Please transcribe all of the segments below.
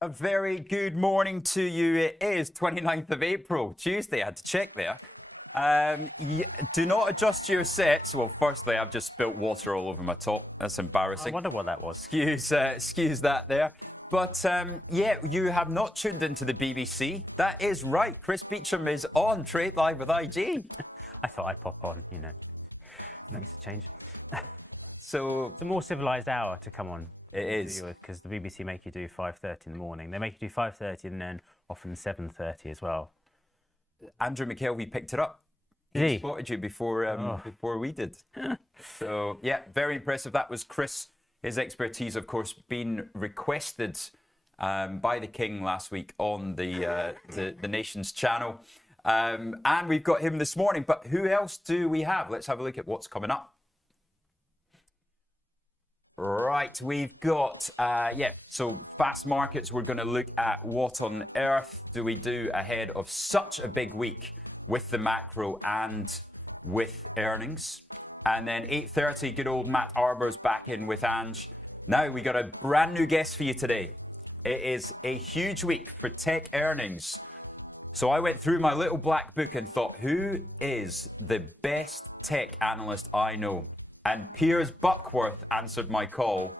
A very good morning to you. It is 29th of April, Tuesday. I had to check there. Do not adjust your sets. Well, firstly, I've just spilt water all over my top. That's embarrassing. I wonder what that was. Excuse that there. But yeah, you have not tuned into the BBC. That is right. Chris Beecham is on Trade Live with IG. I thought I'd pop on, you know. Makes a change. So it's a more civilised hour to come on. It is. Because the BBC make you do 5:30 in the morning. They make you do 5:30 and then often 7:30 as well. Andrew McKelvey picked it up. He spotted you before we did. So yeah, very impressive. That was Chris. His expertise, of course, being requested by the King last week on the Nation's channel. And we've got him this morning. But who else do we have? Let's have a look at what's coming up. Right, we've got, so fast markets, we're going to look at what on earth do we do ahead of such a big week with the macro and with earnings. And then 8:30, good old Matt Arbour's back in with Ange. Now, we got a brand new guest for you today. It is a huge week for tech earnings. So I went through my little black book and thought, who is the best tech analyst I know? And Piers Buckworth answered my call,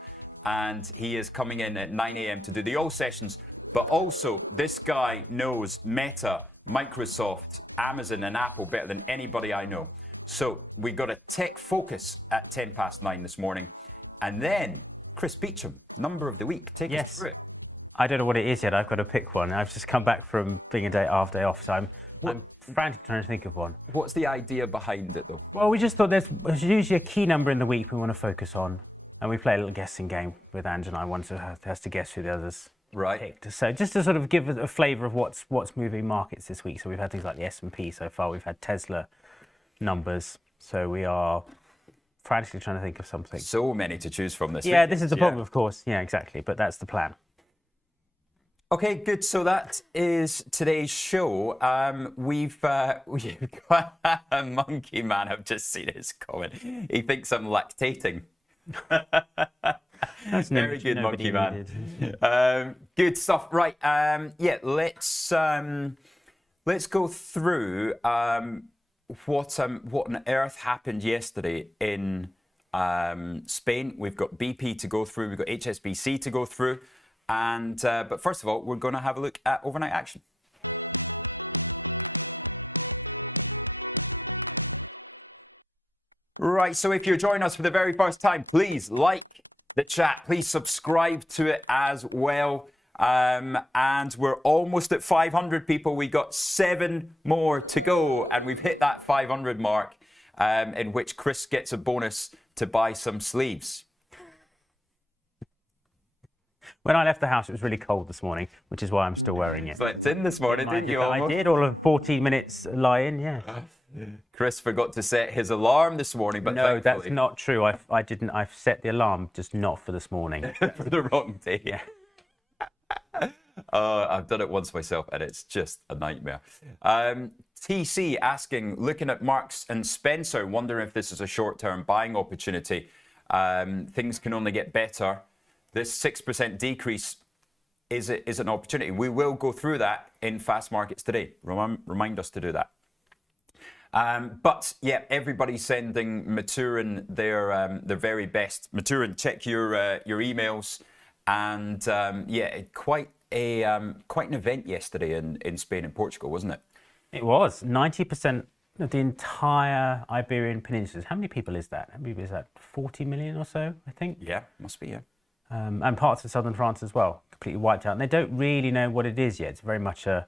and he is coming in at 9 a.m. to do the all sessions. But also, this guy knows Meta, Microsoft, Amazon, and Apple better than anybody I know. So we got a tech focus at 9:10 this morning. And then Chris Beecham, number of the week. Take us through it. I don't know what it is yet. I've got to pick one. I've just come back from being a day off, so I'm frantic trying to think of one. What's the idea behind it, though? Well, we just thought there's usually a key number in the week we want to focus on, and we play a little guessing game with Ange and I. One has to guess who the others picked. So just to sort of give a flavour of what's moving markets this week. So we've had things like the S&P so far. We've had Tesla numbers. So we are frantically trying to think of something. So many to choose from this week. Yeah, this is the problem, of course. Yeah, exactly. But that's the plan. Okay, good. So that is today's show. We've got a Monkey Man. I've just seen his comment. He thinks I'm lactating. That's very good, Monkey Man. Good stuff. Right. Yeah. Let's go through what on earth happened yesterday in Spain. We've got BP to go through. We've got HSBC to go through. And but first of all, we're going to have a look at overnight action. Right, so if you're joining us for the very first time, please like the chat. Please subscribe to it as well. And we're almost at 500 people. We got 7 more to go, and we've hit that 500 mark, in which Chris gets a bonus to buy some sleeves. When I left the house, it was really cold this morning, which is why I'm still wearing it. Slept in this morning, didn't you? I did, all of 14 minutes lie in, yeah. Chris forgot to set his alarm this morning, but no, that's not true. I didn't. I've set the alarm, just not for this morning. For the wrong day. Yeah. I've done it once myself, and it's just a nightmare. TC asking, looking at Marks and Spencer, wondering if this is a short-term buying opportunity. Things can only get better. This 6% decrease is an opportunity. We will go through that in fast markets today. Remind us to do that. But yeah, everybody's sending Maturin their very best. Maturin, check your emails, and yeah, quite an event yesterday in Spain and Portugal, wasn't it? It was 90% of the entire Iberian Peninsula. How many people is that? How many people is that? 40 million or so, I think. Yeah, must be. Yeah. And parts of southern France as well, completely wiped out. And they don't really know what it is yet. It's very much a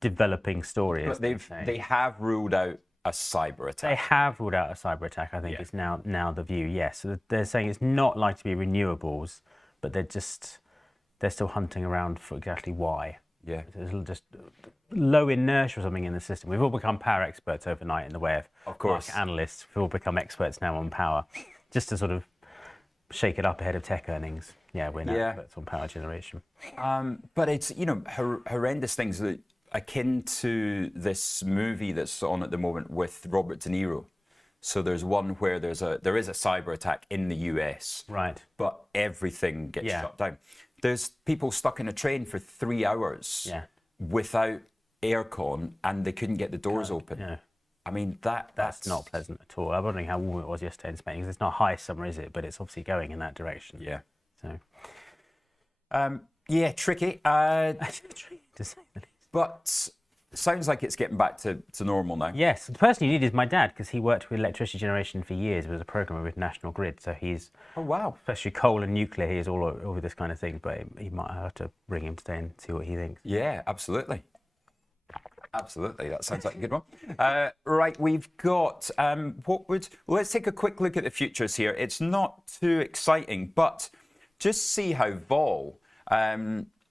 developing story. But they have ruled out a cyber attack. They have ruled out a cyber attack, I think, is now the view, yes. So they're saying it's not likely to be renewables, but they're still hunting around for exactly why. Yeah. There's just low inertia or something in the system. We've all become power experts overnight in the way of course, analysts. We've all become experts now on power, just to sort of shake it up ahead of tech earnings. Yeah, we're now experts on power generation. But it's, horrendous things that akin to this movie that's on at the moment with Robert De Niro. So there's one where there is a cyber attack in the US. Right. But everything gets shut down. There's people stuck in a train for 3 hours without aircon, and they couldn't get the doors open. Yeah. I mean, that's not pleasant at all. I'm wondering how warm it was yesterday in Spain, because it's not high summer, is it? But it's obviously going in that direction. Yeah. So, yeah, tricky. tricky to say the least. But sounds like it's getting back to normal now. Yes, the person you need is my dad, because he worked with electricity generation for years, was a programmer with National Grid, so he's especially coal and nuclear. He is all over this kind of thing, but he might have to bring him today and see what he thinks. Yeah, absolutely. Absolutely, that sounds like a good one. Right, we've got let's take a quick look at the futures here. It's not too exciting, but just see how vol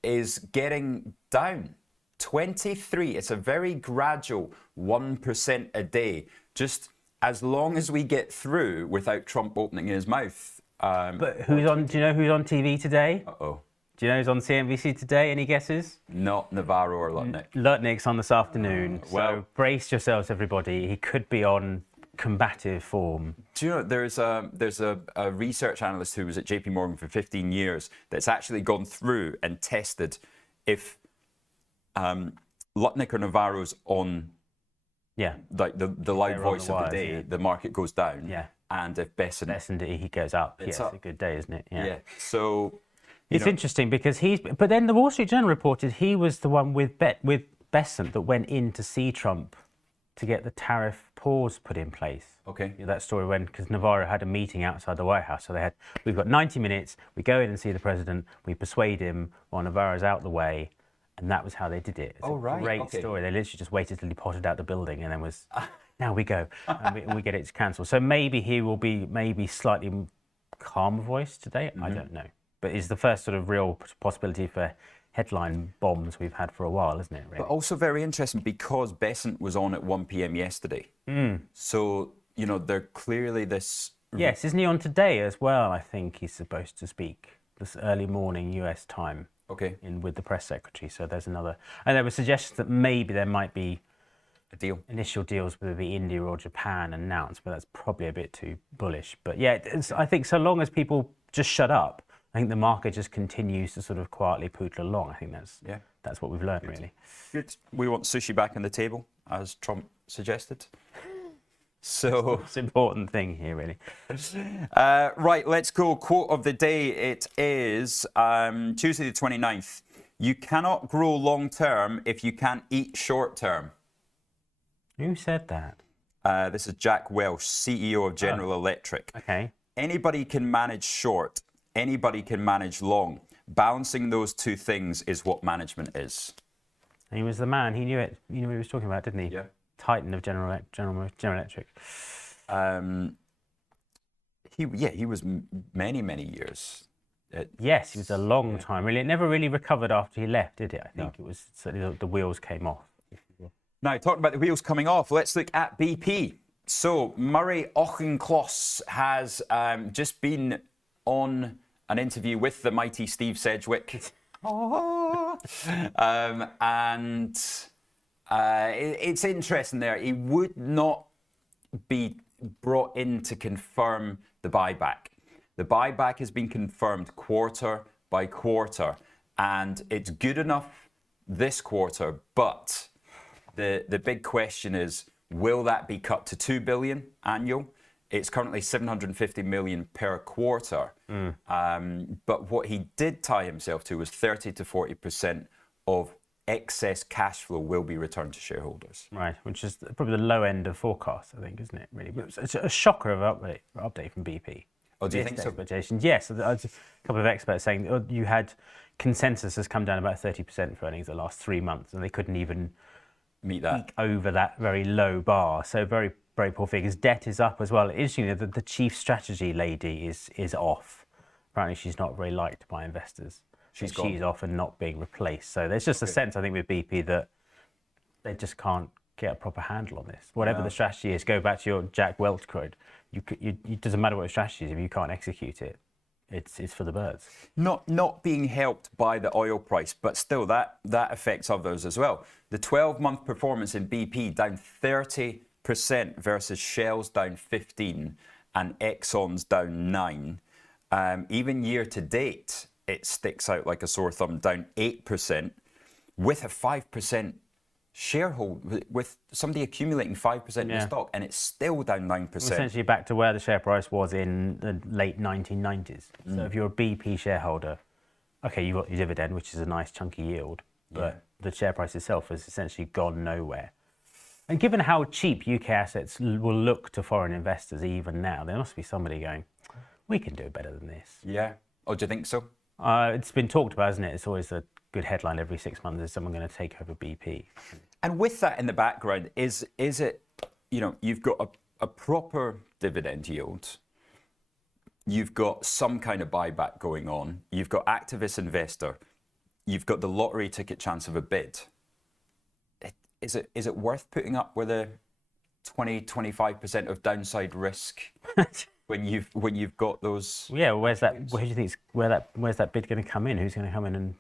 is getting down. 23. It's a very gradual 1% a day. Just as long as we get through without Trump opening his mouth. But who's on? Do you know who's on TV today? Uh-oh. Do you know who's on CNBC today? Any guesses? Not Navarro or Lutnick. Lutnick's on this afternoon. Well, so brace yourselves, everybody. He could be on combative form. Do you know there's a research analyst who was at JP Morgan for 15 years that's actually gone through and tested if Lutnick or Navarro's on like the live voice of the day, the market goes down. Yeah. And if Bessent he goes up. It's a good day, isn't it? Yeah. So it's interesting because but then the Wall Street Journal reported he was the one with Bessent that went in to see Trump to get the tariff pause put in place. Okay. That story because Navarro had a meeting outside the White House. So we've got 90 minutes, we go in and see the president, we persuade him while Navarro's out the way, and that was how they did it. It's a great story. They literally just waited till he potted out the building and then now we go, and we get it cancelled. So maybe he will be slightly calmer voice today. I don't know. But it's the first sort of real possibility for headline bombs we've had for a while, isn't it? Really? But also very interesting because Bessent was on at 1 p.m. yesterday. So, they're clearly this... Yes, isn't he on today as well? I think he's supposed to speak this early morning US time. Okay. With the press secretary. So there's another... And there were suggestions that maybe there might be a deal. Initial deals with either India or Japan announced, but that's probably a bit too bullish. But yeah, I think so long as people just shut up, I think the market just continues to sort of quietly poodle along. I think that's what we've learned, really. Good. We want sushi back on the table, as Trump suggested. So it's an important thing here, really. Right, let's go. Quote of the day. It is Tuesday the 29th. You cannot grow long term if you can't eat short term. Who said that? This is Jack Welch, CEO of General Electric. Okay. Anybody can manage short. Anybody can manage long. Balancing those two things is what management is. And he was the man. He knew it. You know what he was talking about, didn't he? Yeah. Titan of General Electric. He was many years. Yes, he was a long time. Really, it never really recovered after he left, did it? I think it was certainly the wheels came off. Now, talking about the wheels coming off, let's look at BP. So Murray Auchincloss has just been on an interview with the mighty Steve Sedgwick. It's interesting there. He would not be brought in to confirm the buyback. The buyback has been confirmed quarter by quarter, and it's good enough this quarter, but the big question is, will that be cut to 2 billion annual? It's currently 750 million per quarter. But what he did tie himself to was 30 to 40% of excess cash flow will be returned to shareholders. Right, which is probably the low end of forecast, I think, isn't it, really? But it's a shocker of update from BP. Oh, do you think so? Expectations. Yes, a couple of experts saying you had consensus has come down about 30% for earnings the last 3 months, and they couldn't even meet that over that very low bar. So very, very poor figures. Debt is up as well. Interestingly, the chief strategy lady is off. Apparently, she's not very liked by investors. She's off and not being replaced. So there's just a sense, I think, with BP that they just can't get a proper handle on this. Whatever the strategy is, go back to your Jack Welch quote. It doesn't matter what the strategy is if you can't execute it. It's for the birds. Not being helped by the oil price, but still that affects others as well. The 12-month performance in BP down 30% versus Shell's down 15% and Exxon's down 9%. Even year to date, it sticks out like a sore thumb, down 8%, with a 5% sharehold, with somebody accumulating 5% in the stock, and it's still down 9%. Essentially back to where the share price was in the late 1990s. So if you're a BP shareholder, okay, you've got your dividend, which is a nice chunky yield, but the share price itself has essentially gone nowhere. And given how cheap UK assets will look to foreign investors even now, there must be somebody going, we can do better than this. Yeah. Oh, do you think so? It's been talked about, isn't it? It's always a good headline every 6 months. Is someone going to take over BP? And with that in the background, is it, you know, you've got a proper dividend yield, you've got some kind of buyback going on, you've got activist investor, you've got the lottery ticket chance of a bid. Is it worth putting up with a 20-25% of downside risk when you've got those? Yeah, where's that? Where do you think where's that bid going to come in? Who's going to come in, and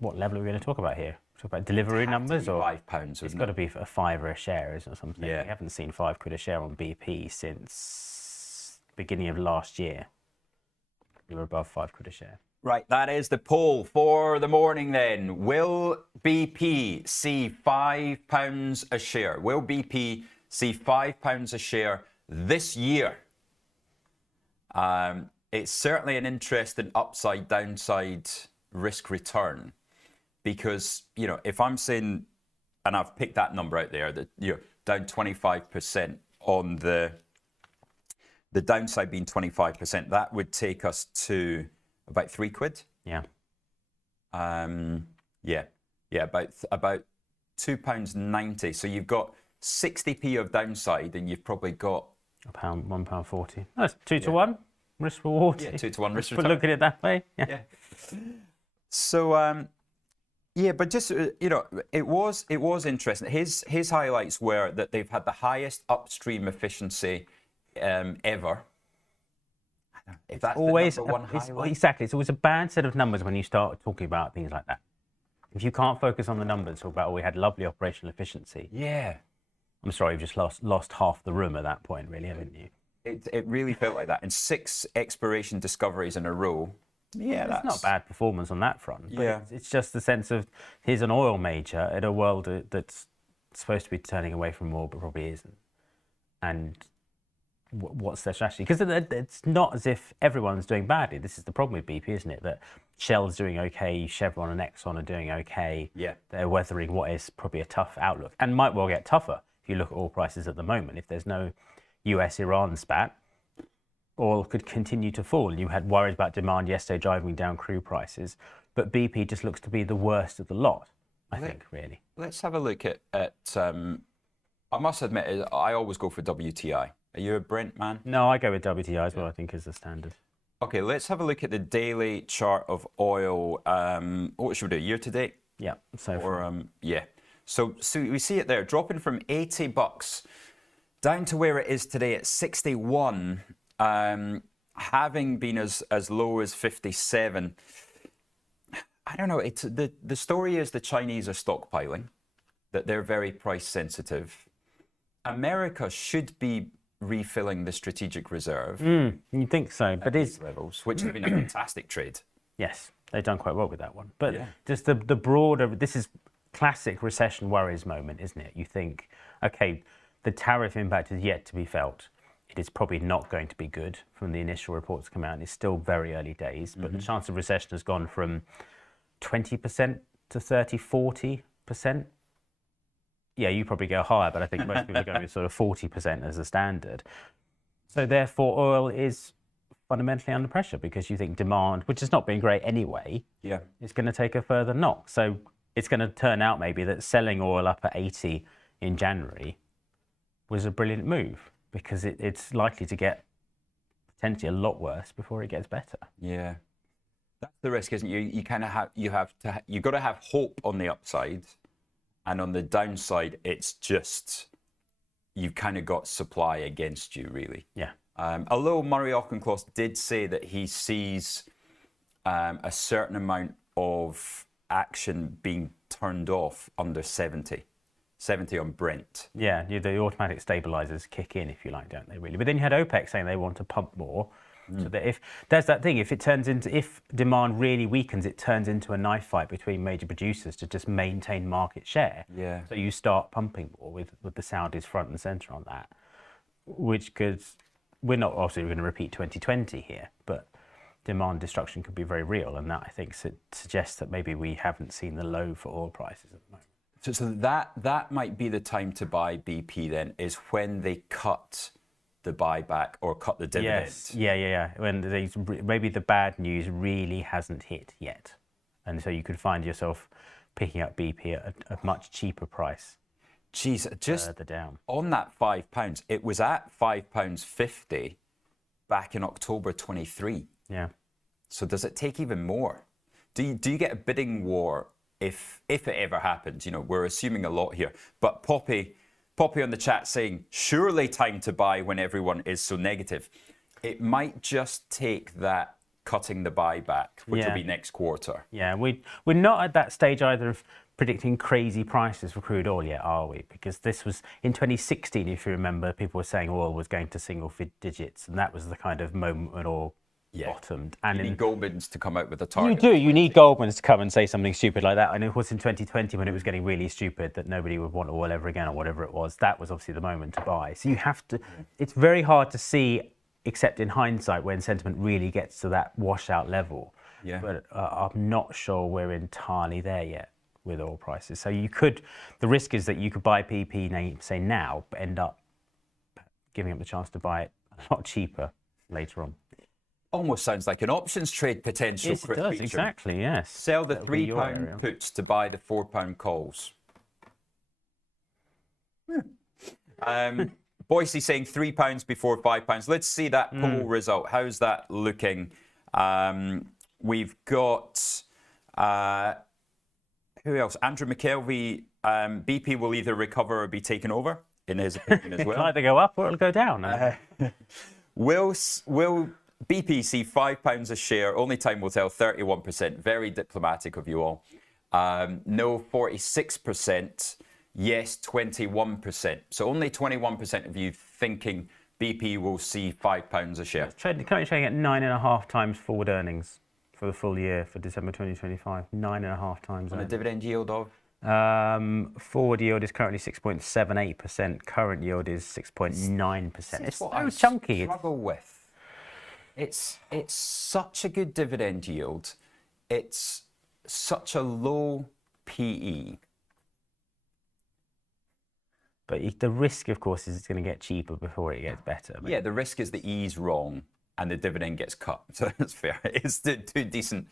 what level are we going to talk about here? Talk about delivery numbers, or £5? It's got to be a £5 a share, isn't it, or something? Yeah. We haven't seen £5 a share on BP since beginning of last year. We were above £5 a share. Right, that is the poll for the morning then. Will BP see £5 a share? Will BP see £5 a share this year? It's certainly an interesting upside downside risk return, because, you know, if I'm saying, and I've picked that number out there, that, you know, down 25% on the downside being 25%, that would take us to about £3. Yeah. About £2.90. So you've got 60p of downside, and you've probably got £1.40. That's 2 to 1 risk reward. Yeah, 2 to 1 risk For return. looking at it that way. Yeah. So but just you know, it was interesting. His highlights were that they've had the highest upstream efficiency ever. If that's always the number one highlight. exactly. It's always a bad set of numbers when you start talking about things like that. If you can't focus on the numbers, talk about, we had lovely operational efficiency. Yeah. I'm sorry, you've just lost half the room at that point, really, haven't you? It really felt like that. And 6 exploration discoveries in a row. Yeah, that's not bad performance on that front. But Yeah. it's just the sense of, here's an oil major in a world that's supposed to be turning away from oil, but probably isn't. And what's their strategy? Because it's not as if everyone's doing badly. This is the problem with BP, isn't it? That Shell's doing okay, Chevron and Exxon are doing okay. Yeah. They're weathering what is probably a tough outlook, and might well get tougher if you look at oil prices at the moment. If there's no US-Iran spat, oil could continue to fall. You had worries about demand yesterday driving down crude prices, but BP just looks to be the worst of the lot, I think, really. Let's have a look at I must admit, I always go for WTI. Are you a Brent man? No, I go with WTI as well, I think, is the standard. Okay, let's have a look at the daily chart of oil. What should we do, year to date? Yeah. So we see it there, dropping from $80 down to where it is today at 61, having been as low as 57. I don't know. It's the story is the Chinese are stockpiling, that they're very price sensitive. America should be refilling the strategic reserve. You think so, but it's levels, which have been a fantastic trade. Yes, they've done quite well with that one. But just the broader, this is classic recession worries moment, isn't it? You think, okay, the tariff impact is yet to be felt. It is probably not going to be good from the initial reports come out. It's still very early days, but the chance of recession has gone from 20% to 30, 40%. Yeah, you probably go higher, but I think most people are going with sort of 40% as a standard. So therefore, oil is fundamentally under pressure because you think demand, which has not been great anyway, is going to take a further knock. So it's going to turn out maybe that selling oil up at 80 in January was a brilliant move because it's likely to get potentially a lot worse before it gets better. Yeah. That's the risk, isn't it? You kind of you've got to have hope on the upside. And on the downside, it's just, you've kind of got supply against you, really. Yeah. Although Murray Auchincloss did say that he sees a certain amount of action being turned off under 70 on Brent. Yeah, the automatic stabilizers kick in, if you like, don't they, really? But then you had OPEC saying they want to pump more. So that if there's that thing, if demand really weakens, it turns into a knife fight between major producers to just maintain market share. Yeah. So you start pumping more with the Saudis front and center on that, which could, we're not obviously going to repeat 2020 here, but demand destruction could be very real, and that I think suggests that maybe we haven't seen the low for oil prices at the moment. So that might be the time to buy BP then, is when they cut the buyback or cut the dividend. Yes, yeah. When maybe the bad news really hasn't hit yet, and so you could find yourself picking up BP at a much cheaper price. Geez, just further down on that £5, it was at £5.50 back in October 23. Yeah. So does it take even more? Do you get a bidding war if it ever happens? You know, we're assuming a lot here, but Poppy on the chat saying, surely time to buy when everyone is so negative. It might just take that cutting the buyback, which will be next quarter. Yeah, we're not at that stage either of predicting crazy prices for crude oil yet, are we? Because this was in 2016, if you remember, people were saying oil was going to single digits, and that was the kind of moment when oil bottomed. And you need Goldman's to come out with a target. You need Goldman's to come and say something stupid like that. And of course in 2020, when it was getting really stupid that nobody would want oil ever again or whatever it was, that was obviously the moment to buy. So you have to, it's very hard to see, except in hindsight, when sentiment really gets to that washout level. Yeah. But I'm not sure we're entirely there yet with oil prices. So the risk is that you could buy PP, say now, but end up giving up the chance to buy it a lot cheaper later on. Almost sounds like an options trade potential. Yes, it does, exactly, yes. Sell the £3 puts to buy the £4 calls. Boise saying £3 before £5. Let's see that poll result. How's that looking? We've got, who else? Andrew McKelvey, BP will either recover or be taken over, in his opinion as well. It'll either go up or it'll go down. Will BP see £5 a share? Only time will tell, 31%. Very diplomatic of you all. No, 46%. Yes, 21%. So only 21% of you thinking BP will see £5 a share. Currently trading at 9.5 times forward earnings for the full year for December 2025. 9.5 times. On a dividend yield of? Forward yield is currently 6.78%. Current yield is 6.9%. It's so chunky. Struggle with. It's such a good dividend yield. It's such a low PE. But the risk, of course, is it's going to get cheaper before it gets better. Yeah, the risk is the E's wrong and the dividend gets cut. So that's fair. It's two decent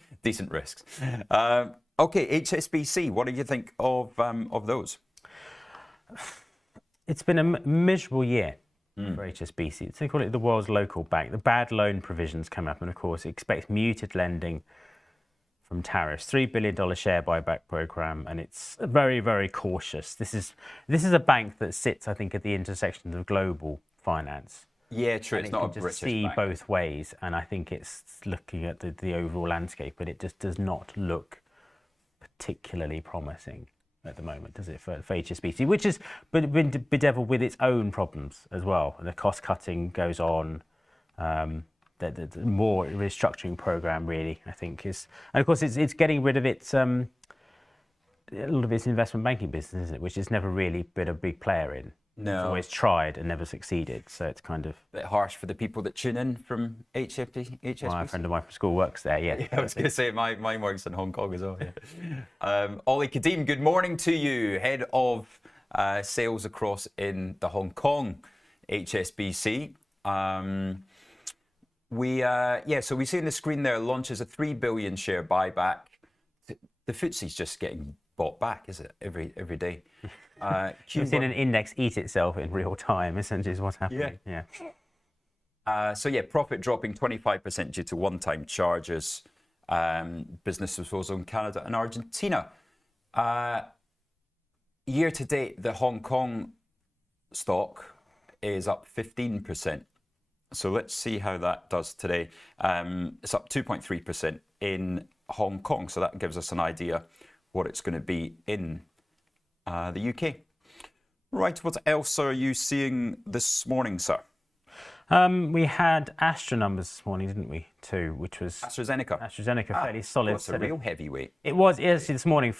risks. Okay, HSBC. What do you think of those? It's been a miserable year for HSBC. They call it the world's local bank. The bad loan provisions come up, and of course, it expects muted lending from tariffs. $3 billion share buyback program, and it's very, very cautious. This is a bank that sits, I think, at the intersection of global finance. Yeah, true. And it's not a just British see bank. both ways, and I think it's looking at the overall landscape, but it just does not look particularly promising at the moment, does it, for HSBC, which has been bedeviled with its own problems as well. And the cost cutting goes on. The more restructuring program, really, I think, is, and of course it's getting rid of its a lot of its investment banking business, isn't it, which it's never really been a big player in. No. It's always tried and never succeeded, so it's kind of a bit harsh for the people that tune in from HSBC. Well, a friend of mine from school works there, yeah. I was going to say, mine works in Hong Kong as well, yeah. Ollie Kadim, good morning to you, head of sales across in the Hong Kong HSBC. So we see on the screen there, launches a 3 billion share buyback. The FTSE's just getting bought back, is it, every day? You've seen an index eat itself in real time, essentially, is what's happening. Yeah. Profit dropping 25% due to one-time charges. Business disposal in Canada and Argentina. Year to date, the Hong Kong stock is up 15%. So let's see how that does today. It's up 2.3% in Hong Kong. So that gives us an idea what it's going to be in the UK. Right, what else are you seeing this morning, sir? We had Astra numbers this morning, didn't we? Too, which was AstraZeneca, fairly solid. It's a real heavyweight. It was this morning.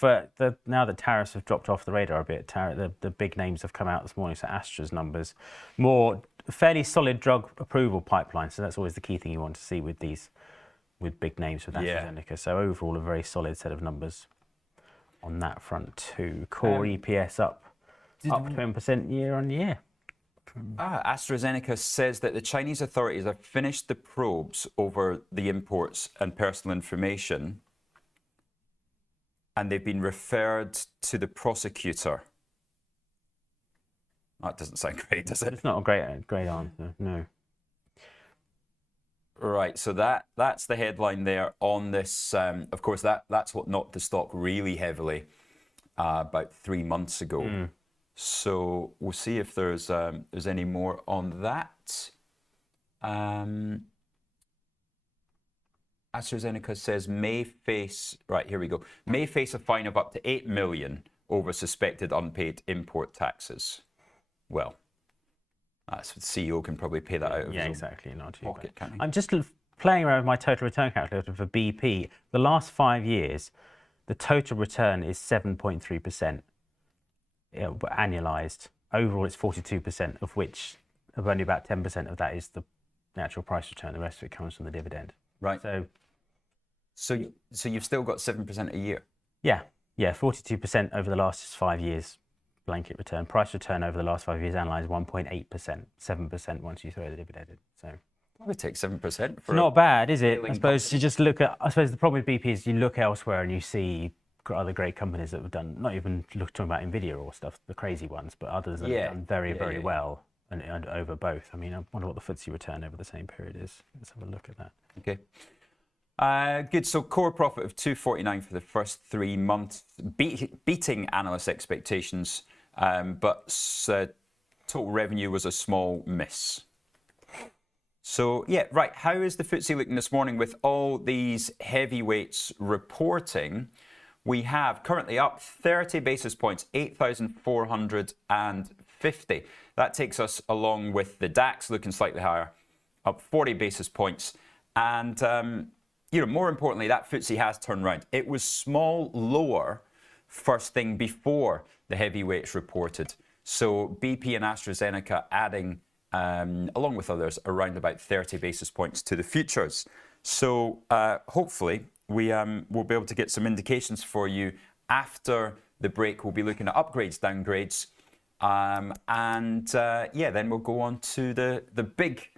Now that tariffs have dropped off the radar a bit, the big names have come out this morning. So Astra's numbers, more fairly solid drug approval pipeline. So that's always the key thing you want to see with big names with AstraZeneca. So overall, a very solid set of numbers on that front too. Core EPS up 20% year on year. AstraZeneca says that the Chinese authorities have finished the probes over the imports and personal information, and they've been referred to the prosecutor. That doesn't sound great, does it? It's not a great answer, no. Right, so that's the headline there on this. Of course, that's what knocked the stock really heavily about 3 months ago. So we'll see if there's any more on that. AstraZeneca says may face a fine of up to 8 million over suspected unpaid import taxes. Well, that's the CEO can probably pay that out of his exactly. Not too pocket, bad. can't he? I'm just playing around with my total return calculator for BP. The last 5 years, the total return is 7.3%. Annualized. Overall, it's 42%, of which only about 10% of that is the natural price return. The rest of it comes from the dividend. Right. So you've still got 7% a year. Yeah, 42% over the last 5 years. Blanket return. Price return over the last 5 years analysed 1.8%, 7% once you throw the dividend in. So I would take 7% for. Not bad, is it? I suppose you just look at. I suppose the problem with BP is you look elsewhere and you see other great companies that have done, not even talking about Nvidia or stuff, the crazy ones, but others that have done very well and over both. I mean, I wonder what the FTSE return over the same period is. Let's have a look at that. Okay. Good. So core profit of 249 for the first 3 months, beating analyst expectations, but total revenue was a small miss. So right. How is the FTSE looking this morning with all these heavyweights reporting? We have currently up 30 basis points, 8,450. That takes us along with the DAX looking slightly higher, up 40 basis points. And, more importantly, that FTSE has turned around. It was small lower first thing before the heavyweights reported. So BP and AstraZeneca adding, along with others, around about 30 basis points to the futures. So hopefully, we'll be able to get some indications for you after the break. We'll be looking at upgrades, downgrades, then we'll go on to the big,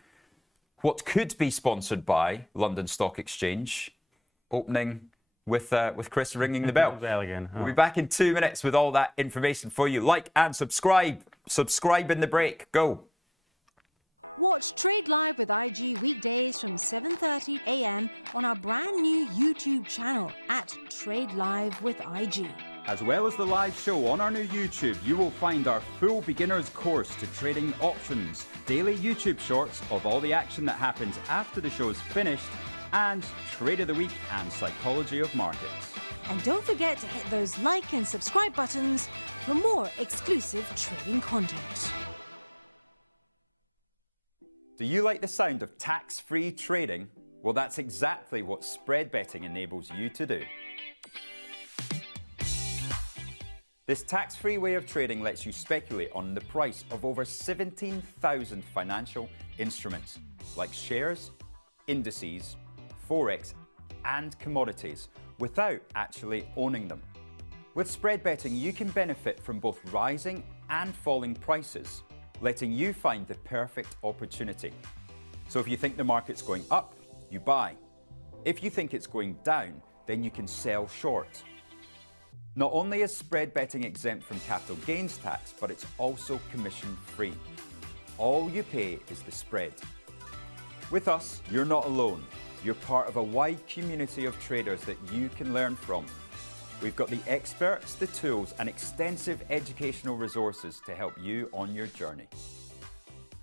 what could be sponsored by London Stock Exchange, opening with Chris ringing the bell. Again. We'll be back in 2 minutes with all that information for you. Like and subscribe. Subscribe in the break. Go. Watch Trade Live with IG weekdays from 7:30 a.m. on our brand new YouTube channel at Trade Live with IG. As well as the live show on our new YouTube, you will find our full beginner's course to trading options, daily YouTube shorts of all the action that happens after the show is finished, and Trade of the Week and Psychology of Markets. And don't forget to hit those like and subscribe buttons for more exclusive trading content. Do you like the sound of tax-free trading? Well, that's exactly what spread betting enables you to do. This tax-free way of trading lets you speculate on the price of over 17,000 financial instruments, like shares, indices, forex, and commodities, without actually owning them. With spread betting, you can benefit from both rising and falling prices, letting you find the perfect opportunity. So if you think the market's going up, you buy. If you think it's going down, then you can sell short. Not only is spread betting exempt from capital gains tax, but it's also commission-free. All you pay is the spread. With us, you're not alone. You're part of a wide community of traders that you can learn from. We've got the experts, the tools, and extensive educational resources to help you on your journey.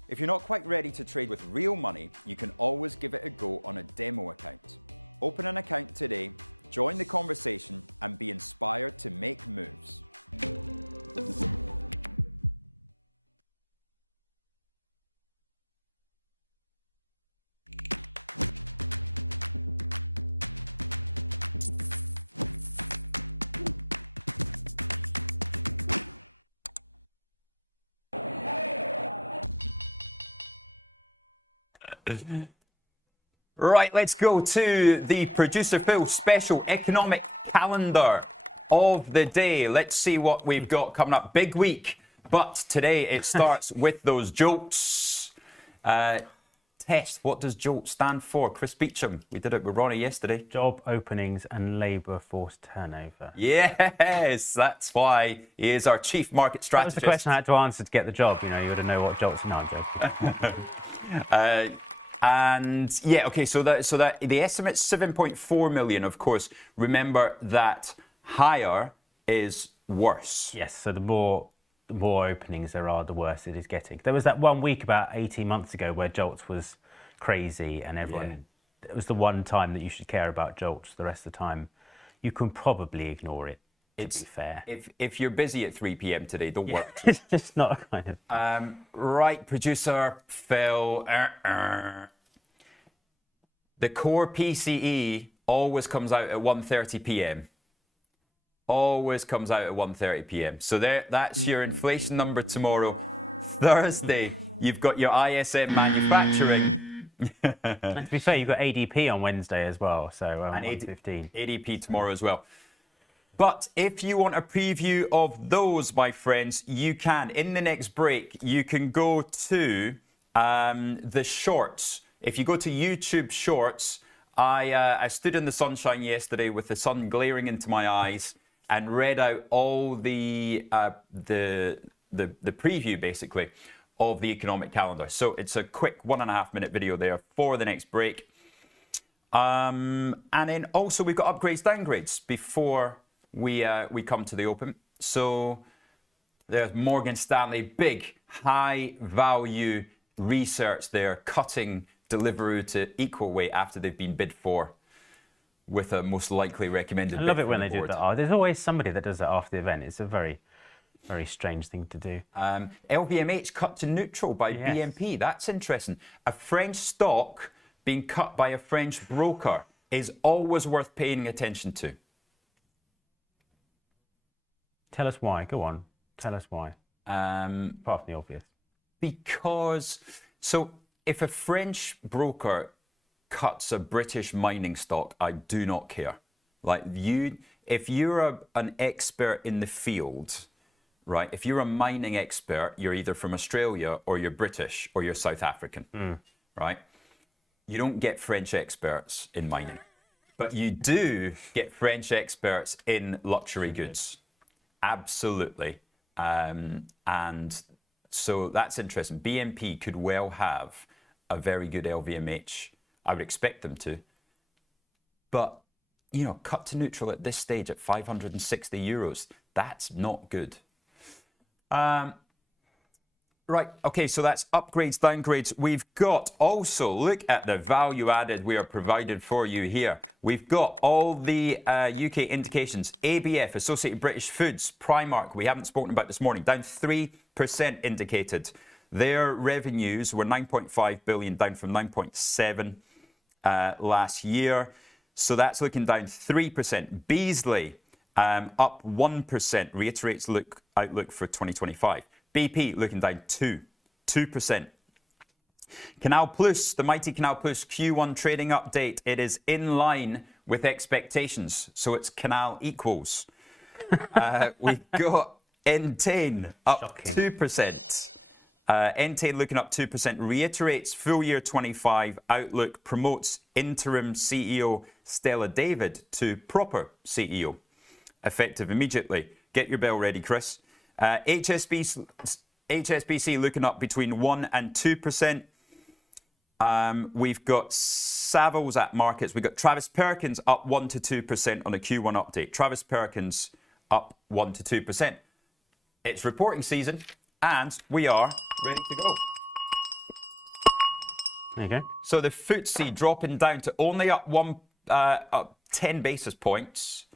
If you're not quite ready to trade with real money, you can always give it a go on a demo account. Open an account today, join the conversation, and be inspired to make moves. Right, let's go to the producer Phil special economic calendar of the day. Let's see what we've got coming up. Big week, but today it starts with those jolts. Test, what does JOLT stand for? Chris Beecham, we did it with Ronnie yesterday. Job openings and labour force turnover. Yes, that's why he is our chief market strategist. That was the question I had to answer to get the job. You know, you ought to know what JOLTs are. And yeah, okay, so that the estimate's 7.4 million, of course. Remember that higher is worse. Yes, so the more openings there are, the worse it is getting. There was that 1 week about 18 months ago where JOLTS was crazy and everyone, it was the one time that you should care about JOLTS. The rest of the time, you can probably ignore it, to be fair. If you're busy at 3 p.m. today, don't work. It's just not a kind of... Right, producer Phil. The core PCE always comes out at 1:30 p.m. Always comes out at 1:30 p.m. So that's your inflation number tomorrow. Thursday, you've got your ISM manufacturing. And to be fair, you've got ADP on Wednesday as well, so and 1:15. ADP tomorrow as well. But if you want a preview of those, my friends, you can. In the next break, you can go to the shorts. If you go to YouTube Shorts, I stood in the sunshine yesterday with the sun glaring into my eyes and read out all the preview, basically, of the economic calendar. So it's a quick 1.5 minute video there for the next break. And then also we've got upgrades, downgrades before we come to the open. So there's Morgan Stanley, big high value research there, cutting Deliveroo to equal weight after they've been bid for, with a most likely recommended. I love it when they do that. Oh, there's always somebody that does that after the event. It's a very, very strange thing to do. LVMH cut to neutral by BNP. That's interesting. A French stock being cut by a French broker is always worth paying attention to. Tell us why. Go on. Tell us why. Apart from the obvious. Because, so if a French broker cuts a British mining stock, I do not care. Like if you're an expert in the field, right? If you're a mining expert, you're either from Australia or you're British or you're South African, right? You don't get French experts in mining, but you do get French experts in luxury goods. Absolutely. And so that's interesting. BNP could well have a very good LVMH. I would expect them to. But, you know, cut to neutral at this stage at 560 euros, that's not good. Right, okay, so that's upgrades, downgrades. We've got also, look at the value added we are provided for you here. We've got all the UK indications. ABF, Associated British Foods, Primark, we haven't spoken about this morning, down 3% indicated. Their revenues were 9.5 billion, down from 9.7 last year. So that's looking down 3%. Beasley, up 1%, reiterates outlook for 2025. BP looking down 2%. Canal Plus, the mighty Canal Plus Q1 trading update. It is in line with expectations, so it's Canal equals. We've got Entain up Shocking. 2%. Entain looking up 2%, reiterates full year 25 outlook, promotes interim CEO Stella David to proper CEO, effective immediately. Get your bell ready, Chris. HSBC looking up between 1 and 2%. We've got Savills at markets. We've got Travis Perkins up 1 to 2% on a Q1 update. Travis Perkins up 1 to 2%. It's reporting season, and we are ready to go. There you go. So the FTSE dropping down to only up 10 basis points.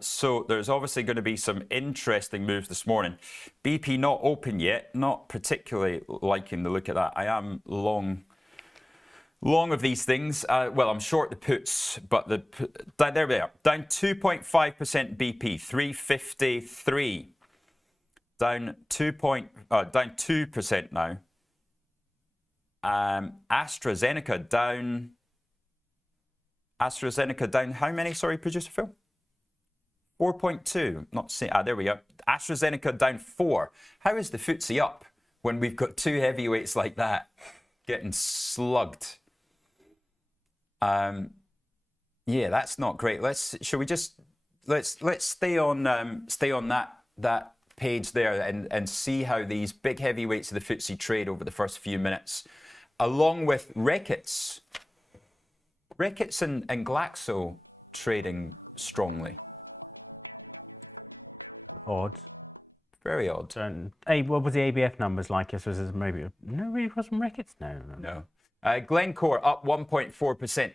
So there's obviously going to be some interesting moves this morning. BP not open yet, not particularly liking the look at that. I am long of these things. Well, I'm short the puts, but there we are. Down 2.5% BP, 353. Down 2% now. AstraZeneca down. AstraZeneca down how many? Sorry, producer Phil. 4.2. Not see. There we go. AstraZeneca down 4. How is the FTSE up when we've got two heavyweights like that getting slugged? Yeah, that's not great. Let's stay on that page there and see how these big heavyweights of the FTSE trade over the first few minutes, along with Reckitt's and Glaxo trading strongly. Odd. Very odd. What was the ABF numbers like? This was maybe no really across from Reckitt's. No. Glencore up 1.4%,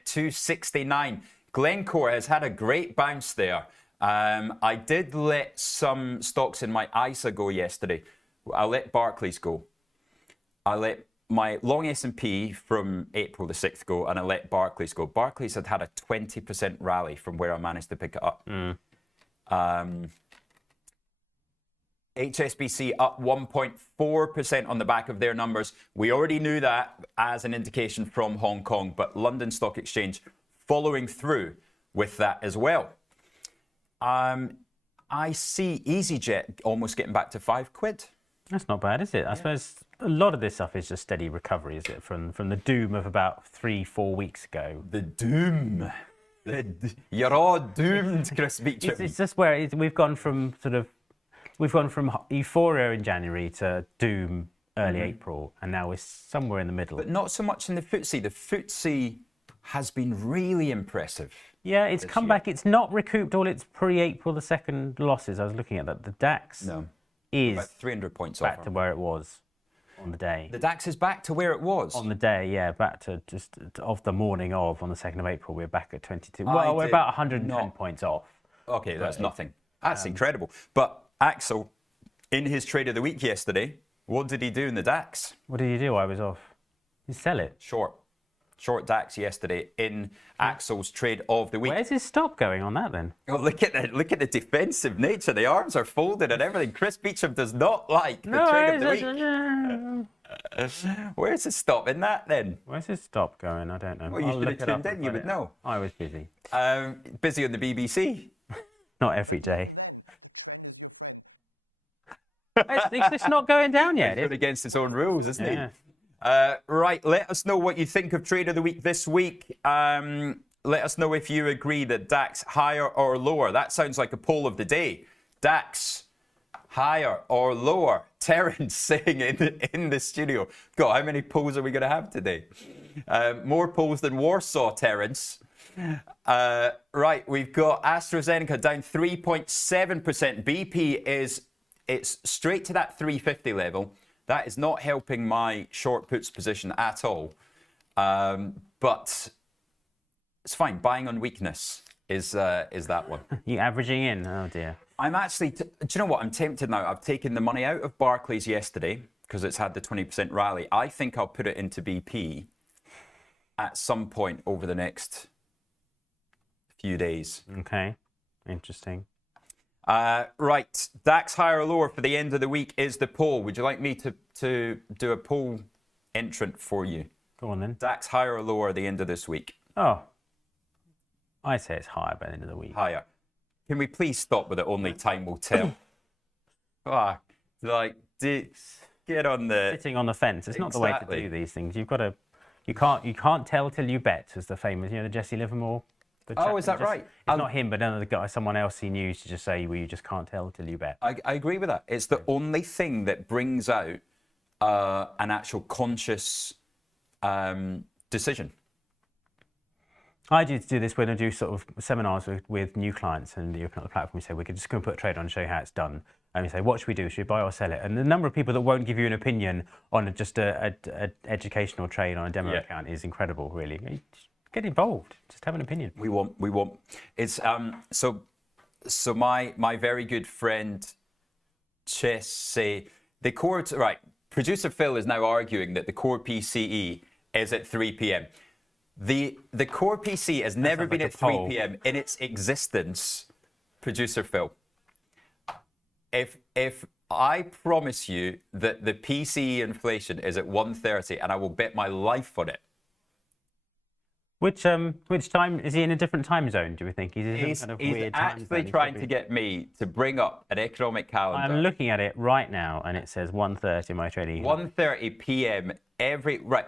269. Glencore has had a great bounce there. I did let some stocks in my ISA go yesterday. I let Barclays go. I let my long S&P from April the 6th go, and I let Barclays go. Barclays had a 20% rally from where I managed to pick it up. HSBC up 1.4% on the back of their numbers. We already knew that as an indication from Hong Kong, but London Stock Exchange following through with that as well. I see EasyJet almost getting back to £5. That's not bad, is it? I suppose a lot of this stuff is just steady recovery, is it? From the doom of about 3-4 weeks ago. The doom. You're all doomed, Chris Beecham. It's just where we've gone from euphoria in January to doom early April, and now we're somewhere in the middle. But not so much in the FTSE. The FTSE has been really impressive. Yeah, it's come back. It's not recouped all its pre-April the 2nd losses. I was looking at that. The DAX is about 300 points back to where it was on the day. The DAX is back to where it was? On the day, yeah, back to just of the morning of, on the 2nd of April, we're back at 22. Well, we're about 110 points off. Okay, that's nothing. That's incredible. But Axel, in his trade of the week yesterday, what did he do in the DAX? What did he do? I was off. You sell it. Short DAX yesterday in Axel's trade of the week. Where's his stop going on that then? Oh, look at the defensive nature. The arms are folded and everything. Chris Beecham does not like the trade of the week. Where's his stop in that then? Where's his stop going? I don't know. Well, you should have tuned in. You would know. I was busy. Busy on the BBC. Not every day. Even then, the trend is your friend. It's not going down yet. He's against his own rules, isn't he? Yeah. Right, let us know what you think of Trade of the Week this week. Let us know if you agree that DAX higher or lower. That sounds like a poll of the day. DAX higher or lower? Terence saying in the studio. God, how many polls are we going to have today? More polls than Warsaw, Terence. Right, we've got AstraZeneca down 3.7%. BP it's straight to that 350 level. That is not helping my short puts position at all. But it's fine. Buying on weakness is that one. You averaging in? Oh dear. I'm actually. Do you know what? I'm tempted now. I've taken the money out of Barclays yesterday because it's had the 20% rally. I think I'll put it into BP at some point over the next few days. Okay. Interesting. Right, DAX higher or lower for the end of the week is the poll. Would you like me to do a poll entrant for you? Go on then. DAX higher or lower at the end of this week? Oh, I say it's higher by the end of the week. Higher. Can we please stop with it? Only time will tell. Get on the sitting on the fence. It's not the way to do these things. You've got to. You can't tell till you bet, as the famous, the Jesse Livermore. Oh, is that right? It's not him, but another guy, someone else he knew, to just say, well, you just can't tell till you bet. I agree with that. It's the only thing that brings out an actual conscious decision. I do this when I do sort of seminars with new clients, and you come on the platform, we say, we could just go and put a trade on and show you how it's done. And we say, what should we do? Should we buy or sell it? And the number of people that won't give you an opinion on just a educational trade on a demo account is incredible, really. Get involved. Just have an opinion. We won't. It's so my very good friend Chess say the core right. Producer Phil is now arguing that the core PCE is at 3 p.m. The core PC has never been at 3 p.m. in its existence. Producer Phil. If I promise you that the PCE inflation is at 130, and I will bet my life on it. Which time is he in a different time zone? Do we think he's kind of weird time actually zone? trying to get me to bring up an economic calendar. I'm looking at it right now, and it says 1:30 my trading. 1:30 p.m. right.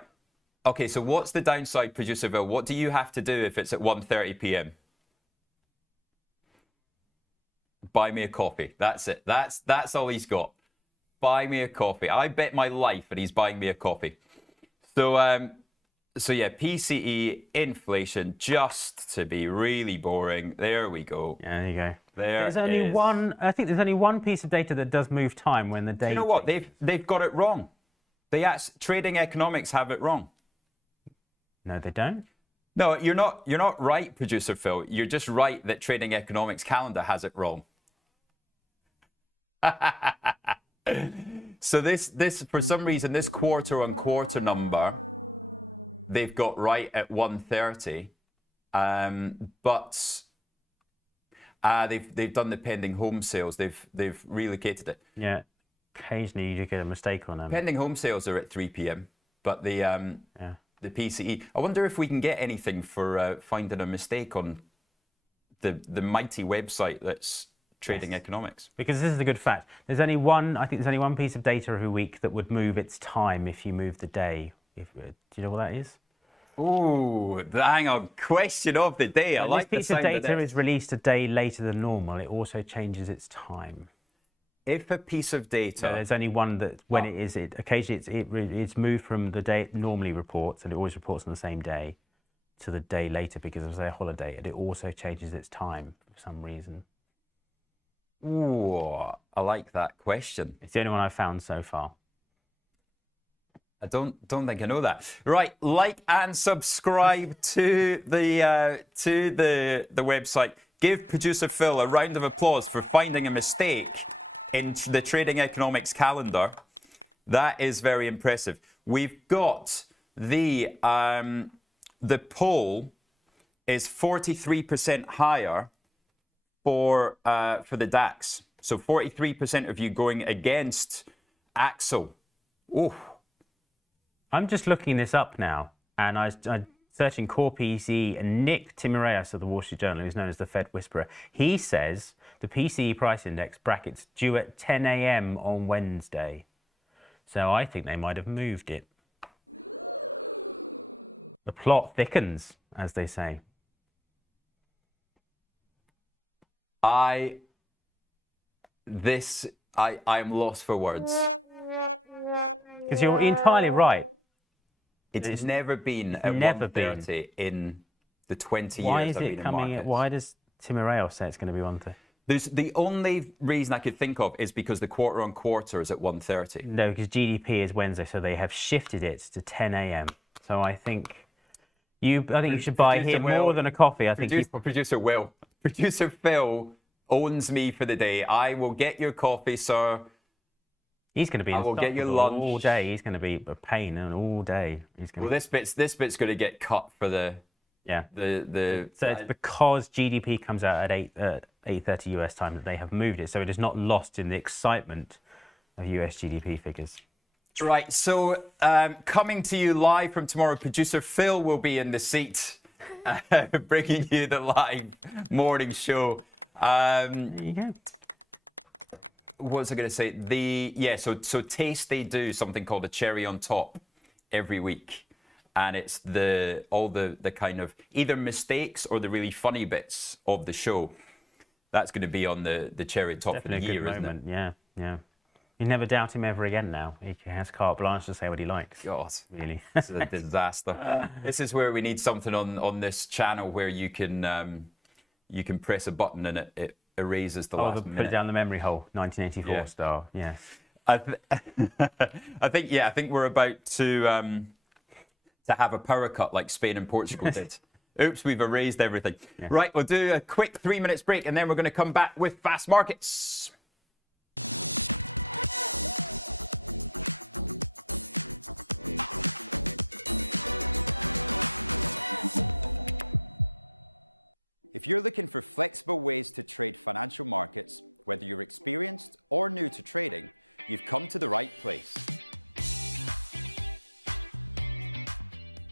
Okay, so what's the downside, Producerville? What do you have to do if it's at 1:30 p.m.? Buy me a coffee. That's it. That's all he's got. Buy me a coffee. I bet my life that he's buying me a coffee. So yeah, PCE inflation, just to be really boring. There we go. Yeah, there you go. There's only one. I think there's only one piece of data that does move time when the day. You know what? They've got it wrong. Trading economics have it wrong. No, they don't. No, you're not right, Producer Phil. You're just right that trading economics calendar has it wrong. So this for some reason, this quarter-on-quarter number, they've got right at 130, but they've done the pending home sales. They've relocated it. Yeah, occasionally you do get a mistake on them. Pending home sales are at 3 p.m. But the PCE. I wonder if we can get anything for finding a mistake on the mighty website that's trading economics. Because this is a good fact. There's only one. I think there's only one piece of data every week that would move its time if you move the day. Do you know what that is? Oh, hang on. Question of the day. I like this piece of data is released a day later than normal. It also changes its time. If a piece of data, there's only one that when occasionally it's moved from the day it normally reports, and it always reports on the same day, to the day later because of their holiday, and it also changes its time for some reason. Ooh, I like that question. It's the only one I've found so far. I don't think I know that. Right, like and subscribe to the website. Give Producer Phil a round of applause for finding a mistake in the trading economics calendar. That is very impressive. We've got the poll is 43% higher for the DAX. So 43% of you going against Axel. Oh. I'm just looking this up now, and I'm searching core PCE, and Nick Timireas of the Wall Street Journal, who's known as the Fed Whisperer, he says the PCE price index brackets due at 10 a.m. on Wednesday. So I think they might have moved it. The plot thickens, as they say. I am lost for words. Because you're entirely right. It's never been at 130 in the 20 years I've been in markets. Why does Timireas say it's going to be 130? The only reason I could think of is because the quarter-on-quarter is at 130. No, because GDP is Wednesday, so they have shifted it to 10 a.m. So I think you should buy him more than a coffee. Producer Phil owns me for the day. I will get your coffee, sir. He's going to be. I will get your lunch all day. He's going to be a pain and all day. This bit's going to get cut for the. Yeah. So it's because GDP comes out at 8:30 US time that they have moved it, so it is not lost in the excitement of US GDP figures. Right. So coming to you live from tomorrow, Producer Phil will be in the seat, bringing you the live morning show. There you go. What was I going to say? So Taste, they do something called a cherry on top every week. And it's all the kind of either mistakes or the really funny bits of the show. That's going to be on the cherry on top Definitely for the year, a good isn't moment. Yeah. You never doubt him ever again now. He has carte blanche to say what he likes. God, really. This is a disaster. This is where we need something on this channel where you can press a button and it erases the last minute. Put it down the memory hole, 1984 style. Yes. I think we're about to have a power cut like Spain and Portugal did. Oops, we've erased everything. Yeah. Right, we'll do a quick 3 minutes break and then we're going to come back with Fast Markets. If you're looking for flexible ways to trade financial markets Whether you're experienced or new to trading, you've come to the right place.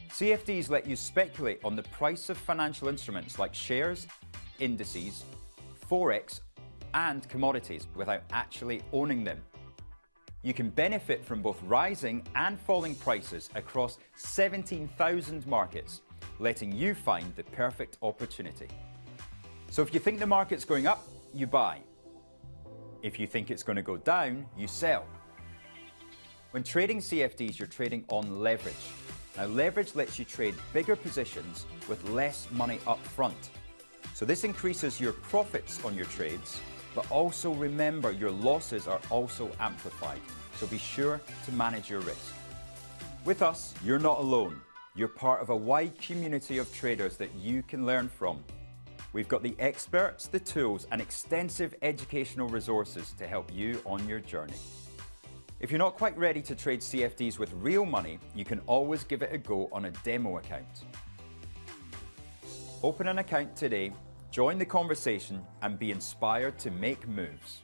CFDs let you speculate on the price of financial instruments like shares, indices, forex, and commodities without actually owning them. You can benefit from both rising and falling prices across 17,000 markets, letting you find the perfect opportunity. So if you think the market's going up, you buy. If you think it's going to go down, you sell. When trading CFDs, you're trading on leverage. Now, leverage lets you trade bigger positions with less money up front. So this increases your profits on your trades, but also remember your losses are also amplified. So be sure to manage your risk. With us, you're not alone. You're part of a wide community of traders that you can learn from. We've got the experts, the tools, and extensive educational resources to help you on your journey. If you're not quite ready to trade CFDs with real money, you can always give it a go on a demo account. Open an account today, join the conversation, and be inspired to make moves.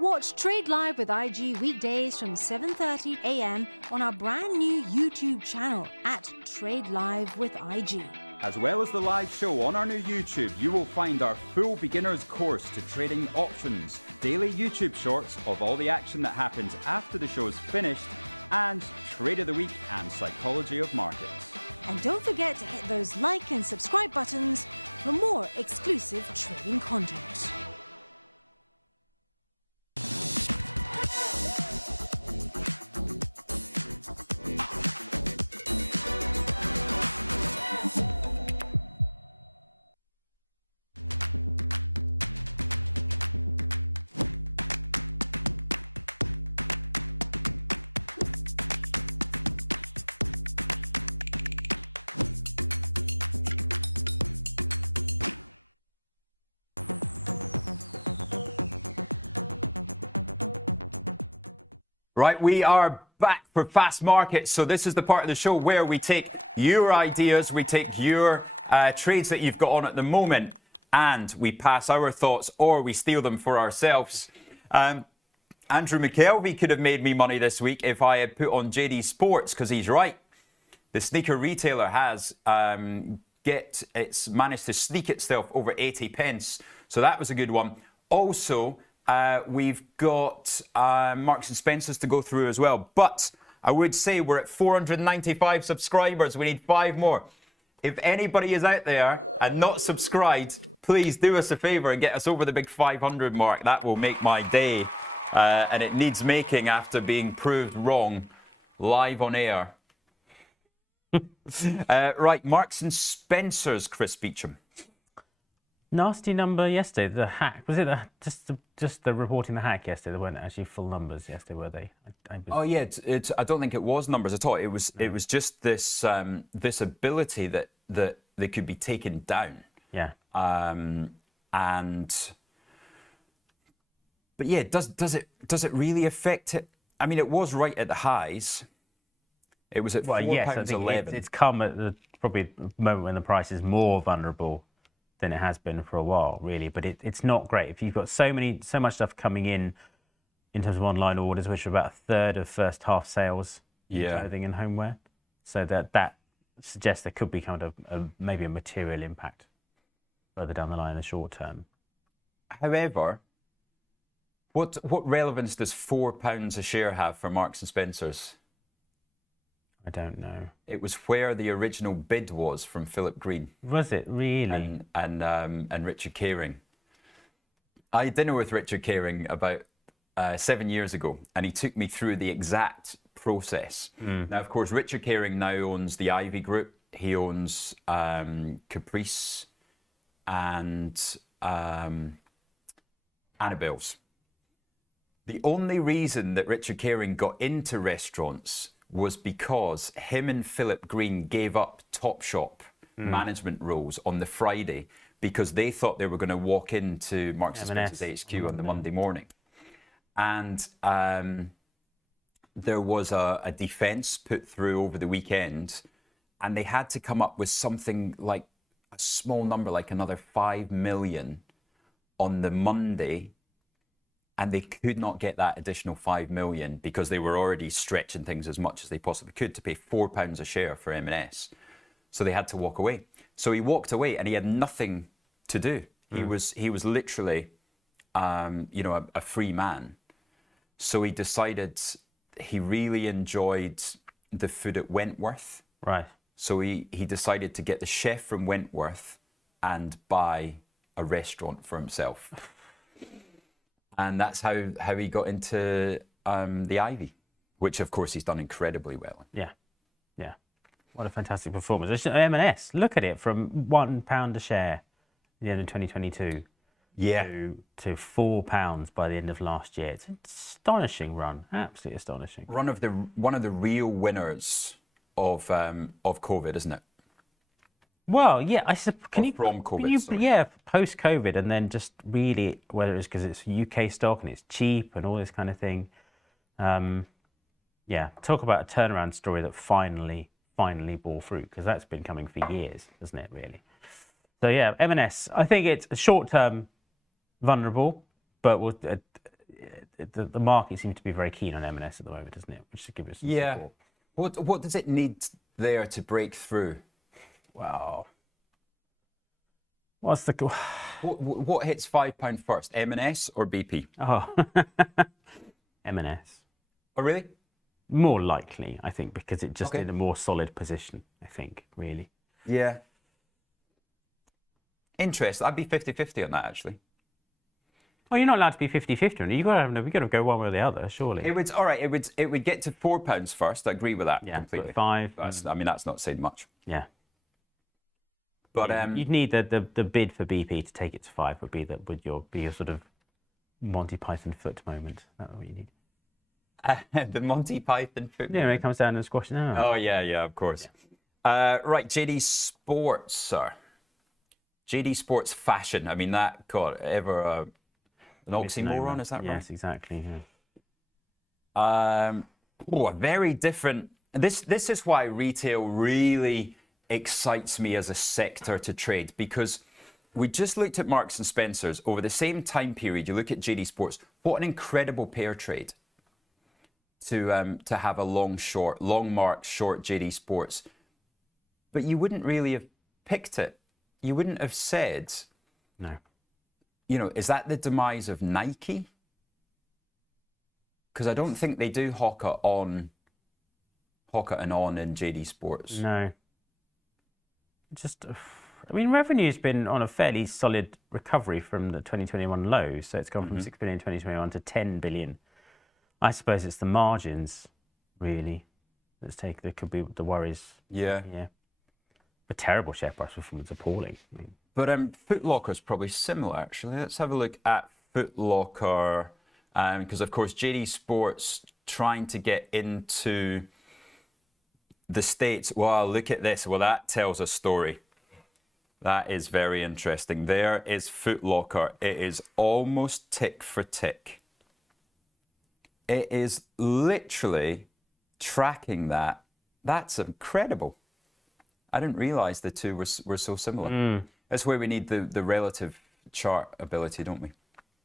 Watch Trade Live with IG weekdays from 7:30 a.m. on our brand new YouTube channel at Trade Live with IG. As well as the live show on our new YouTube, you will find our full beginner's course to trading options, daily YouTube shorts of all the action that happens after the show's finished, and Trade of the Week and Psychology of Markets. And don't forget to hit those like and subscribe buttons for more exclusive trading content. Right, we are back for Fast Markets. So this is the part of the show where we take your ideas, we take your trades that you've got on at the moment, and we pass our thoughts or we steal them for ourselves. Andrew McKelvey could have made me money this week if I had put on JD Sports, because he's right. The sneaker retailer has it's managed to sneak itself over 80 pence. So that was a good one. Also, we've got Marks and Spencer's to go through as well. But I would say we're at 495 subscribers. We need 5 more. If anybody is out there and not subscribed, please do us a favor and get us over the big 500 mark. That will make my day. And it needs making after being proved wrong live on air. Right, Marks and Spencer's, Chris Beecham. Nasty number yesterday. The hack, was it just the reporting the hack yesterday? They weren't actually full numbers yesterday, were they? Oh yeah, I don't think it was numbers at all. It was just this this ability that they could be taken down. Yeah. But yeah, does it really affect it? I mean, it was right at the highs. It was at £4.11. It's come at probably a moment when the price is more vulnerable than it has been for a while, really. But it's not great if you've got so much stuff coming in terms of online orders, which are about a third of first half sales in clothing and homeware. So that suggests there could be kind of maybe a material impact further down the line in the short term. However, what relevance does £4 a share have for Marks and Spencer's? I don't know. It was where the original bid was from Philip Green. Was it really? And Richard Caring. I had dinner with Richard Caring about 7 years ago, and he took me through the exact process. Now, of course, Richard Caring now owns the Ivy Group. He owns Caprice and Annabelle's. The only reason that Richard Caring got into restaurants was because him and Philip Green gave up Topshop management roles on the Friday because they thought they were going to walk into Marks and Spencer's HQ on the Monday morning. And there was a defence put through over the weekend, and they had to come up with something like a small number, like another 5 million on the Monday, and they could not get that additional 5 million because they were already stretching things as much as they possibly could to pay £4 a share for M&S. So they had to walk away. So he walked away, and he had nothing to do. He was literally, a free man. So he decided he really enjoyed the food at Wentworth. Right. So he decided to get the chef from Wentworth and buy a restaurant for himself. And that's how he got into the Ivy, which, of course, he's done incredibly well. Yeah. Yeah. What a fantastic performance. M&S, look at it, from £1 a share at the end of 2022 to £4 by the end of last year. It's an astonishing run, absolutely astonishing. One of the real winners of COVID, isn't it? Well, yeah, I suppose. From COVID, yeah, post-COVID, and then just really, whether it's because it's UK stock and it's cheap and all this kind of thing. Yeah, talk about a turnaround story that finally bore fruit, because that's been coming for years, hasn't it, really? So yeah, M&S, I think it's short-term vulnerable, but the market seems to be very keen on M&S at the moment, doesn't it? Which should give us some support. What does it need there to break through? Wow. What's the... What hits £5 first, M&S or BP? Oh, M&S. Oh, really? More likely, I think, because it's just in a more solid position, I think, really. Yeah. Interesting. I'd be 50-50 on that, actually. Well, you're not allowed to be 50-50 on it. You've got to go one way or the other, surely. It would get to £4 first. I agree with that completely. Five. That's not saying much. Yeah. But you'd need the bid for BP to take it to 5 would be your sort of Monty Python foot moment. That's what you need. The Monty Python foot. Yeah, when it comes down and squash it. Oh yeah, of course. Yeah. Right, JD Sports, sir. JD Sports fashion. I mean, that an oxymoron, is that right? Yes, exactly. Yeah. A very different. This is why retail really excites me as a sector to trade, because we just looked at Marks and Spencer's over the same time period. You look at JD Sports. What an incredible pair trade to have a long Marks, short JD Sports. But you wouldn't really have picked it. You wouldn't have said, no. Is that the demise of Nike? Because I don't think they do Hoka and on in JD Sports. No. Revenue's been on a fairly solid recovery from the 2021 lows. So it's gone from 6 billion in 2021 to 10 billion. I suppose it's the margins, really, that could be the worries. Yeah. Yeah. A terrible share price performance, appalling. But Foot Locker's probably similar, actually. Let's have a look at Foot Locker, because of course JD Sports trying to get into the States. Wow, look at this. Well, that tells a story. That is very interesting. There is Foot Locker. It is almost tick for tick. It is literally tracking that. That's incredible. I didn't realize the two were so similar. That's where we need the relative chart ability, don't we?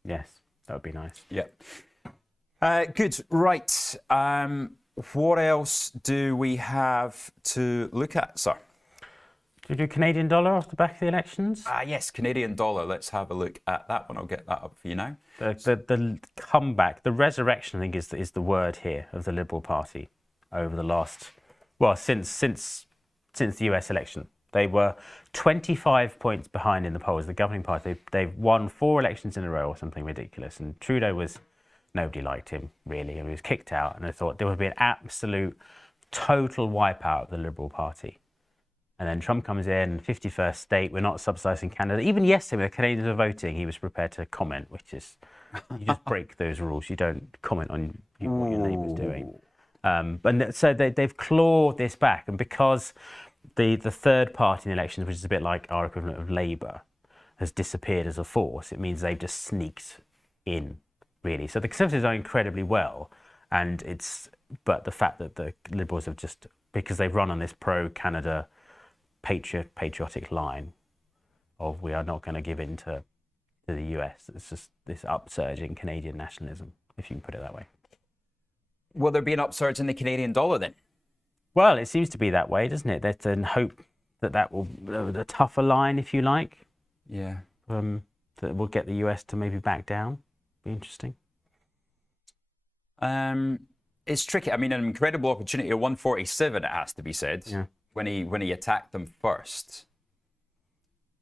Yes, that would be nice. Yeah. Good. Right. What else do we have to look at, sir? Do we do Canadian dollar off the back of the elections? Yes, Canadian dollar. Let's have a look at that one. I'll get that up for you now. The comeback, the resurrection, I think, is the word here of the Liberal Party over the last, since the US election. They were 25 points behind in the polls. The governing party, they've won 4 elections in a row or something ridiculous. And Trudeau nobody liked him, really. And he was kicked out. And I thought there would be an absolute, total wipeout of the Liberal Party. And then Trump comes in, 51st state, we're not subsidising Canada. Even yesterday, when the Canadians were voting, he was prepared to comment, which is, you just break those rules. You don't comment on what your neighbour's doing. But so they've clawed this back. And because the third party in the elections, which is a bit like our equivalent of Labour, has disappeared as a force, it means they've just sneaked in, really. So the Conservatives are incredibly well. But the fact that the Liberals have just, because they've run on this pro-Canada patriotic line of we are not going to give in to the US. It's just this upsurge in Canadian nationalism, if you can put it that way. Will there be an upsurge in the Canadian dollar then? Well, it seems to be that way, doesn't it? There's a hope that will, a tougher line, if you like. Yeah. That will get the US to maybe back down. Be interesting. It's tricky. I mean, an incredible opportunity at 147, it has to be said. Yeah. When he attacked them first.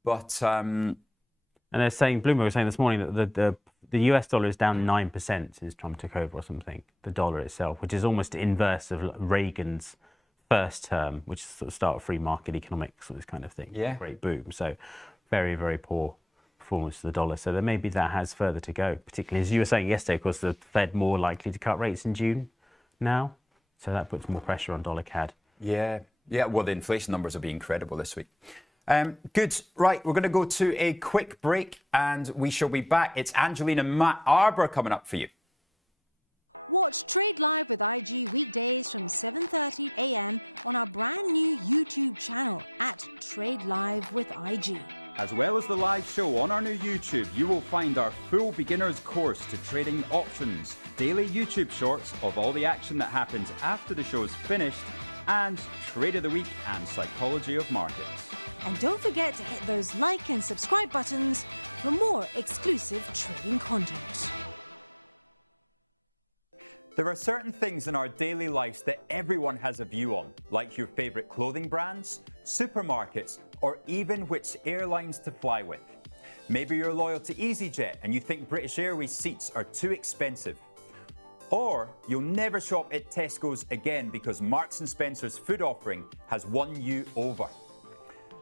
But and they're saying, Bloomberg was saying this morning that the US dollar is down 9% since Trump took over or something, the dollar itself, which is almost the inverse of Reagan's first term, which is sort of start of free market economics, this kind of thing. Yeah. Great boom. So very, very poor performance of the dollar. So there maybe that has further to go, particularly as you were saying yesterday, of course, the Fed more likely to cut rates in June now. So that puts more pressure on dollar CAD. Yeah. Yeah, well, the inflation numbers will be incredible this week. Good. Right, we're going to go to a quick break and we shall be back. It's Angelina Matt Arbor coming up for you. Watch Trade Live with IG weekdays from 7:30 a.m. on our brand new YouTube channel at Trade Live with IG. As well as the live show on our new YouTube, you will find our full beginner's course to trading options, daily YouTube shorts of all the action that happens after the show is finished, and Trade of the Week and Psychology of Markets. And don't forget to hit those like and subscribe buttons for more exclusive trading content. There are certain things in our daily lives that everyone has a view on, like your favourite clothing brands, supermarkets, or even which airlines to fly with. Maybe you're loyal to EasyJet and you think British Airways seats are too expensive. Or you'll never shop at Tesco's again because Marks & Spencer's food offering has won you over.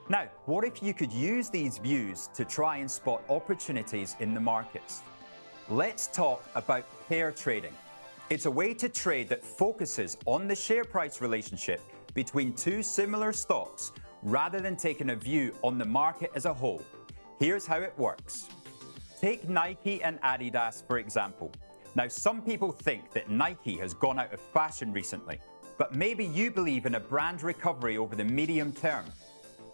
Now, what if you could use these views to try and spot opportunities in the markets? Let's talk about pair trading. It's a way to trade that focuses on the share price relationship between two similar stocks rather than taking a view on the market as a whole. Here's how it works. Take Nike and Adidas, for example. Now, some people think that Nike has gone out of fashion recently, but maybe you believe in a brand recovery over the medium term.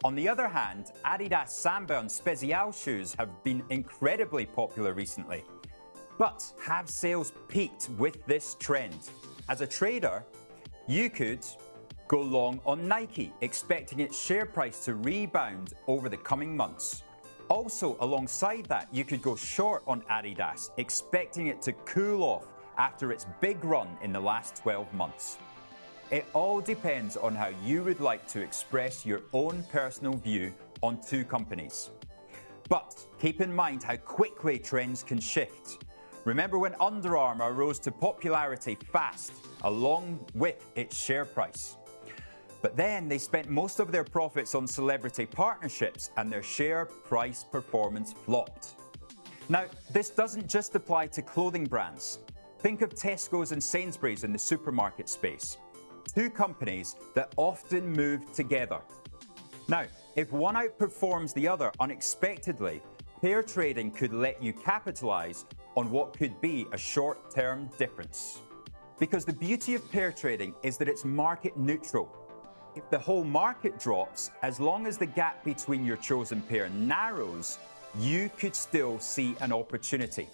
On the other hand, Adidas Samba and Spezial shoes have been incredibly popular recently. But have sales peaked with this trend? As a trader, you could go long on Nike, expecting its share price to rebound over the coming months. Also, alongside that, you could go short on Adidas, expecting it to cool off after its big run in the last 12 months. It all depends on how you would like to express your own personal view on two companies. But keep in mind how quickly trends can shift. Remember when Under Armour rose to popularity fast, along with its share price. But then they spent most of their profits on celebrity partnerships and their share price performance flopped. Now, this doesn't just apply to clothing brands. Think of Tesco's and Sainsbury's in the supermarket space. Two companies that often move together. Now, if one outperforms the other unexpectedly, pair trading could let you capitalize on what could be a short-term difference. Because the beauty of pair trading is that it's market neutral. If the whole market drops, as long as the gap between your chosen pair narrows, you could still see an opportunity.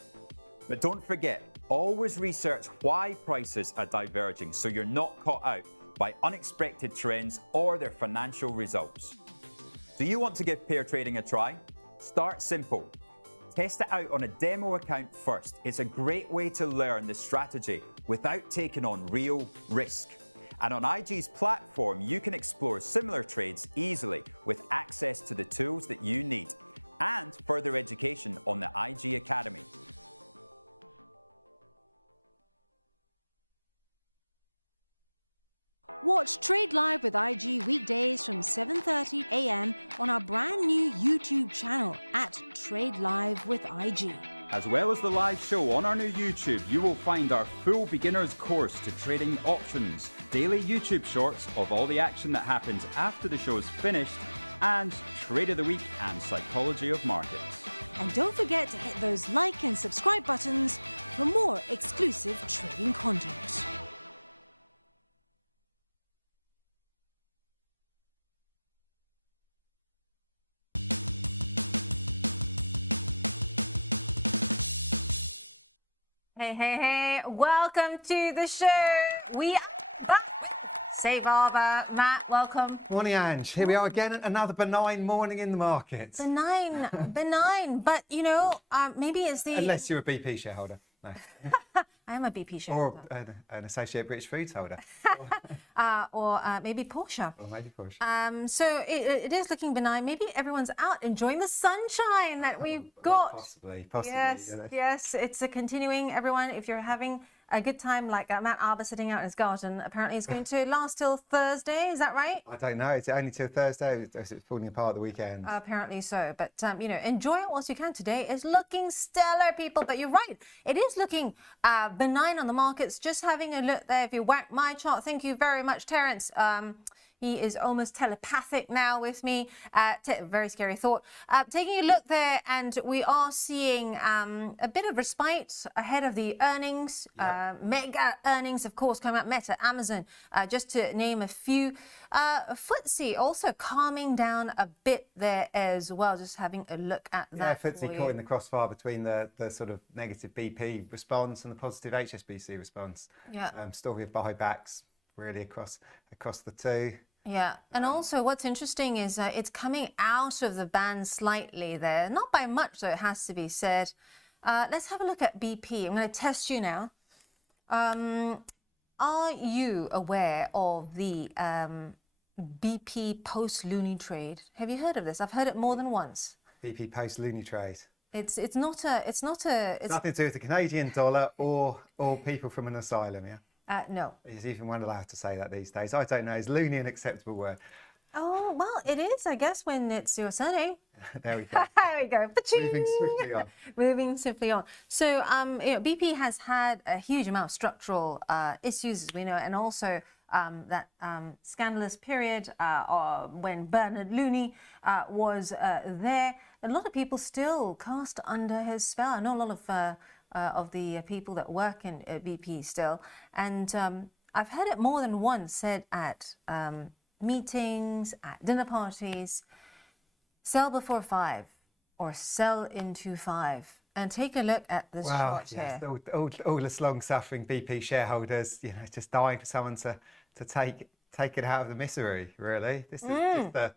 But don't forget, always research why prices are diverging so you're not caught out by unexpected trends or their financial results. Do you want to give pair trading a try? Start simple. Test it out on a demo account first. It's a great way to learn the strategy without taking on real risk. And on IG's platform, you can explore similar trades easily with access to the tools that you need and further education on the IG Academy. Watch Trade Live with IG weekdays from 7:30 a.m. on our brand new YouTube channel at Trade Live with IG. As well as the live show on our new YouTube, you will find our full beginner's course to trading options, daily YouTube shorts of all the action that happens after the show is finished, and Trade of the Week and Psychology of Markets. And don't forget to hit those like and subscribe buttons for more exclusive trading content. Hey, welcome to the show. We are back. Safe Harbor, Matt, welcome. Morning, Ange. Here we are again, another benign morning in the markets. Benign, but you know, maybe it's the... Unless you're a BP shareholder. No. I am a BP shareholder. Or an Associate British Foods holder. Or maybe Porsche. Or maybe Porsche. So it is looking benign. Maybe everyone's out enjoying the sunshine that we've got. Possibly. Yes, You know. yes, it's a continuing. Everyone, if you're having a good time like Matt Arbour sitting out in his garden, apparently it's going to last till Thursday. Is that right? I don't know. Is it only till Thursday? Or is it falling apart the weekend? Apparently so, but you know, enjoy it whilst you can. Today is looking stellar, people. But you're right, it is looking benign on the markets. Just having a look there. If you whack my chart, thank you very much, Terence. He is almost telepathic now with me. Very scary thought. Taking a look there, and we are seeing a bit of respite ahead of the earnings. Yep. Mega earnings, of course, coming up. Meta, Amazon, just to name a few. FTSE also calming down a bit there as well. Just having a look at that. Yeah, FTSE caught in the crossfire between the sort of negative BP response and the positive HSBC response. Yeah. Story of buybacks really across the two. Yeah, and also what's interesting is it's coming out of the band slightly there. Not by much, though, it has to be said. Let's have a look at BP. I'm going to test you now. Are you aware of the BP post-Looney trade? Have you heard of this? I've heard it more than once. BP post-Looney trade. It's nothing to do with the Canadian dollar or people from an asylum, yeah? No. Is even one allowed to say that these days? I don't know. Is loony an acceptable word? Oh, well, it is, I guess, when it's your surname. There we go. There we go. Ba-ching! Moving swiftly on. Moving swiftly on. So, you know, BP has had a huge amount of structural issues, as we know, and also that scandalous period when Bernard Looney was there. A lot of people still cast under his spell. I know a lot of the people that work in BP still, and I've heard it more than once said at meetings, at dinner parties: sell before 5 or sell into 5. And take a look at this chart yes, here. all us long-suffering BP shareholders, you know, just dying for someone to take it out of the misery. Really, this is just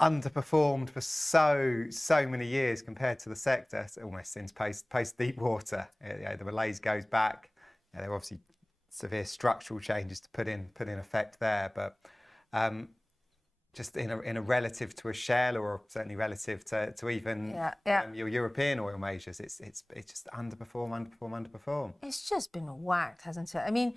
underperformed for so many years compared to the sector. It's almost since post Deepwater. The malaise goes back. There are obviously severe structural changes to put in effect there, but just in a relative to a Shell, or certainly relative to even your European oil majors, it's just underperform. It's just been whacked, hasn't it? I mean,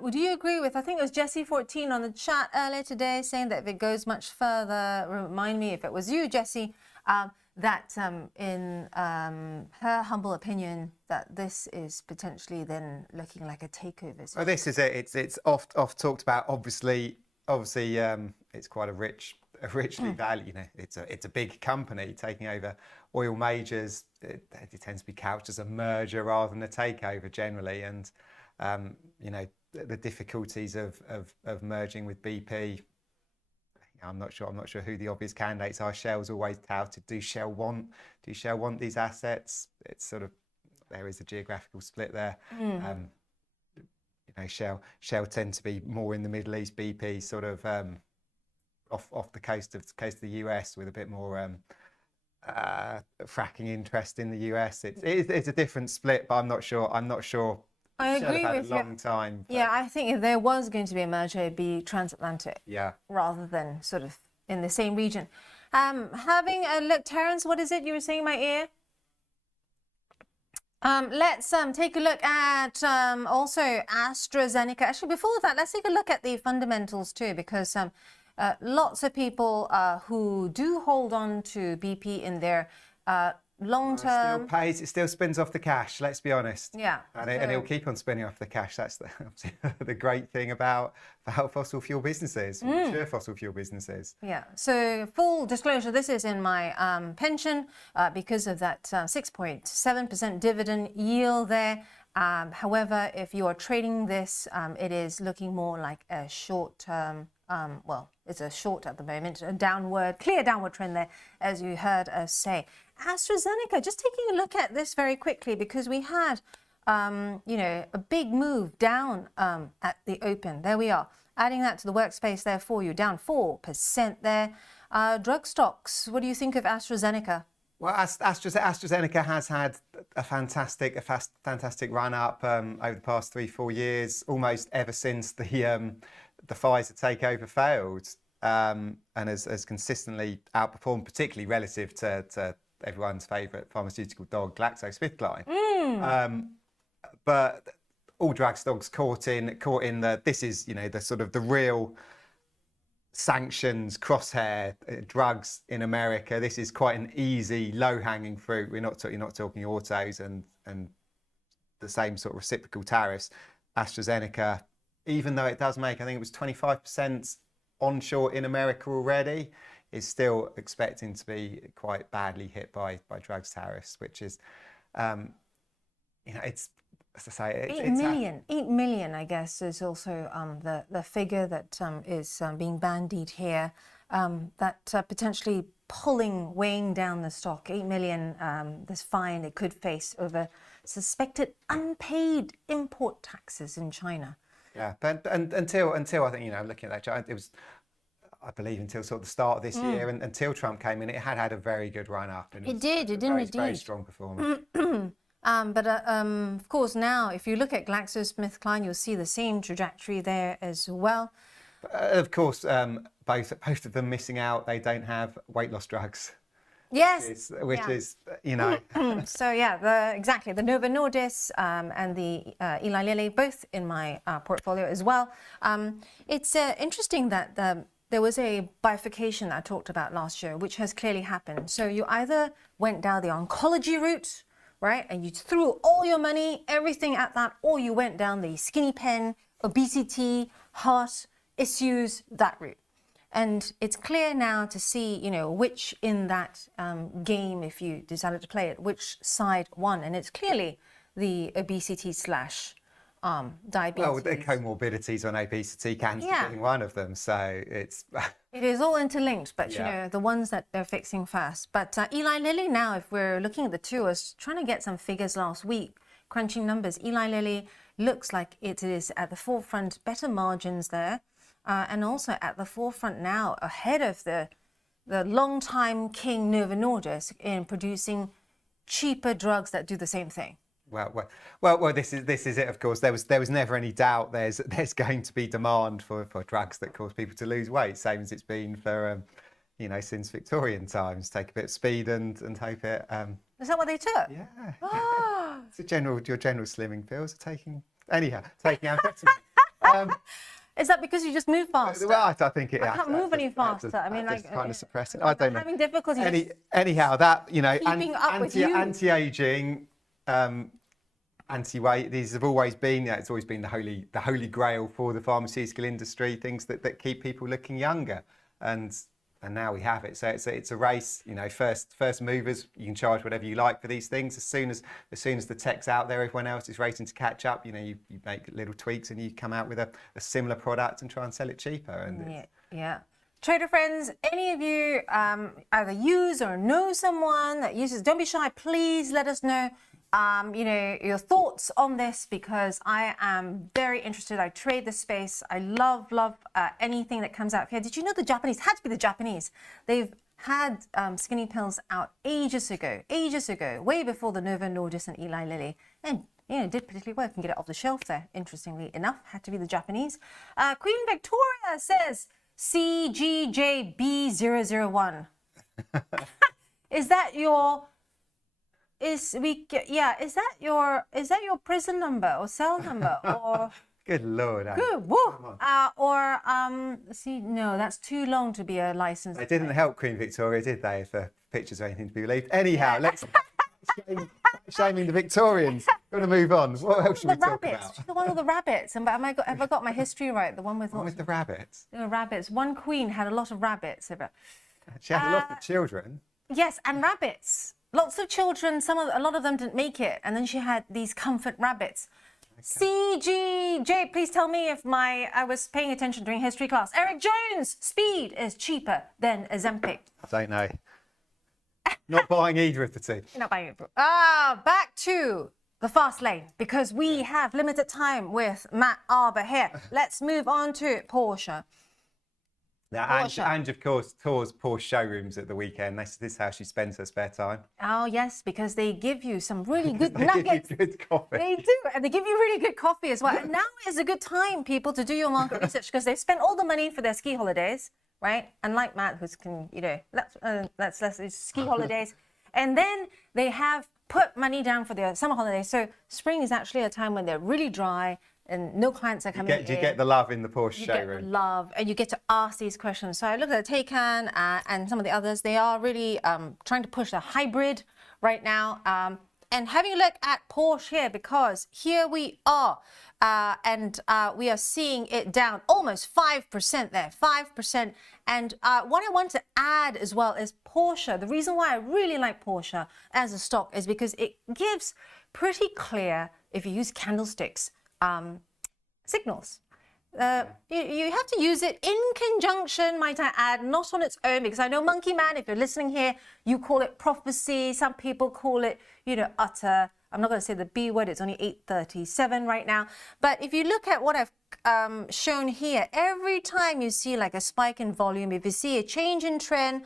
would you agree with, I think it was Jessie14 on the chat earlier today saying that if it goes much further, remind me if it was you, Jessie, that in her humble opinion, that this is potentially then looking like a takeover. Well, this is it. It's oft talked about. Obviously, it's quite a richly valued. You know, it's a big company taking over oil majors. It tends to be couched as a merger rather than a takeover generally, and you know, the difficulties of merging with BP. I'm not sure who the obvious candidates are. Shell's always touted. Do Shell want these assets? It's sort of, there is a geographical split there. You know, Shell tend to be more in the Middle East. BP sort of off the coast of the US with a bit more fracking interest in the US. It's a different split, but I'm not sure I Should agree have had with a long time. but- Yeah, I think if there was going to be a merger, it'd be transatlantic. Yeah. Rather than sort of in the same region. Having a look, Terence, what is it you were saying in my ear? Let's take a look at also AstraZeneca. Actually, before that, let's take a look at the fundamentals too, because lots of people who do hold on to BP in their long It still term. pays. It still spins off the cash. Let's be honest. Yeah. And it'll keep on spinning off the cash. That's the great thing about fossil fuel businesses, mature fossil fuel businesses. Yeah, so full disclosure, this is in my pension because of that 6.7% dividend yield there. However, if you are trading this, it is looking more like a short term, well, it's a short at the moment, a clear downward trend there, as you heard us say. AstraZeneca, just taking a look at this very quickly, because we had, you know, a big move down at the open. There we are. Adding that to the workspace there for you, down 4% there. Drug stocks, what do you think of AstraZeneca? Well, AstraZeneca has had a fantastic run up over the past 3-4 years, almost ever since the Pfizer takeover failed, and has consistently outperformed, particularly relative to everyone's favourite pharmaceutical dog, GlaxoSmithKline. But all drug stocks caught in the, this is, you know, the sort of the real sanctions crosshair drugs in America. This is quite an easy, low-hanging fruit. You're not talking autos and the same sort of reciprocal tariffs. AstraZeneca, even though it does make, I think it was 25% onshore in America already, is still expecting to be quite badly hit by drugs tariffs, which is, you know, it's, as I say, it's 8 million, I guess, is also the figure that is being bandied here, that potentially weighing down the stock. 8 million, this fine it could face over suspected unpaid import taxes in China. Yeah, but until I think, you know, looking at that, it was, I believe, until sort of the start of this year, and until Trump came in, it had a very good run up. And It did very indeed. strong performance. But of course, now if you look at GlaxoSmithKline, you'll see the same trajectory there as well. Of course, both of them missing out. They don't have weight loss drugs. Yes, which is, you know. So yeah, exactly, the Novo Nordisk and the Eli Lilly, both in my portfolio as well. It's interesting that there was a bifurcation that I talked about last year, which has clearly happened. So you either went down the oncology route, right, and you threw all your money, everything at that, or you went down the skinny pen, obesity, heart issues, that route. And it's clear now to see, you know, which in that game, if you decided to play it, which side won. And it's clearly the obesity / diabetes. Well, the comorbidities on obesity, cancer being one of them. So it's... It is all interlinked, but, you know, the ones that they're fixing first. But Eli Lilly now, if we're looking at the two, I was trying to get some figures last week, crunching numbers. Eli Lilly looks like it is at the forefront, better margins there. And also at the forefront now, ahead of the long-time king Novo Nordisk in producing cheaper drugs that do the same thing. Well, this is it. Of course, there was never any doubt. There's going to be demand for drugs that cause people to lose weight, same as it's been for you know, since Victorian times. Take a bit of speed and hope it. Is that what they took? Yeah. It's your general slimming pills are taking amphetamine. Is that because you just move faster? Well, I think it. I can't move any faster. I mean, like, kind of suppress it. I don't know. Having difficulty. Anyhow, that, you know, Keeping up with you. anti-aging, anti-weight. These have always been. Yeah, it's always been the holy grail for the pharmaceutical industry. Things that keep people looking younger, and now we have it. So it's a race. You know, first movers. You can charge whatever you like for these things. As soon as the tech's out there, everyone else is racing to catch up. You know, you make little tweaks and you come out with a similar product and try and sell it cheaper. And yeah. Trader friends, any of you either use or know someone that uses, don't be shy. Please let us know. You know, your thoughts on this, because I am very interested. I trade the space. I love anything that comes out here. Did you know the Japanese, had to be the Japanese, they've had skinny pills out ages ago, way before the Novo Nordisk and Eli Lilly. And did particularly well. You can get it off the shelf there, interestingly enough. Had to be the Japanese. Queen Victoria says CGJB001. Is that your prison number or cell number or Good Lord. good woo see, no, that's too long to be a license. They didn't help Queen Victoria, did they, if the pictures are anything to be believed? Anyhow, let's shaming the Victorians. Going to move on. What else should we talk about? The one with the rabbits. Have I got my history right? The one with the rabbits. The rabbits. One queen had a lot of rabbits. She had a lot of children. Yes, and rabbits. Lots of children. A lot of them didn't make it, and then she had these comfort rabbits. CGJ, please tell me if I was paying attention during history class. Eric Jones, speed is cheaper than Ozempic. I don't know. Not buying either of the two. Not buying it. Back to the fast lane, because we have limited time with Matt Arbour here. Let's move on to Porsche. Now, Ange, of course, tours Porsche showrooms at the weekend. This is how she spends her spare time. Oh, yes, because they give you some really good They nuggets. give you good coffee. They do, and they give you really good coffee as well. And now is a good time, people, to do your market research, because they've spent all the money for their ski holidays, right? Unlike Matt, who's let's ski holidays. And then they have put money down for their summer holidays. So spring is actually a time when they're really dry and no clients are coming in. Do you get the love in the Porsche You showroom? get the love, and you get to ask these questions. So I look at the Taycan and some of the others. They are really trying to push a hybrid right now. And having a look at Porsche here, because here we are, and we are seeing it down almost 5% there, 5%. And what I want to add as well is Porsche. The reason why I really like Porsche as a stock is because it gives pretty clear, if you use candlesticks, signals. You have to use it in conjunction, might I add, not on its own, because I know Monkey Man, if you're listening here, you call it prophecy. Some people call it, utter. I'm not going to say the B word. It's only 8:37 right now. But if you look at what I've shown here, every time you see like a spike in volume, if you see a change in trend,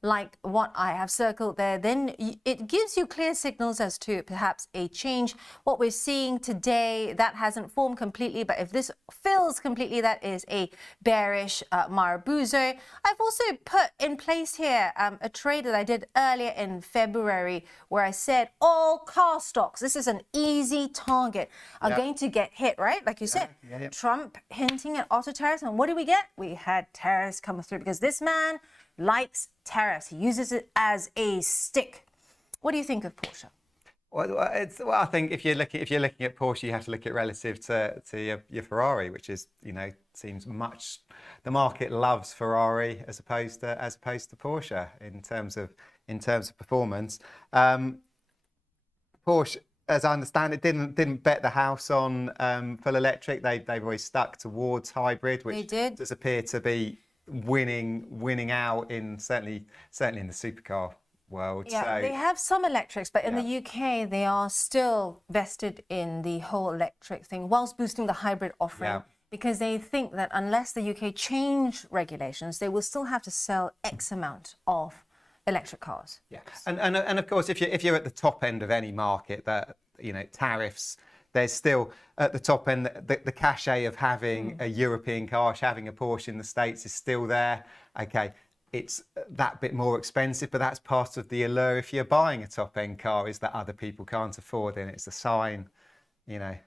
like what I have circled there, then it gives you clear signals as to perhaps a change. What we're seeing today, that hasn't formed completely, but if this fills completely, that is a bearish Marabuzo. I've also put in place here a trade that I did earlier in February where I said all car stocks, this is an easy target, are going to get hit, right? Like you said, Trump hinting at auto tariffs, and what did we get? We had tariffs come through because this man likes tariffs. He uses it as a stick. What do you think of Porsche? Well, I think if you're looking at Porsche, you have to look at relative to your Ferrari, which is, seems much. The market loves Ferrari as opposed to Porsche in terms of performance. Porsche, as I understand it, didn't bet the house on full electric. They've always stuck towards hybrid, which does appear to be winning out in certainly in the supercar world. Yeah, so, they have some electrics, but in the UK they are still vested in the whole electric thing whilst boosting the hybrid offering, because they think that unless the UK change regulations, they will still have to sell X amount of electric cars. Yeah, and of course, if you're at the top end of any market, that tariffs, there's still at the top end, the cachet of having a European car, having a Porsche in the States is still there. Okay, it's that bit more expensive, but that's part of the allure. If you're buying a top end car, is that other people can't afford it. And it's a sign, that's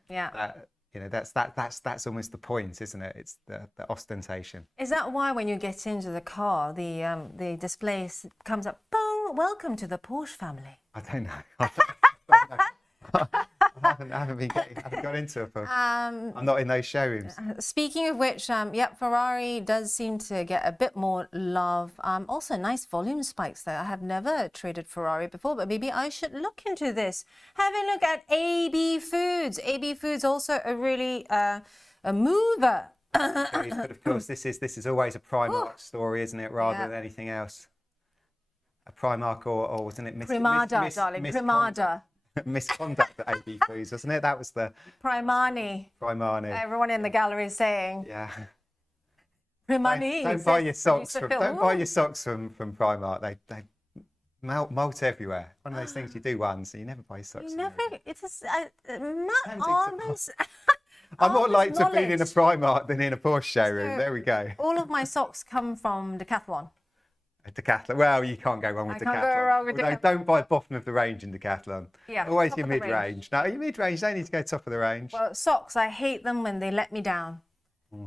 almost the point, isn't it? It's the ostentation. Is that why when you get into the car, the display comes up, boom, welcome to the Porsche family? I don't know. I haven't got into it. I'm not in those showrooms. Speaking of which, Ferrari does seem to get a bit more love. Also, nice volume spikes there. I have never traded Ferrari before, but maybe I should look into this. Have a look at AB Foods. AB Foods also a really a mover. But of course, this is always a Primark story, isn't it? Rather than anything else. A Primark or wasn't it Primada, darling, Primada. Misconduct at AB Foods, wasn't it? That was the Primani. Everyone in the gallery is saying. Yeah. Primani. Don't buy your socks from Primark. They Malt everywhere. One of those things you do once, and you never buy socks. You never. It is almost. I'm more like to being in a knowledge. Primark than in a Porsche showroom. So, There we go. All of my socks come from Decathlon. A Decathlon. Well, you can't go wrong with I Decathlon. can't go wrong with Although Decathlon. don't buy bottom of the range in Decathlon. Yeah, Always top your of the range. mid-range. No, your mid-range, they need to go top of the range. Well, socks. I hate them when they let me down,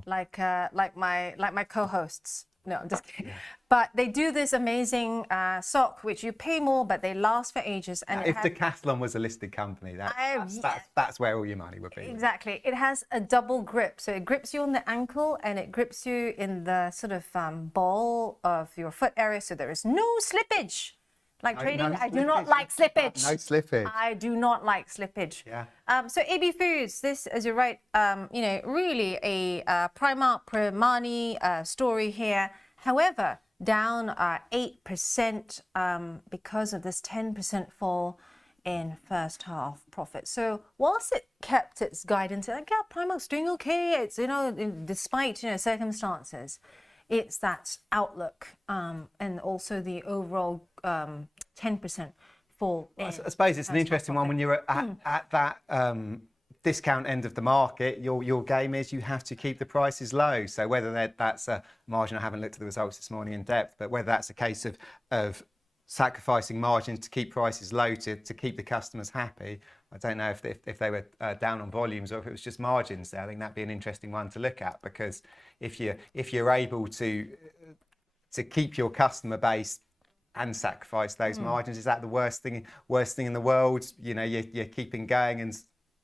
like my co-hosts. No, I'm just kidding. But they do this amazing sock, which you pay more, but they last for ages. And If Decathlon was a listed company, that's where all your money would be. Exactly. It has a double grip. So it grips you on the ankle and it grips you in the sort of ball of your foot area. So there is no slippage. Like trading, I do not like slippage. No slippage. I do not like slippage. Yeah. So AB Foods, this, as you're right, really a Primark, Primani story here. However, down 8% because of this 10% fall in first half profit. So whilst it kept its guidance, like, yeah, Primark's doing okay. It's, despite, circumstances, it's that outlook and also the overall 10% fall. I suppose it's an interesting one when you're at that discount end of the market. Your game is you have to keep the prices low. So whether that's a margin, I haven't looked at the results this morning in depth, but whether that's a case of sacrificing margins to keep prices low to keep the customers happy. I don't know if they were down on volumes or if it was just margins there. I think that'd be an interesting one to look at, because if you're able to keep your customer base and sacrifice those margins, is that the worst thing in the world? You're keeping going, and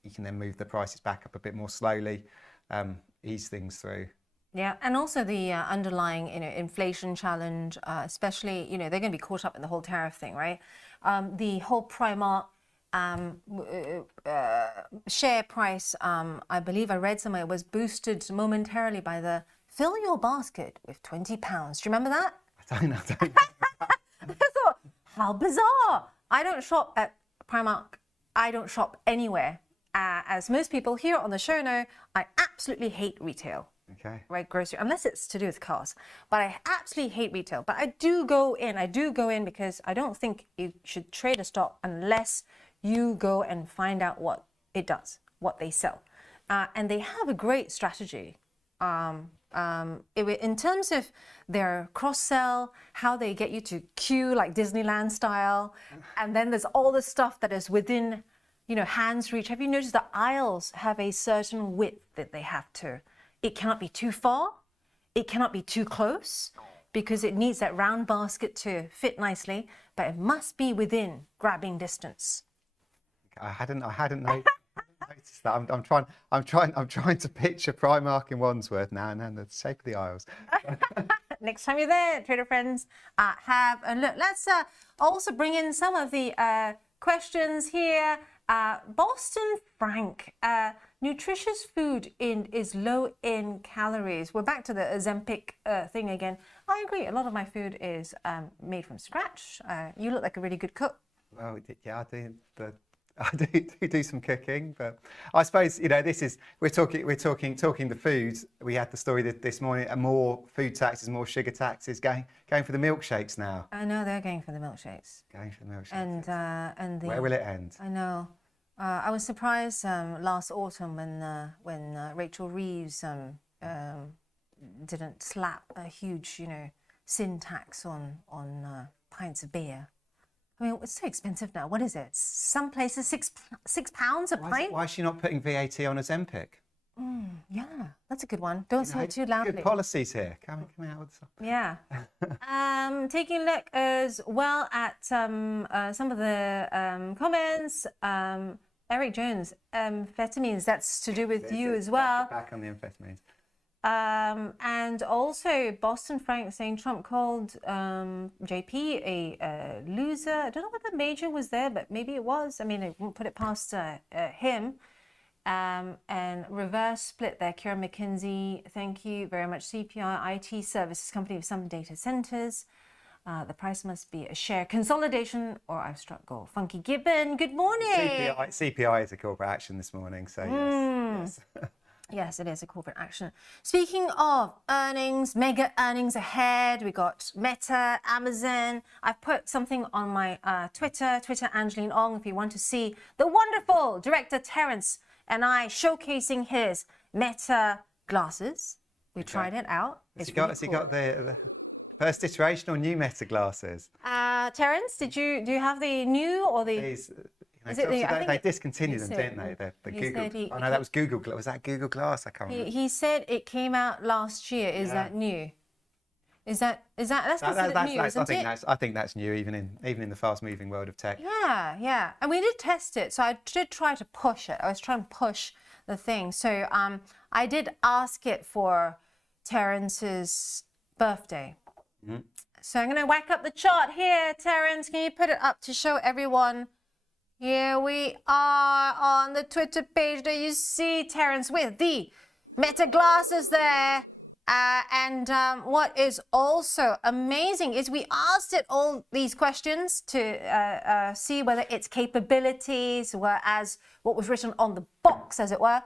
you can then move the prices back up a bit more slowly, ease things through. Yeah, and also the underlying, inflation challenge, especially, they're going to be caught up in the whole tariff thing, right? The whole Primark share price, I believe I read somewhere, was boosted momentarily by the fill your basket with £20. Do you remember that? I don't know. I thought, how bizarre. I don't shop at Primark. I don't shop anywhere. As most people here on the show know, I absolutely hate retail. Okay. Right, grocery, unless it's to do with cars. But I absolutely hate retail. But I do go in because I don't think you should trade a stock unless you go and find out what it does, what they sell. And they have a great strategy. In terms of their cross-sell, how they get you to queue like Disneyland style, and then there's all the stuff that is within, hands reach. Have you noticed the aisles have a certain width that they have to? It cannot be too far, it cannot be too close, because it needs that round basket to fit nicely, but it must be within grabbing distance. I hadn't noticed that. I'm trying to picture Primark in Wandsworth now, and then the shape of the aisles. Next time you're there, trader friends, have a look. Let's also bring in some of the questions here. Boston Frank, nutritious food is low in calories. We're back to the Ozempic thing again. I agree. A lot of my food is made from scratch. You look like a really good cook. Well, yeah, I do some cooking, but I suppose we're talking the foods. We had the story this morning. More food taxes, more sugar taxes, going for the milkshakes now. I know they're going for the milkshakes. Going for the milkshakes. And where will it end? I know. I was surprised last autumn when Rachel Reeves didn't slap a huge, sin tax on pints of beer. I mean, it's so expensive now. What is it? Some places £6 a pint. Why is she not putting VAT on Ozempic? Yeah, that's a good one. Don't say it too loudly. Good policies here. Coming out with something. Yeah. Taking a look as well at some of the comments. Eric Jones, amphetamines, that's to do with you as well. Back on the amphetamines. And also Boston Frank saying Trump called JP a loser. I don't know whether the major was there, but maybe it was. I mean, I won't put it past him. And reverse split there, Kieran McKinsey, thank you very much. CPI, IT services company with some data centers. The price must be a share consolidation or I've struck gold. Funky Gibbon, good morning. CPI is a corporate action this morning, so yes. Yes, it is a corporate action. Speaking of earnings, mega earnings ahead, we got Meta, Amazon. I've put something on my Twitter Angeline Ong, if you want to see the wonderful director Terence and I showcasing his Meta glasses. We tried it out. Has he got the first iteration or new Meta glasses? Terence, do you have the new or the? They discontinued them, didn't they? The Google. Oh no, that was Google. Was that Google Glass? I can't remember. He said it came out last year. Is that new? That's considered new, isn't it? I think that's new, even in the fast-moving world of tech. Yeah. And we did test it, so I did try to push it. I was trying to push the thing. So I did ask it for Terence's birthday. Mm-hmm. So I'm going to whack up the chart here, Terence. Can you put it up to show everyone? Here we are on the Twitter page. There you see Terence with the Meta glasses there. And what is also amazing is we asked it all these questions to see whether its capabilities were as what was written on the box, as it were.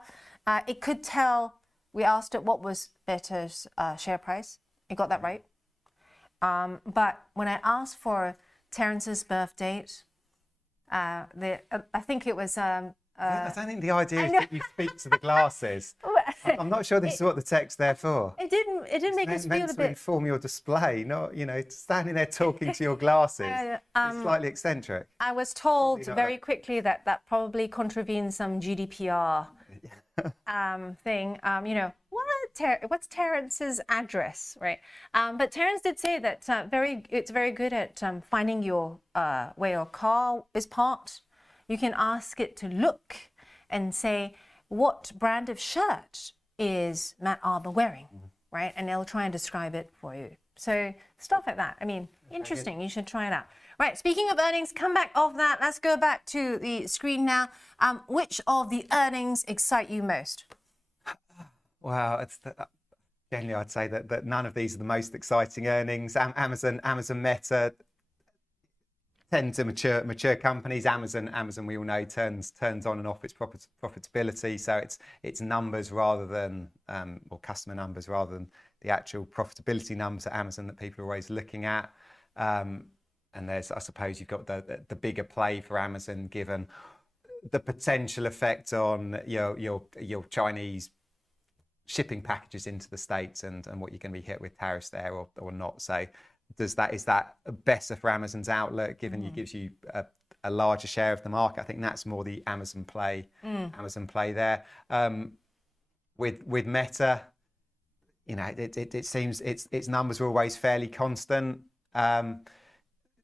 It could tell. We asked it what was Meta's share price. It got that right. But when I asked for Terence's birth date, I think it was. I don't think the idea is that you speak to the glasses. I'm not sure this is what the tech's there for. It didn't make us feel a bit. It's meant to inform your display, not standing there talking to your glasses. It's slightly eccentric. I was told very quickly that probably contravenes some GDPR thing. What's Terence's address, right? But Terence did say that it's very good at finding your where your car is parked. You can ask it to look and say, what brand of shirt is Matt Arbour wearing, right? And it'll try and describe it for you. So stuff like that. I mean, interesting. You should try it out. Right, speaking of earnings, come back off that. Let's go back to the screen now. Which of the earnings excite you most? Well, generally I'd say that none of these are the most exciting earnings. Amazon, Meta tend to mature companies. Amazon, we all know, turns on and off its profitability. So it's numbers rather than or customer numbers rather than the actual profitability numbers at Amazon that people are always looking at. And I suppose you've got the bigger play for Amazon, given the potential effect on your Chinese shipping packages into the States and what you're going to be hit with tariffs there or not. So is that better for Amazon's outlook, given it gives you a larger share of the market? I think that's more the Amazon play there. With Meta, it seems its numbers are always fairly constant.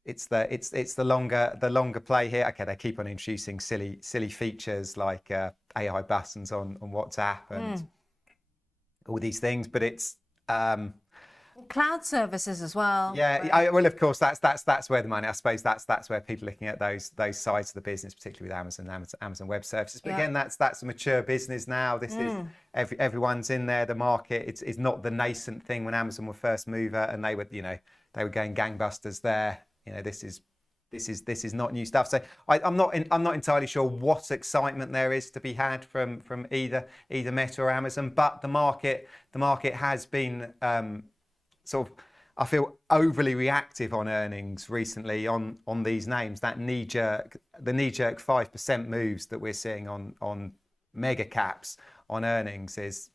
It's the longer play here. Okay, they keep on introducing silly features like AI buttons on WhatsApp and all these things, but it's cloud services as well. Yeah, right? Well, of course, that's where the money. I suppose that's where people are looking at those sides of the business, particularly with Amazon Web Services. But again, that's a mature business now. This is everyone's in there. The market it's not the nascent thing when Amazon were first mover and they were going gangbusters there. This is not new stuff. So I'm not entirely sure what excitement there is to be had from either Meta or Amazon. But the market has been sort of, I feel, overly reactive on earnings recently on these names. The knee jerk 5% moves that we're seeing on mega caps on earnings is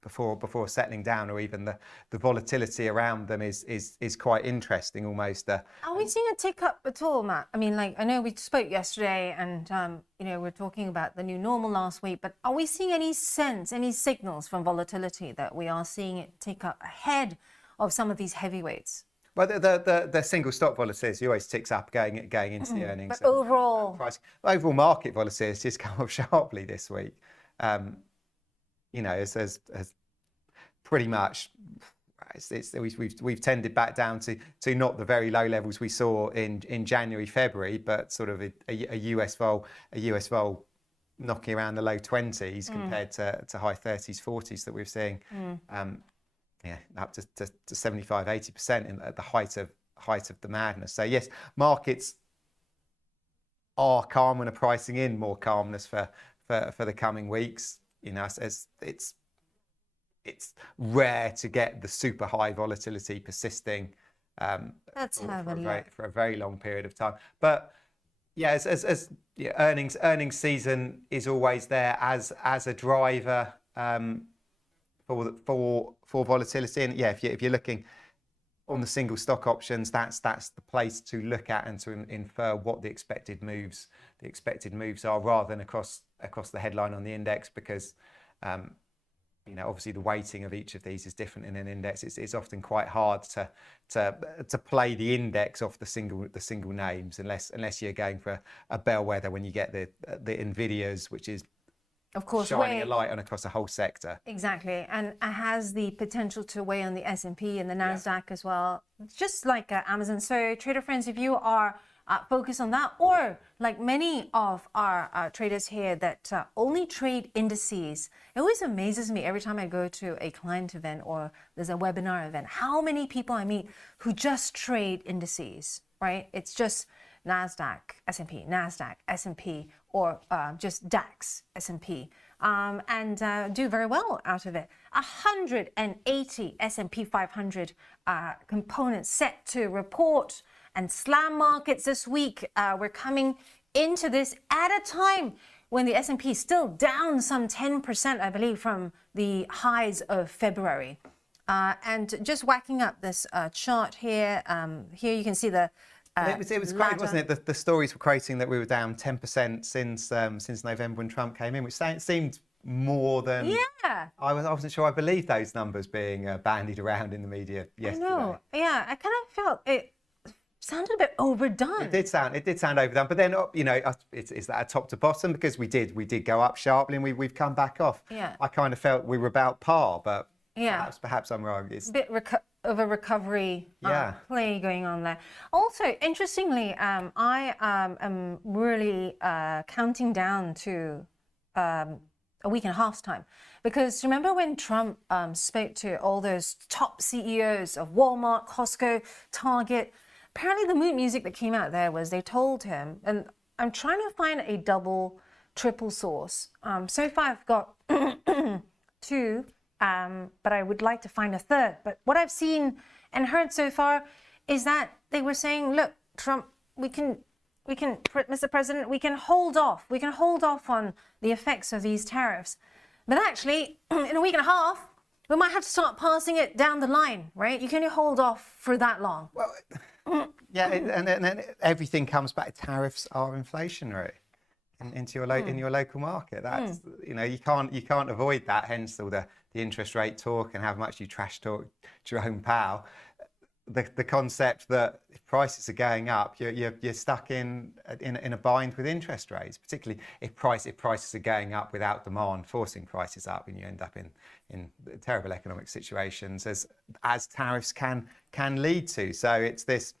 before settling down, or even the volatility around them is quite interesting almost. Are we seeing a tick up at all, Matt? I mean, I know we spoke yesterday and we're talking about the new normal last week, but are we seeing any signals from volatility that we are seeing it tick up ahead of some of these heavyweights? Well, the single stock volatility always ticks up going into the earnings. But overall market volatility has come up sharply this week. As pretty much we've tended back down to not the very low levels we saw in January, February, but sort of a US vol knocking around the low 20s compared to high 30s, 40s that we're seeing. Up to 75, 80% at the height of the madness. So yes, markets are calm and are pricing in more calmness for the coming weeks. you know, as it's rare to get the super high volatility persisting Let's have a look. for a very long period of time. But yeah, as yeah, earnings season is always there as a driver for volatility. And yeah, if you're looking on the single stock options, that's the place to look at and to infer what the expected moves are, rather than across the headline on the index, because you know, obviously the weighting of each of these is different in an index. It's often quite hard to play the index off the single names, unless you're going for a bellwether, when you get the Nvidias, which is Of course, shining a light on across a whole sector. Exactly, and it has the potential to weigh on the S&P and the Nasdaq as well, just like Amazon. So, trader friends, if you are focused on that, or like many of our traders here that only trade indices, it always amazes me every time I go to a client event or there's a webinar event, how many people I meet who just trade indices, right? It's just Nasdaq, S&P, Nasdaq, S&P, or just DAX, S&P, and do very well out of it. 180 S&P 500 components set to report and slam markets this week. We're coming into this at a time when the S&P is still down some 10%, I believe, from the highs of February. And just whacking up this chart here, here you can see the it was great, wasn't it? The stories were quoting that we were down 10% since November when Trump came in, which seemed more than. Yeah. I wasn't sure I believed those numbers being bandied around in the media yesterday. I know. Yeah, I kind of felt it sounded a bit overdone. It did sound overdone, but then, you know, is that a top to bottom? Because we did go up sharply and we've come back off. Yeah. I kind of felt we were about par, but yeah, perhaps I'm wrong. It's a bit of a recovery play going on there. Also, interestingly, I am really counting down to a week and a half's time, because remember when Trump spoke to all those top CEOs of Walmart, Costco, Target? Apparently the mood music that came out there was they told him, and I'm trying to find a double, triple source. So far I've got two, but I would like to find a third. But what I've seen and heard so far is that they were saying, look, Trump, we can, Mr. President, we can hold off. We can hold off on the effects of these tariffs. But actually, in a week and a half, we might have to start passing it down the line, right? You can only hold off for that long. Well, yeah, and then everything comes back. Tariffs are inflationary into your local market. That's you know, you can't avoid that. Hence all the interest rate talk and how much you trash talk Jerome Powell. The concept that if prices are going up, you're stuck in a bind with interest rates, particularly if prices are going up without demand, forcing prices up, and you end up in terrible economic situations as tariffs can lead to. So it's this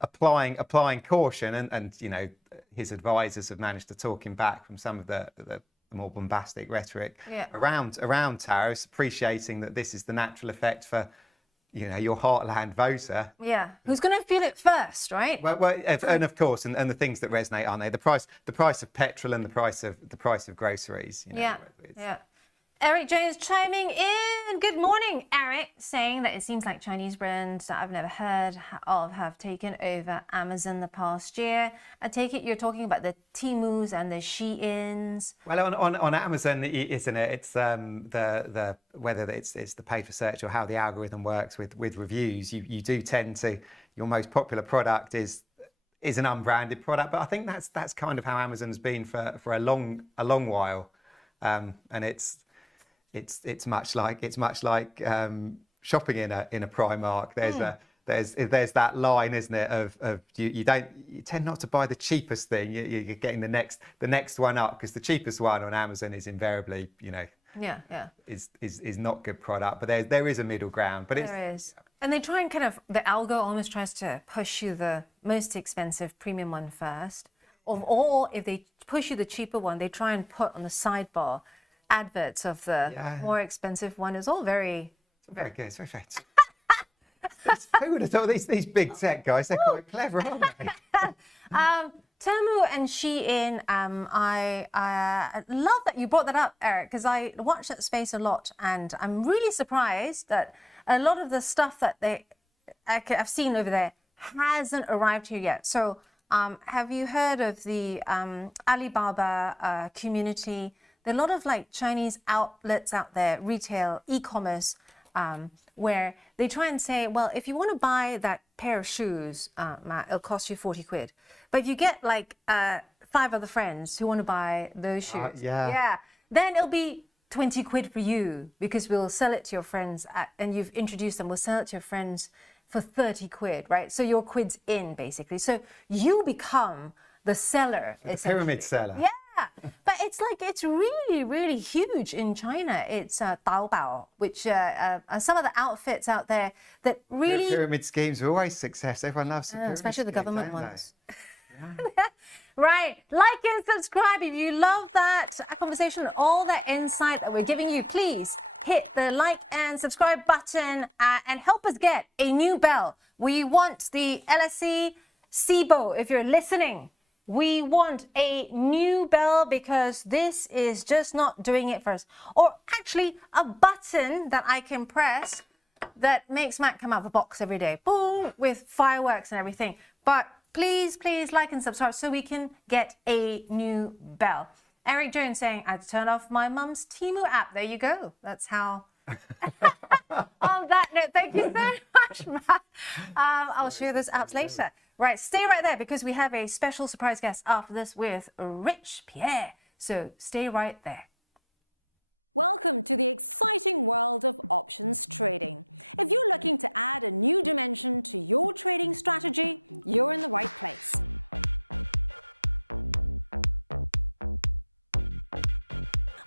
applying caution, and you know, his advisors have managed to talk him back from some of the more bombastic rhetoric around tariffs, appreciating that this is the natural effect for, you know, your heartland voter. Yeah, who's going to feel it first, right? Well, and of course, and the things that resonate, aren't they? The price of petrol and the price of groceries. You know, yeah. Eric Jones chiming in. Good morning, Eric, saying that it seems like Chinese brands that I've never heard of have taken over Amazon the past year. I take it you're talking about the Temus and the Sheins. Well, on Amazon, isn't it? It's the whether it's the pay for search or how the algorithm works with reviews. You do tend to, your most popular product is an unbranded product, but I think that's kind of how Amazon's been for a long while, and it's much like shopping in a Primark. There's that line, isn't it, of you tend not to buy the cheapest thing. You're getting the next one up, because the cheapest one on Amazon is invariably, you know, is not good product. But there is a middle ground. But there is. And they try and kind of, the algo almost tries to push you the most expensive premium one first, or if they push you the cheaper one, they try and put on the sidebar adverts of the more expensive one. Is all very good. It's very fair. Who would have thought these big tech guys? They're quite clever, aren't they? Temu and Shein, I love that you brought that up, Eric, because I watch that space a lot, and I'm really surprised that a lot of the stuff that I've seen over there hasn't arrived here yet. So have you heard of the Alibaba community? There are a lot of like Chinese outlets out there, retail, e-commerce, where they try and say, well, if you want to buy that pair of shoes, Matt, it'll cost you 40 quid. But if you get like 5 other friends who want to buy those shoes, then it'll be 20 quid for you, because we'll sell it to your friends and you've introduced them, we'll sell it to your friends for 30 quid, right? So your quid's in, basically. So you become the seller. The pyramid seller. Yeah. But it's like, it's really, really huge in China. It's Taobao, which some of the outfits out there that really... Pyramid schemes are always success. Everyone loves the pyramid especially the schemes, government don't they? ones. Right. Like and subscribe if you love that conversation and all that insight that we're giving you. Please hit the like and subscribe button and help us get a new bell. We want the LSE SIBO, if you're listening. We want a new bell, because this is just not doing it for us. Or actually a button that I can press that makes Matt come out of a box every day. Boom, with fireworks and everything. But please, please like and subscribe so we can get a new bell. Eric Jones saying, I had to turn off my mum's Temu app. There you go. That's how. On that note, thank you so much, Matt. I'll show you those apps later. Right, stay right there, because we have a special surprise guest after this with Rich Pierre. So stay right there. Welcome to the exciting world of options trading. If you're looking to add a new dimension to your trading strategy, you're in the right place.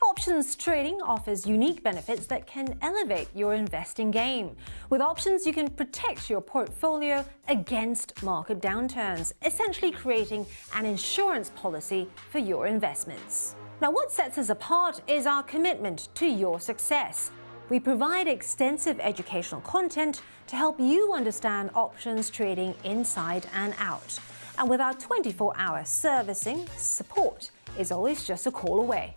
Options trading offers unique benefits that can elevate your investing game. With options, you can protect your portfolio against market downturns, essentially creating an insurance policy for your investments. Now, what sets us apart is our commitment to your success. We provide extensive educational content to help you understand options trading inside and out. And with our 24-hour servicing, support is always just a call away.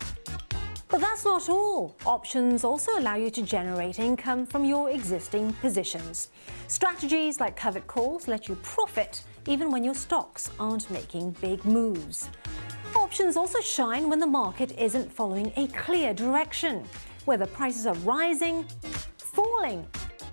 But that's not all. Options also allow you to generate income from your existing positions. Strategies like covered calls let you profit even when your stocks aren't making big moves. Options also shine when the market isn't following a clear direction, whether prices are rising, falling,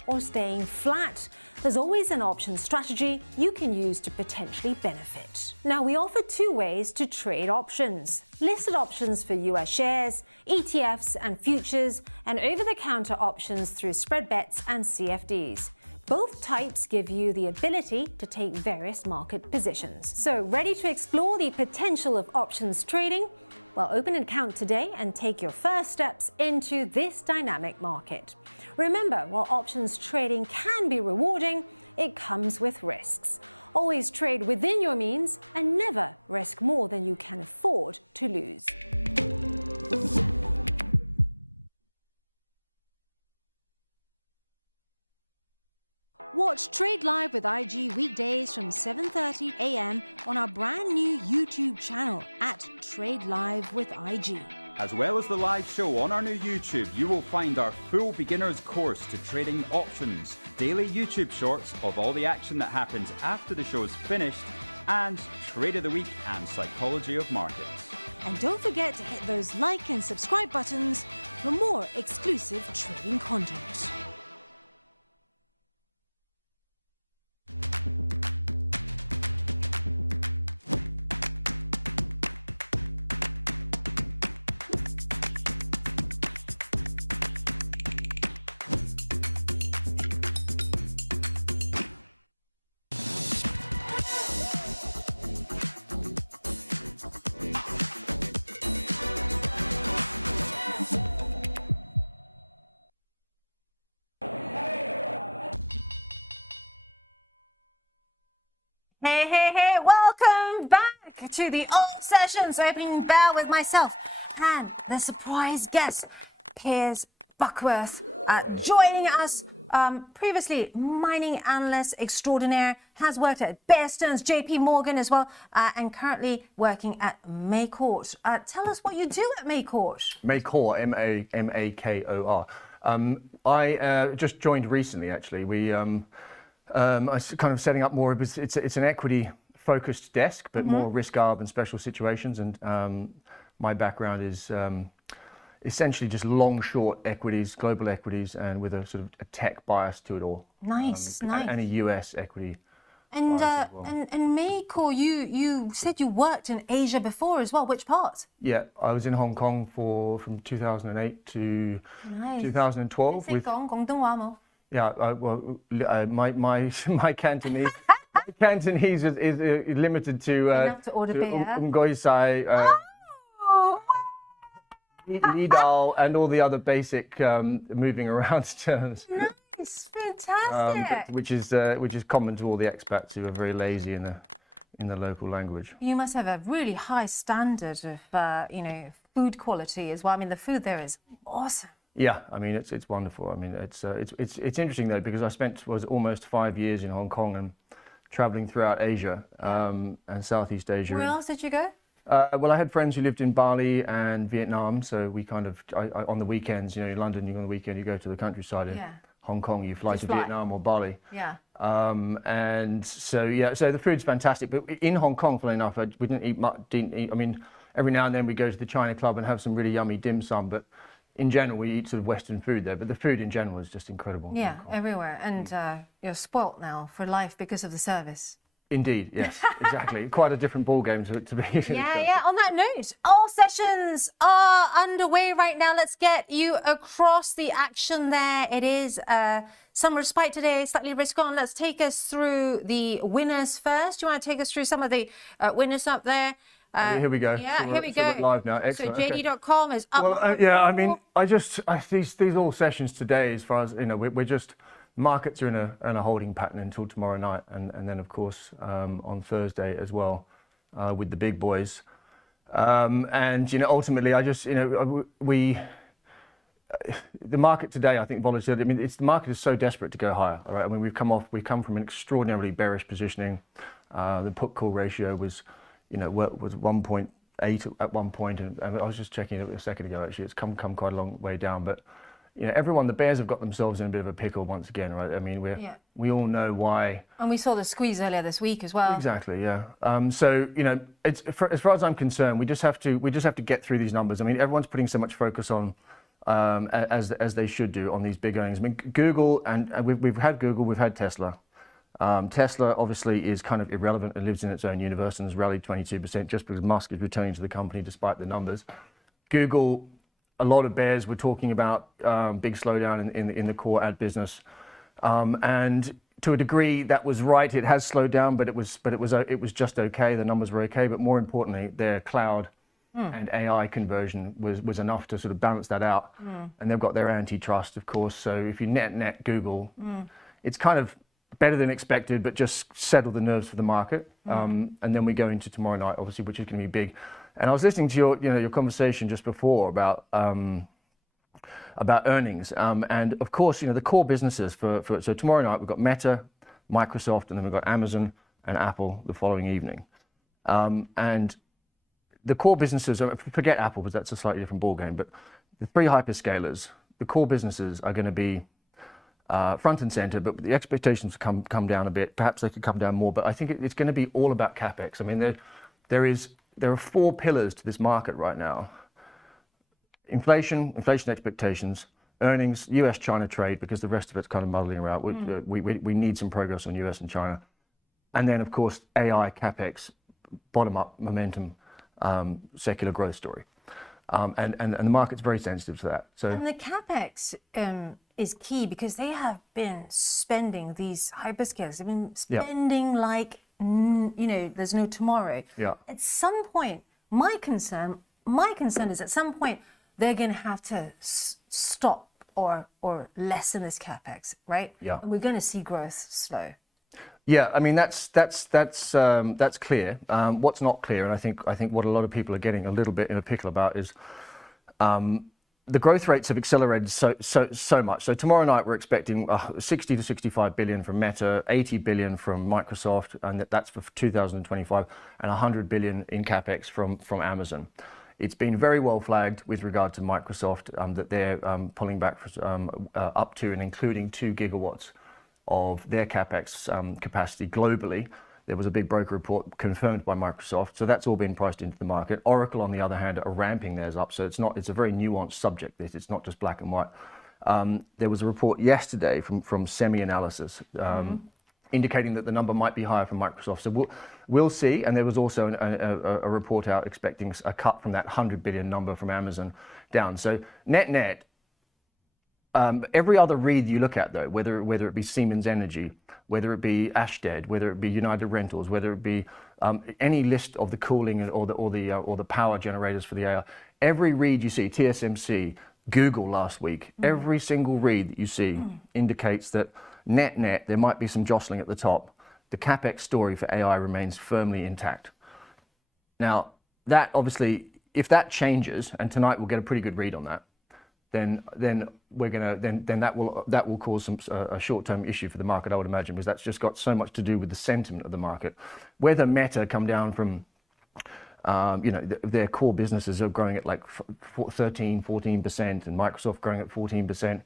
or staying flat. There's always an option strategy you can use to potentially benefit. Now, we offer 2 ways to trade options: listed options for US shares, ETFs and futures, and over-the-counter options through spread bets and CFDs. Both types give you the ability to take various market positions. So, ready to explore the potential of options trading? Well, open an account today and take your first steps into this dynamic market. Remember, while options trading can be rewarding, it comes with risks. Always trade within your means and never risk more than you can afford to lose. Watch Trade Live with IG weekdays from 7:30 a.m. on our brand new YouTube channel at Trade Live with IG. As well as the live show on our new YouTube, you will find our full beginner's course to trading options, daily YouTube shorts of all the action that happens after the show is finished, and Trade of the Week and Psychology of Markets. And don't forget to hit those like and subscribe buttons for more exclusive trading content. Hey, welcome back to the Alt Sessions Opening Bell with myself and the surprise guest, Piers Buckworth, joining us previously mining analyst extraordinaire, has worked at Bear Stearns, JP Morgan as well, and currently working at Maycourt. Tell us what you do at Maycourt. Maycourt, Makor. I just joined recently, actually. I was kind of setting up more. It's an equity-focused desk, but more risk arb and special situations. And my background is essentially just long-short equities, global equities, and with a sort of a tech bias to it all. Nice. And a US equity. And bias as well. and Maycourt, you said you worked in Asia before as well. Which part? Yeah, I was in Hong Kong from 2008 to 2012 with. Yeah, my Cantonese. Cantonese is limited to Enough to order beer. Ngoi Sai, Li Dao, and all the other basic moving around terms. Nice, fantastic. Which is common to all the expats who are very lazy in the local language. You must have a really high standard of food quality as well. I mean, the food there is awesome. Yeah, I mean it's wonderful. I mean it's interesting though, because I spent almost 5 years in Hong Kong and traveling throughout Asia and Southeast Asia. Where else did you go? Well, I had friends who lived in Bali and Vietnam, so we kind of on the weekends, in London, on the weekend you go to the countryside. In Hong Kong, you fly to Vietnam or Bali. Yeah. And so the food's fantastic. But in Hong Kong, funnily enough, we didn't eat much. I mean, every now and then we go to the China Club and have some really yummy dim sum, but in general, we eat sort of Western food there, but the food in general is just incredible. Yeah, everywhere. And you're spoilt now for life because of the service. Indeed, yes, exactly. Quite a different ball game to be. Yeah. On that note, all sessions are underway right now. Let's get you across the action there. It is some respite today, slightly risk on. Let's take us through the winners first. Do you want to take us through some of the winners up there? Here we go. Yeah, so here we go. We're live now. Excellent. So JD.com is up. Well, yeah, I mean, these all sessions today, as far as we're just markets are in a holding pattern until tomorrow night, and then of course on Thursday as well with the big boys. And ultimately, the market today, I think volatility. I mean, the market is so desperate to go higher. All right. I mean, we've come from an extraordinarily bearish positioning. The put call ratio was 1.8 at one point, and I was just checking it a second ago. Actually, it's come quite a long way down. But the Bears have got themselves in a bit of a pickle once again, right? I mean, we all know why. And we saw the squeeze earlier this week as well. Exactly, yeah. So it's as far as I'm concerned, we just have to get through these numbers. I mean, everyone's putting so much focus on. As they should do on these big earnings. I mean, Google, and we've had Google, we've had Tesla. Tesla obviously is kind of irrelevant and lives in its own universe and has rallied 22% just because Musk is returning to the company despite the numbers. Google, a lot of bears were talking about big slowdown in the core ad business, and to a degree that was right. It has slowed down, but it was just okay. The numbers were okay, but more importantly, their cloud and AI conversion was enough to sort of balance that out. And they've got their antitrust, of course. So if you net Google, it's kind of better than expected, but just settle the nerves for the market. And then we go into tomorrow night, obviously, which is going to be big. And I was listening to your conversation just before about earnings. And of course, the core businesses so tomorrow night we've got Meta, Microsoft, and then we've got Amazon and Apple the following evening. And the core businesses, forget Apple because that's a slightly different ballgame, but the three hyperscalers, the core businesses are going to be front and center, but the expectations come down a bit. Perhaps they could come down more, but I think it's going to be all about CapEx. I mean, there are four pillars to this market right now. Inflation expectations, earnings, US-China trade, because the rest of it's kind of muddling around. We need some progress on US and China. And then, of course, AI, CapEx, bottom-up momentum, secular growth story. And the market's very sensitive to that. So. And the CapEx is key because they have been spending, these hyperscalers, they've been spending like, there's no tomorrow. Yeah. At some point, my concern is at some point, they're going to have to stop or lessen this CapEx, right? Yeah. And we're going to see growth slow. Yeah, I mean that's clear. What's not clear, and I think what a lot of people are getting a little bit in a pickle about is the growth rates have accelerated so much. So tomorrow night we're expecting 60 to 65 billion from Meta, 80 billion from Microsoft, and that's for 2025, and 100 billion in capex from Amazon. It's been very well flagged with regard to Microsoft that they're pulling back up to and including 2 gigawatts of their capex capacity globally. There was a big broker report confirmed by Microsoft, so that's all been priced into the market. Oracle, on the other hand, are ramping theirs up, so it's a very nuanced subject. It's not just black and white. There was a report yesterday from Semi-Analysis indicating that the number might be higher from Microsoft. So we'll see. And there was also a report out expecting a cut from that 100 billion number from Amazon down. So net. Every other read you look at, though, whether it be Siemens Energy, whether it be Ashtead, whether it be United Rentals, whether it be any list of the cooling or the power generators for the AI, every read you see, TSMC, Google last week, every single read that you see indicates that net there might be some jostling at the top. The capex story for AI remains firmly intact. Now, that obviously, if that changes, and tonight we'll get a pretty good read on that, then that will cause a short-term issue for the market, I would imagine, because that's just got so much to do with the sentiment of the market. Whether Meta come down from, their core businesses are growing at like 13-14%, and Microsoft growing at 14%,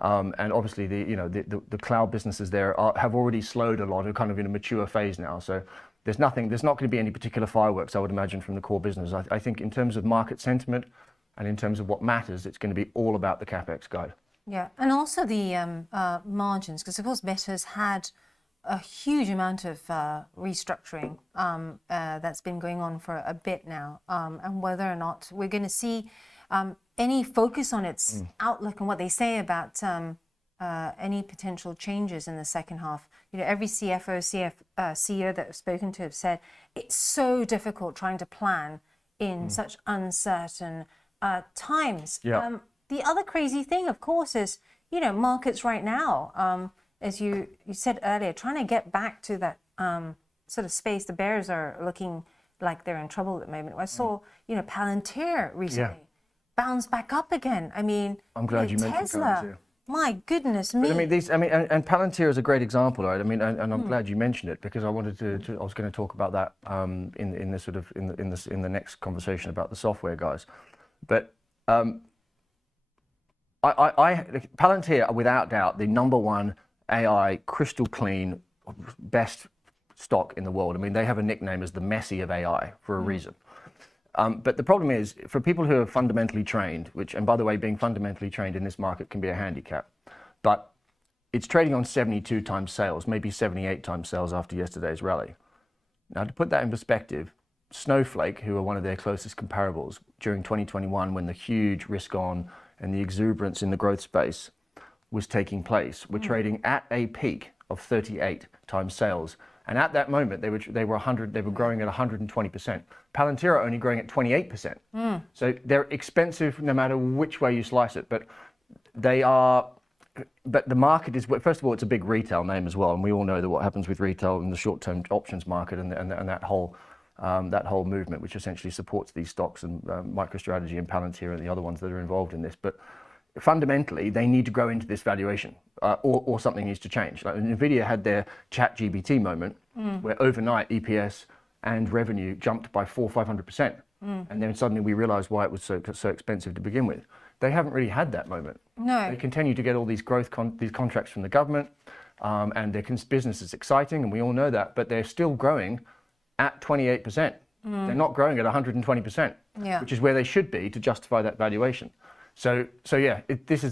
and obviously the cloud businesses there have already slowed a lot, are kind of in a mature phase now. So there's not going to be any particular fireworks, I would imagine, from the core business. I think in terms of market sentiment, and in terms of what matters, it's going to be all about the capex guide. Yeah, and also the margins, because of course Meta's had a huge amount of restructuring that's been going on for a bit now, and whether or not we're going to see any focus on its outlook and what they say about any potential changes in the second half. Every CFO, CEO that I've spoken to have said it's so difficult trying to plan in such uncertain times. Yeah. The other crazy thing, of course, is markets right now, as you said earlier, trying to get back to that sort of space. The bears are looking like they're in trouble at the moment. I saw Palantir recently bounce back up again. I mean, I'm glad you mentioned Tesla. Palantir. My goodness me. But and Palantir is a great example, right? I mean, and I'm glad you mentioned it, because I wanted to I was going to talk about that in the next conversation about the software guys. But Palantir are without doubt the #1 AI crystal clean best stock in the world. I mean, they have a nickname as the Messi of AI for a reason. But the problem is, for people who are fundamentally trained, and by the way, being fundamentally trained in this market can be a handicap, but it's trading on 72 times sales, maybe 78 times sales after yesterday's rally. Now, to put that in perspective, Snowflake, who are one of their closest comparables during 2021, when the huge risk on and the exuberance in the growth space was taking place, were trading at a peak of 38 times sales. And at that moment, they were growing at 120%. Palantir are only growing at 28%. So they're expensive no matter which way you slice it. But the market is, first of all, it's a big retail name as well, and we all know that what happens with retail in the short-term options market and that whole movement, which essentially supports these stocks and MicroStrategy and Palantir and the other ones that are involved in this. But fundamentally, they need to grow into this valuation, or something needs to change. Like Nvidia had their ChatGPT moment, where overnight EPS and revenue jumped by 400-500%, and then suddenly we realized why it was so expensive to begin with. They haven't really had that moment. No, they continue to get all these these contracts from the government, and their business is exciting, and we all know that. But they're still growing at 28%. They're not growing at 120%, which is where they should be to justify that valuation. So yeah, this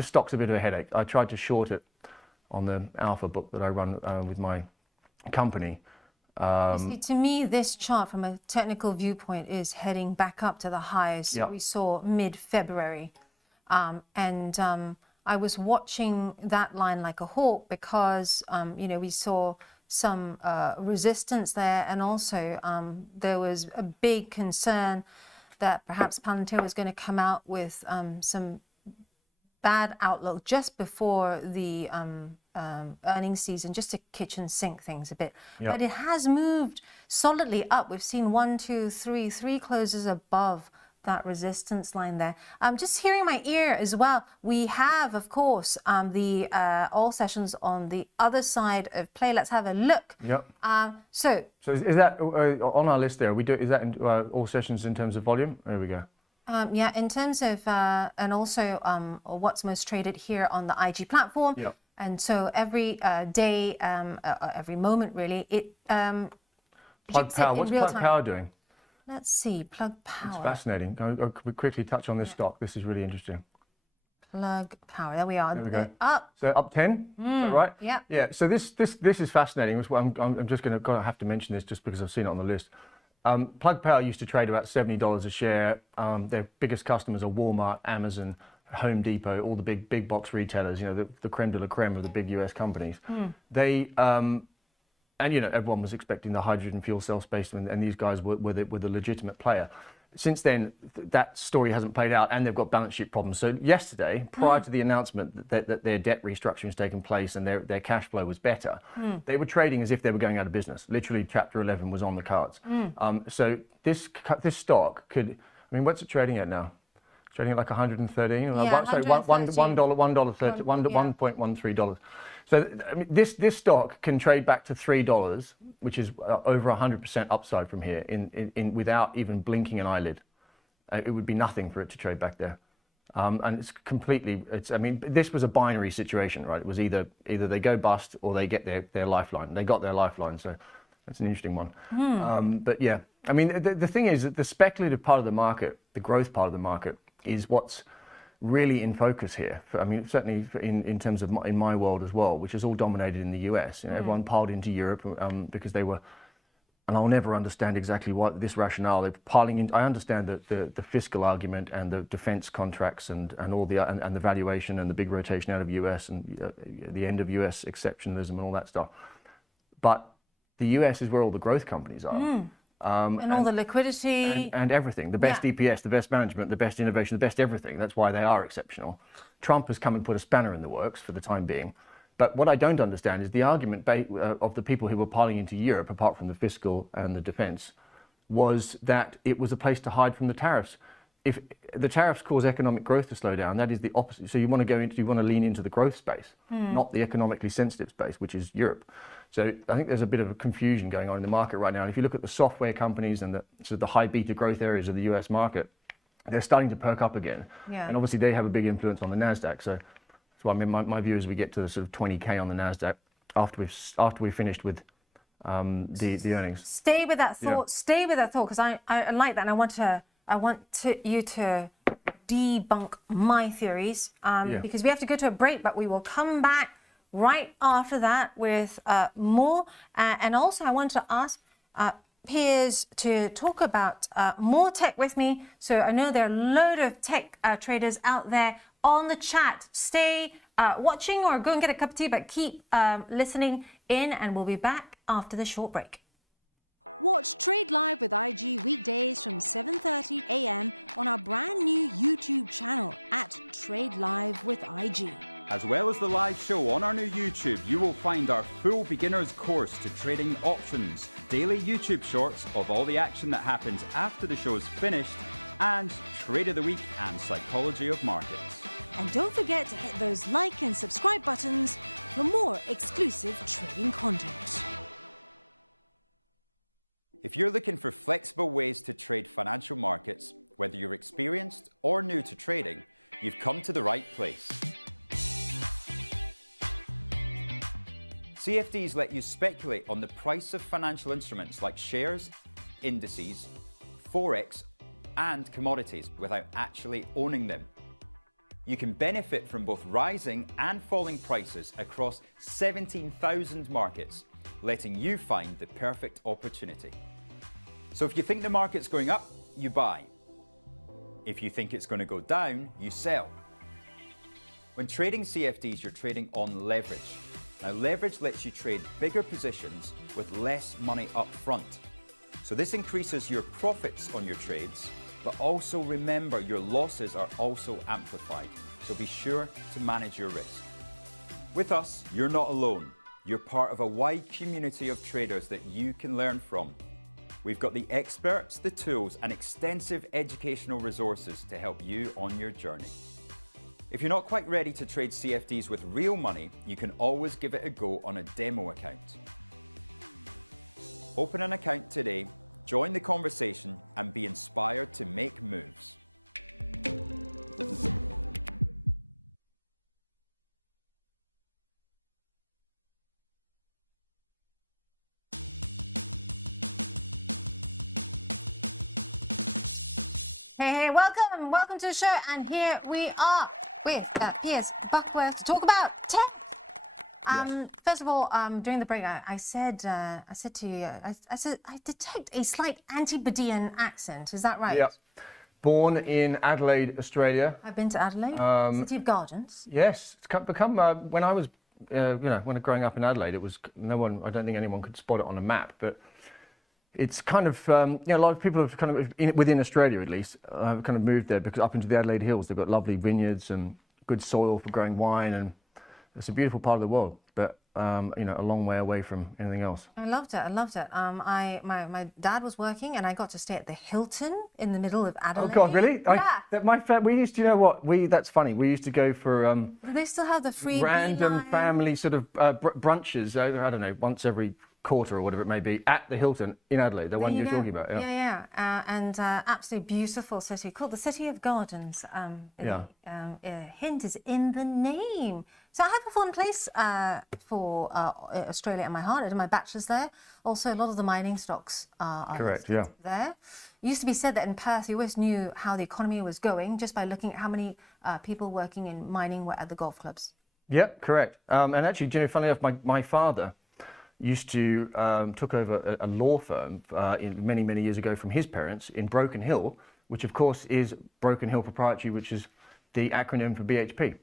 stock's a bit of a headache. I tried to short it on the Alpha book that I run with my company. See, to me, this chart from a technical viewpoint is heading back up to the highs we saw mid-February. I was watching that line like a hawk because, we saw some resistance there, and also there was a big concern that perhaps Palantir was going to come out with some bad outlook just before the earnings season, just to kitchen sink things a bit. But it has moved solidly up. We've seen 1, 2, 3 closes above that resistance line there. Just hearing my ear as well, we have, of course, the all sessions on the other side of play. Let's have a look. Yep. So is that on our list there? Is that in, all sessions in terms of volume? There we go. yeah, in terms of, and also what's most traded here on the IG platform. Yep. And so every day, every moment really, it Plug Power. What's Plug Power doing? Let's see, Plug Power. It's fascinating. I'll quickly touch on this stock. This is really interesting. Plug Power. There we are. There we go. Up. So up 10. Is that right? Yeah. Yeah. So this is fascinating. I'm just going to have to mention this just because I've seen it on the list. Plug Power used to trade about $70 a share. Their biggest customers are Walmart, Amazon, Home Depot, all the big box retailers. You know, the creme de la creme of the big US companies. They and you know, everyone was expecting the hydrogen fuel cell space, and these guys were the legitimate player. Since then, that story hasn't played out, and they've got balance sheet problems. So yesterday, prior to the announcement that their debt restructuring has taken place and their cash flow was better, they were trading as if they were going out of business. Literally, Chapter 11 was on the cards. So this stock could, I mean, what's it trading at now? It's trading at like 113. Yeah, sorry, $1.13. So I mean, this stock can trade back to $3, which is over 100% upside from here, in without even blinking an eyelid. It would be nothing for it to trade back there, and it's completely. I mean, this was a binary situation, right? It was either they go bust or they get their lifeline. They got their lifeline, so that's an interesting one. But yeah, I mean, the thing is that the speculative part of the market, the growth part of the market, is what's really in focus here. I mean, certainly in terms of in my world as well, which is all dominated in the US. You know, everyone piled into Europe because they were, and I'll never understand exactly what this rationale. They're piling in. I understand the fiscal argument and the defense contracts and all and the valuation and the big rotation out of US and the end of US exceptionalism and all that stuff. But the US is where all the growth companies are. And all the liquidity. And everything. The best EPS, the best management, the best innovation, the best everything. That's why they are exceptional. Trump has come and put a spanner in the works for the time being. But what I don't understand is the argument of the people who were piling into Europe, apart from the fiscal and the defense, was that it was a place to hide from the tariffs. If the tariffs cause economic growth to slow down, that is the opposite. So you want to lean into the growth space, not the economically sensitive space, which is Europe. So I think there's a bit of a confusion going on in the market right now. And if you look at the software companies and the high beta growth areas of the US market, they're starting to perk up again. Yeah. And obviously they have a big influence on the NASDAQ. So that's why I mean, my view is we get to the sort of 20K on the NASDAQ after we've finished with the earnings. Stay with that thought. Yeah. Stay with that thought, because I like that, and I want you to debunk my theories, because we have to go to a break, but we will come back right after that with more. And also I want to ask Piers to talk about more tech with me. So I know there are a load of tech traders out there on the chat. Stay watching or go and get a cup of tea, but keep listening in, and we'll be back after the short break. Watch Trade Live with IG weekdays from 7:30 a.m. on our brand new YouTube channel at Trade Live with IG. As well as the live show on our new YouTube, you will find our full beginner's course to trading options, daily YouTube shorts of all the action that happens after the show is finished, and Trade of the Week and Psychology of Markets. And don't forget to hit those like and subscribe buttons for more exclusive trading content. If you're looking for flexible ways to trade financial markets, whether you're experienced or new to trading, you've come to the right place. CFDs let you speculate on the price of financial instruments like shares, indices, forex, and commodities without actually owning them. You can benefit from both rising and falling prices across 17,000 markets, letting you find the perfect opportunity. So if you think the market's going up, you buy. If you think it's going to go down, you sell. When trading CFDs, you're trading on leverage. Now, leverage lets you trade bigger positions with less money up front. So this increases your profits on your trades, but also remember your losses are also amplified. So be sure to manage your risk. With us, you're not alone. You're part of a wide community of traders that you can learn from. We've got the experts, the tools, and extensive educational resources to help you on your journey. If you're not quite ready to trade CFDs with real money, you can always give it a go on a demo account. Open an account today, join the conversation, and be inspired to make moves. Hey, welcome to the show, and here we are with Piers Buckworth to talk about tech. First of all, during the break, I said to you, I detect a slight antipodean accent. Is that right? Yeah. Born in Adelaide, Australia. I've been to Adelaide, City of Gardens. Yes, it's become when I was, when growing up in Adelaide, it was no one. I don't think anyone could spot it on a map, but it's kind of, a lot of people have kind of, within Australia at least, have kind of moved there because up into the Adelaide Hills, they've got lovely vineyards and good soil for growing wine, and it's a beautiful part of the world, but a long way away from anything else. I loved it. My dad was working, and I got to stay at the Hilton in the middle of Adelaide. Oh God, really? Yeah. We used to, you know what? That's funny. We used to go for Do they still have the free random beeline? family sort of brunches. I don't know, once every quarter or whatever it may be, at the Hilton in Adelaide, the one you're talking about. Yeah. And absolutely beautiful city called the City of Gardens. Hint is in the name. So I have a fond place for Australia in my heart. I did my bachelor's there. Also, a lot of the mining stocks are correct. Yeah. there. It used to be said that in Perth, you always knew how the economy was going just by looking at how many people working in mining were at the golf clubs. Yep, correct. And actually, funnily enough, my father used to took over a law firm many years ago from his parents in Broken Hill, which of course is Broken Hill Proprietary, which is the acronym for BHP.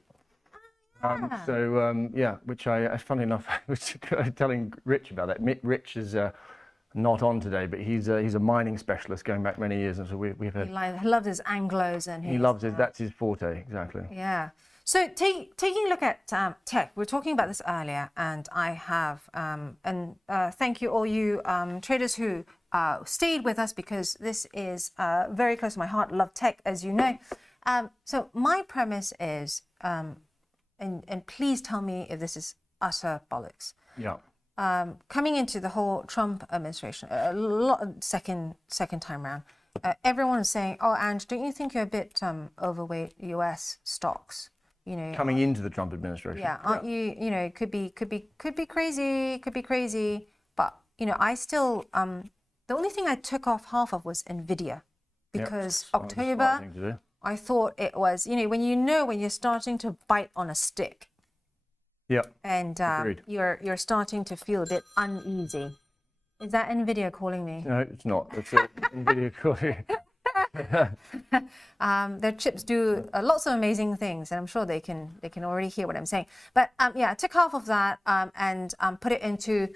Which funnily enough, I was telling Rich about that. Rich is not on today, but he's a mining specialist going back many years, and so we've had. He loved his Anglos, and he loves it. That's his forte, exactly. Yeah. So taking a look at tech, we were talking about this earlier, and I have, thank you all you traders who stayed with us, because this is very close to my heart. Love tech, as you know. So my premise is, and please tell me if this is utter bollocks. Yeah. Coming into the whole Trump administration, second time round, everyone is saying, "Oh, Ange, don't you think you're a bit overweight U.S. stocks?" Coming into the Trump administration. Yeah, aren't you? Could be crazy. But I still, the only thing I took off half of was Nvidia, because October, I thought it was, when you're starting to bite on a stick. Yeah. And you're starting to feel a bit uneasy. Is that Nvidia calling me? No, it's not. It's Nvidia calling. Their chips do lots of amazing things, and I'm sure they can already hear what I'm saying. But I took half of that and put it into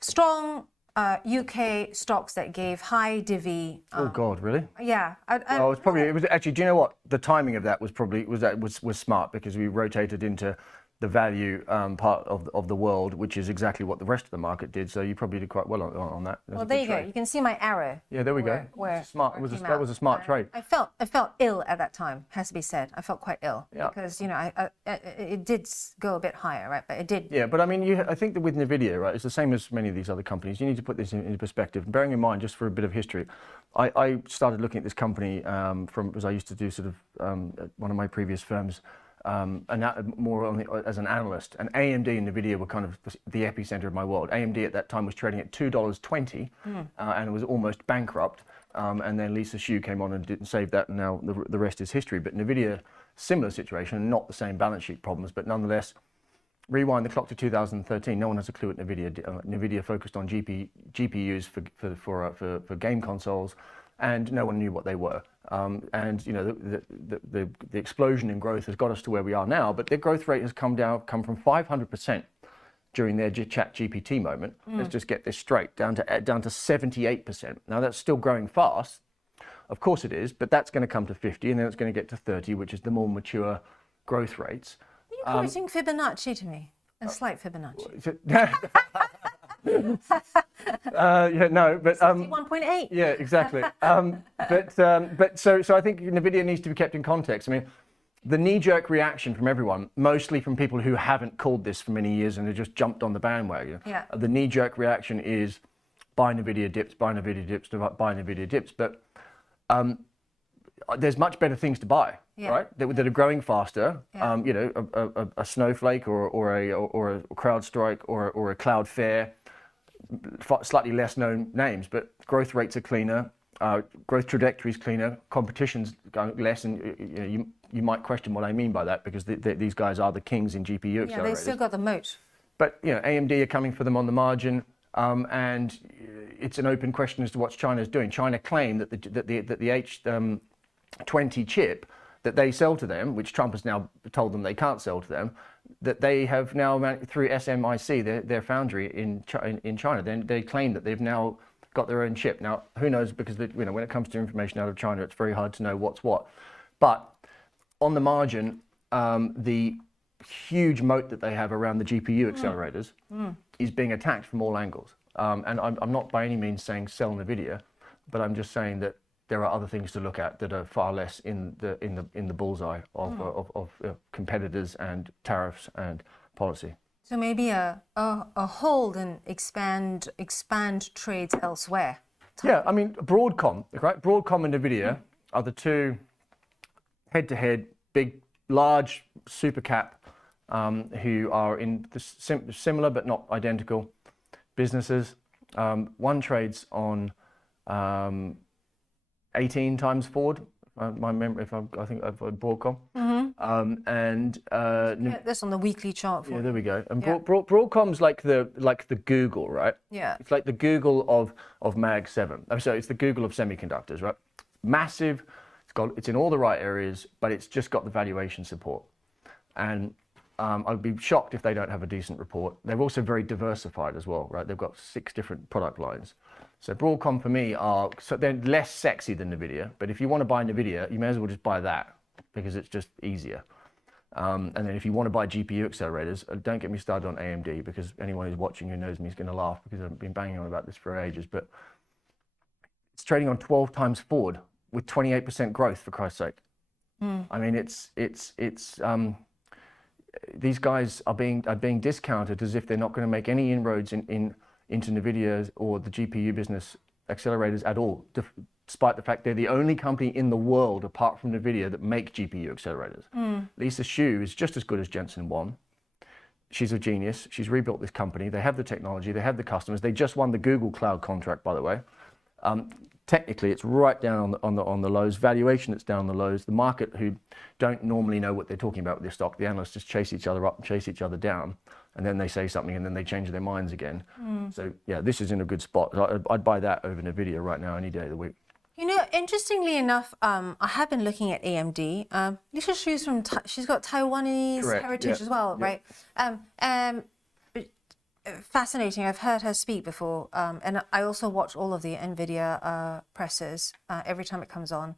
strong UK stocks that gave high divvy. Oh God, really? Yeah. It was actually. Do you know what? The timing of that was probably was smart, because we rotated into the value part of the world, which is exactly what the rest of the market did. So you probably did quite well on that. Well, there you go. You can see my arrow. Yeah, there we go. Smart. That was a smart trade. I felt ill at that time. Has to be said. I felt quite ill because it did go a bit higher, right? But it did. Yeah, but I mean, I think that with Nvidia, right, it's the same as many of these other companies. You need to put this in perspective. Bearing in mind, just for a bit of history, I started looking at this company because I used to do sort of one of my previous firms. More as an analyst, and AMD and Nvidia were kind of the epicenter of my world. AMD at that time was trading at $2.20 and was almost bankrupt. And then Lisa Xu came on and didn't save that, and now the rest is history. But Nvidia, similar situation, not the same balance sheet problems, but nonetheless, rewind the clock to 2013. No one has a clue at Nvidia. Nvidia focused on GPUs for game consoles, and no one knew what they were. The explosion in growth has got us to where we are now, but their growth rate has come from 500% during their chat GPT moment. Let's just get this straight, down to 78%. Now that's still growing fast. Of course it is, but that's going to come to 50, and then it's going to get to 30, which is the more mature growth rates. Are you quoting Fibonacci to me? A slight Fibonacci. Yeah, no, but 1.8. yeah, exactly. But so I think Nvidia needs to be kept in context. I mean, the knee-jerk reaction from everyone, mostly from people who haven't called this for many years and have just jumped on the bandwagon. Yeah. The knee-jerk reaction is buy Nvidia dips, buy Nvidia dips, buy Nvidia dips. But there's much better things to buy, right? That are growing faster. Yeah. You know, a Snowflake or a CrowdStrike or a Cloudflare, slightly less known names, but growth rates are cleaner, growth trajectory is cleaner, competition's going less, and you might question what I mean by that, because these guys are the kings in GPU accelerators. Yeah, they still got the moat. But AMD are coming for them on the margin, and it's an open question as to what China's doing. China claim that the H20 chip that they sell to them, which Trump has now told them they can't sell to them, that they have now through SMIC, their foundry in China. They claim that they've now got their own chip. Now, who knows? Because when it comes to information out of China, it's very hard to know what's what. But on the margin, the huge moat that they have around the GPU accelerators is being attacked from all angles. And I'm not by any means saying sell Nvidia, but I'm just saying that there are other things to look at that are far less in the bullseye of competitors and tariffs and policy. So maybe a hold and expand trades elsewhere. Yeah, I mean Broadcom, right? Broadcom and Nvidia are the two head-to-head, big, large super cap who are in the similar but not identical businesses. One trades on 18 times forward. My memory, I think I've Broadcom, and That's on the weekly chart. yeah, there we go. And Broadcom's like the Google, right? Yeah. It's like the Google of Mag 7. I'm sorry, it's the Google of semiconductors, right? Massive. It's in all the right areas, but it's just got the valuation support. And I'd be shocked if they don't have a decent report. They're also very diversified as well, right? They've got 6 different product lines. So Broadcom for me they're less sexy than Nvidia, but if you want to buy Nvidia, you may as well just buy that because it's just easier. And then if you want to buy GPU accelerators, don't get me started on AMD, because anyone who's watching who knows me is going to laugh, because I've been banging on about this for ages, but it's trading on 12 times forward with 28% growth, for Christ's sake. I mean, these guys are being discounted as if they're not going to make any inroads into Nvidia or the GPU business accelerators at all, despite the fact they're the only company in the world, apart from Nvidia, that make GPU accelerators. Lisa Xu is just as good as Jensen Huang. She's a genius. She's rebuilt this company. They have the technology. They have the customers. They just won the Google Cloud contract, by the way. Technically, it's right down on the lows. Valuation, it's down the lows. The market, who don't normally know what they're talking about with their stock, the analysts just chase each other up and chase each other down, and then they say something and then they change their minds again. So yeah, this is in a good spot. I'd buy that over Nvidia right now any day of the week. Interestingly enough, I have been looking at AMD. Lisa Xu's she's got Taiwanese heritage as well, right? Fascinating. I've heard her speak before, and I also watch all of the NVIDIA presses every time it comes on.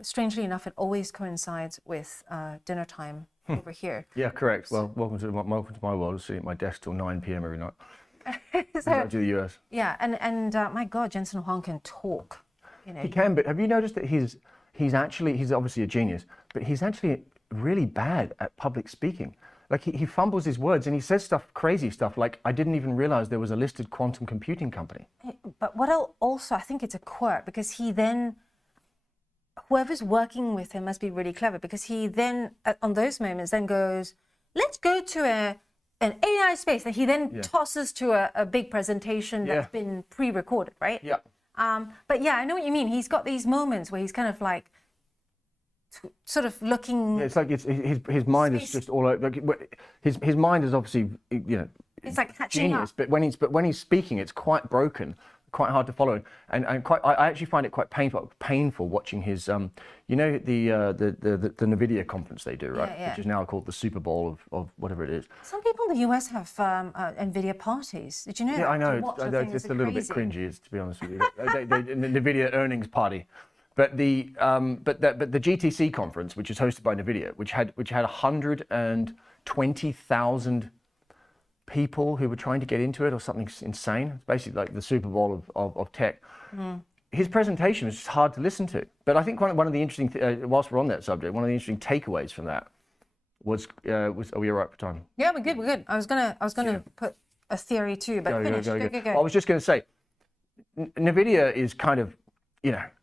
Strangely enough, it always coincides with dinner time over here. Yeah, correct. Well, welcome to my world. I'm sitting at my desk till 9 p.m. every night. To the US. Yeah, and my God, Jensen Huang can talk. He can, but have you noticed that he's obviously a genius, but he's actually really bad at public speaking. Like he fumbles his words and he says crazy stuff like, I didn't even realize there was a listed quantum computing company. But what also, I think it's a quirk, because he then, whoever's working with him must be really clever, because he then, on those moments, then goes, let's go to an AI space that he then tosses to a big presentation that's been pre-recorded, right? Yeah. But yeah, I know what you mean. He's got these moments where he's kind of like, sort of looking. Yeah, it's like his mind is just all over. Like, his mind is obviously it's like catching genius, up. but when he's speaking, it's quite broken, quite hard to follow, and I actually find it quite painful watching his the Nvidia conference they do, right, which is now called the Super Bowl of whatever it is. Some people in the US have Nvidia parties. Did you know? Yeah, I know. It's a little bit cringy, to be honest with you. The Nvidia earnings party. But the GTC conference, which is hosted by Nvidia, which had 120,000 people who were trying to get into it or something insane. It's basically like the Super Bowl of tech. His presentation was just hard to listen to. But I think one of the interesting, whilst we're on that subject, one of the interesting takeaways from that was are we all right for time? Yeah, we're good. I was gonna put a theory too, but finish. Go. I was just going to say, NVIDIA is kind of,